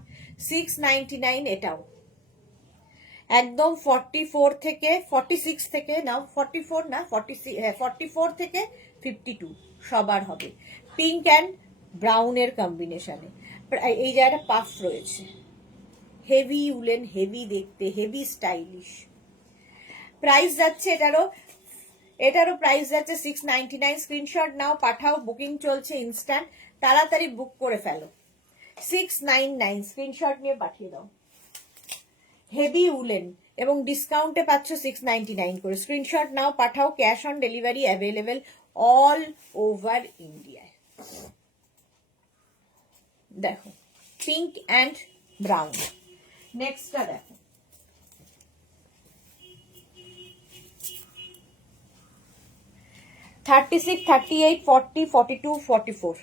699 এটাও একদম। 44 থেকে 46 থেকে নাও, 44 না 46, হ্যাঁ 44 থেকে 52 সবার হবে, পিঙ্ক অ্যান্ড ব্রাউনের কম্বিনেশনে। এই জায়গাটা পাফ রয়েছে, হেভি উলেন, হেভি দেখতে, হেভি স্টাইলিশ। প্রাইস যাচ্ছে এটারও প্রাইস যাচ্ছে 699, স্ক্রিনশট নাও, পাঠাও, বুকিং চলছে ইনস্ট্যান্ট, তাড়াতাড়ি বুক করে ফেলো। 699 স্ক্রিনশট নিয়ে পাঠিয়ে দাও, হেভি উলেন এবং ডিসকাউন্টে পাচ্ছ 699 করে। স্ক্রিনশট নাও, পাঠাও, cash on delivery available all over ইন্ডিয়ায়। দেখো পিঙ্ক অ্যান্ড ব্রাউন। নেক্সটটা দেখো $36, $38, $40, $42, $44,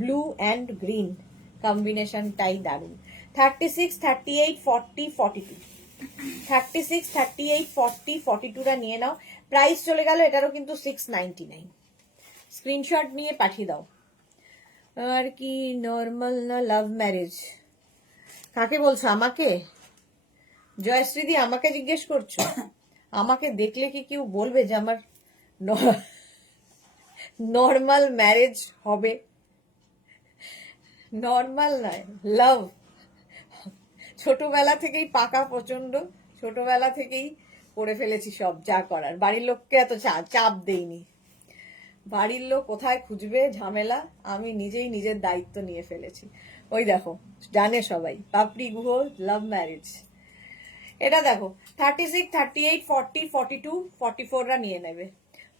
ব্লু অ্যান্ড গ্রিন কম্বিনেশনটাই দারুণ। 36, 38, $40, $42, 36, 38, $40, $42টা নিয়ে নাও। প্রাইস চলে গেল, এটারও কিন্তু 699, স্ক্রিনশট নিয়ে পাঠিয়ে দাও। আর কি নর্মাল না লাভ ম্যারেজ? কাকে বলছো, আমাকে? জয়শ্রীদি আমাকে জিজ্ঞেস করছো? আমাকে দেখলে কি কেউ বলবে যে আমার নর্মাল ম্যারেজ হবে? নর্মাল নয়, লাভ। ছোটবেলা থেকেই পাকা প্রচন্ড, ছোটবেলা থেকেই করে ফেলেছি সব যা করার, বাড়ির লোককে এত চাপ দেইনি। বাড়ির লোক কোথায় খুঁজবে ঝামেলা, আমি নিজেই নিজের দায়িত্ব নিয়ে ফেলেছি। ওই দেখো জানে সবাই, পাপড়ি গুহ লাভ ম্যারেজ। এটা দেখো 36, 38, 40, 42, 44রা নিয়ে নেবে।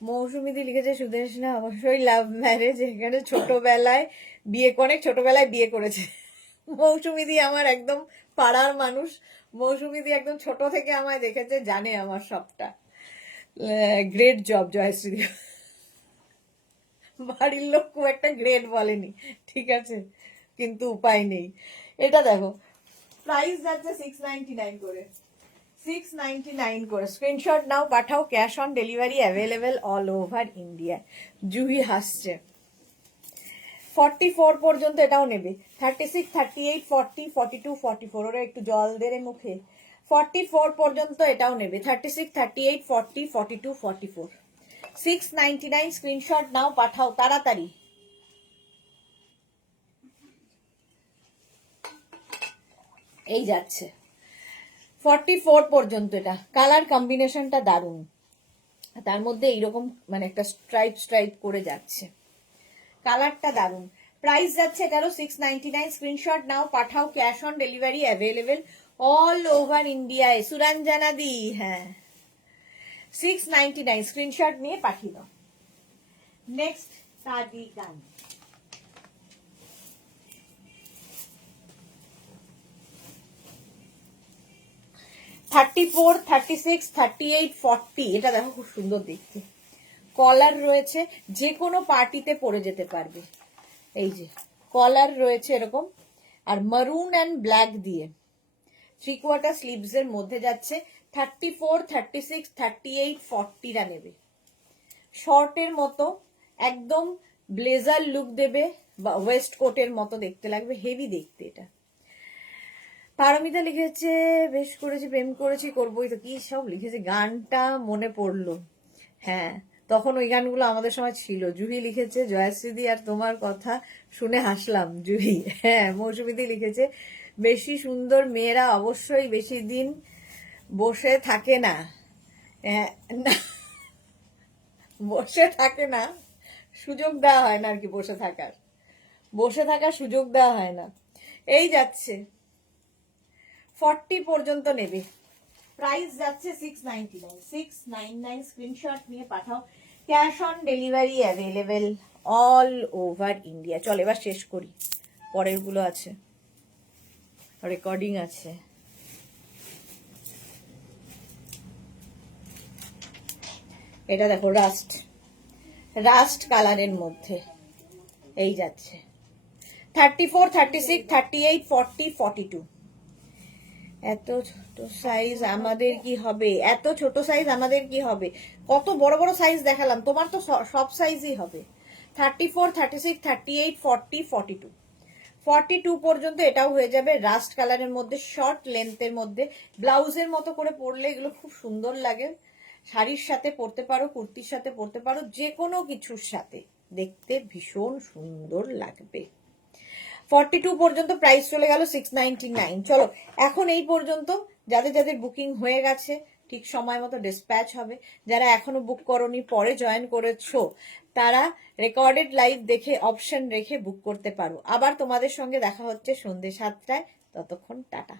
মৌসুমিদি লিখেছে সুদেশ না অবশ্যই লাভ ম্যারেজ, এখানে ছোটবেলায় অনেক ছোটবেলায় বিয়ে করেছে। মৌসুমিদি আমার একদম পাড়ার মানুষ, মৌসুমিদি একদম ছোট থেকে আমায় দেখেছে, জানে আমার সবটা। Great job Jayashree. বাড়ির লোক খুব একটা গ্রেট বলেনি, ঠিক আছে, কিন্তু উপায় নেই। এটা দেখো প্রাইস যাচ্ছে 699 করে, 699 করে। স্ক্রিনশট নাও, পাঠাও, cash on delivery available all over India. Juhi হাসছে। 44 পর্যন্ত এটাও নেবে। 36, 38, 40, 42, 44, ওরা একটু জল দে রে মুখে। 44 পর্যন্ত এটাও নেবে। 36, 38, 40, 42, 44, 699, স্ক্রিনশট নাও, পাঠাও তাড়াতাড়ি। এই যাচ্ছে 44 পর্যন্ত। এটা কালার কম্বিনেশনটা দারুণ, তার মধ্যে এইরকম মানে একটা স্ট্রাইপ করে যাচ্ছে, কালারটা দারুণ। প্রাইস যাচ্ছে এটারও 699, স্ক্রিনশট নাও, পাঠাও, cash on delivery available all over ইন্ডিয়ায়। সুরঞ্জনা দি, হ্যাঁ 699, স্ক্রিনশট নিয়ে পাঠিয়ে দাও। Next cardigan. $34, $36, $38, $40, এটা দেখো খুব সুন্দর দেখতে, কলার রয়েছে, যে কোনো পার্টিতে পরে যেতে পারবে। এই যে কলার রয়েছে এরকম, আর মারুন অ্যান্ড ব্ল্যাক দিয়ে 3/4 স্লিভস এর মধ্যে যাচ্ছে। 34, 36, 38, 40রা নেবে। শর্টের মতো, একদম ব্লেজার লুক দেবে বা ওয়েস্ট কোটের মতো দেখতে লাগবে, হেভি দেখতে এটা। পারমিতা লিখেছে বেশ করেছি, প্রেম করেছি, করবোই তো, কি সব লিখেছে, গানটা মনে পড়লো। হ্যাঁ, তখন ওই গানগুলো আমাদের সময় ছিল। জুহি লিখেছে জয়াশ্রীদি আর তোমার কথা শুনে হাসলাম। জুহি, হ্যাঁ। মৌসুমীদি লিখেছে বেশি সুন্দর মেয়েরা অবশ্যই বেশি দিন বসে থাকে না। হ্যাঁ, না, বসে থাকে না, সুযোগ দেওয়া হয় না আর কি, বসে থাকার সুযোগ দেওয়া হয় না। এই যাচ্ছে 40 পর্যন্ত নেবে, প্রাইস যাচ্ছে 699, 699। স্ক্রিনশট নিয়ে পাঠাও। Cash on delivery available all over India. চল এবার শেষ করি, পরের গুলো আছে, রেকর্ডিং আছে। এটা দেখো, রাস্ট কালারের মধ্যে এই যাচ্ছে 34, 36, 38, 40, 42। এত ছোট সাইজ আমাদের কি হবে, এত ছোট সাইজ আমাদের কি হবে? কত বড় বড় সাইজ দেখালাম, তোমার তো সব সাইজই হবে। 34, 36, 38, 40, 42, 42 পর্যন্ত এটাও হয়ে যাবে। রাস্ট কালারের মধ্যে, শর্ট লেন্থের মধ্যে, ব্লাউজের মতো করে পরলে এগুলো খুব সুন্দর লাগে। শাড়ির সাথে পরতে পারো, কুর্তির সাথে পরতে পারো, যে কোনো কিছুর সাথে দেখতে ভীষণ সুন্দর লাগবে। 42 পর্যন্ত প্রাইস চলে গেল 699। চলো এখন এই পর্যন্ত। যাদের যাদের বুকিং হয়ে গেছে ঠিক সময় মতো ডিসপ্যাচ হবে। যারা এখনো বুক করনি, পরে জয়েন করেছো, তারা রেকর্ডেড লাইভ দেখে অপশন রেখে বুক করতে পারো। আবার তোমাদের সঙ্গে দেখা হচ্ছে সন্ধ্যে 7টায়। ততক্ষণ টাটা।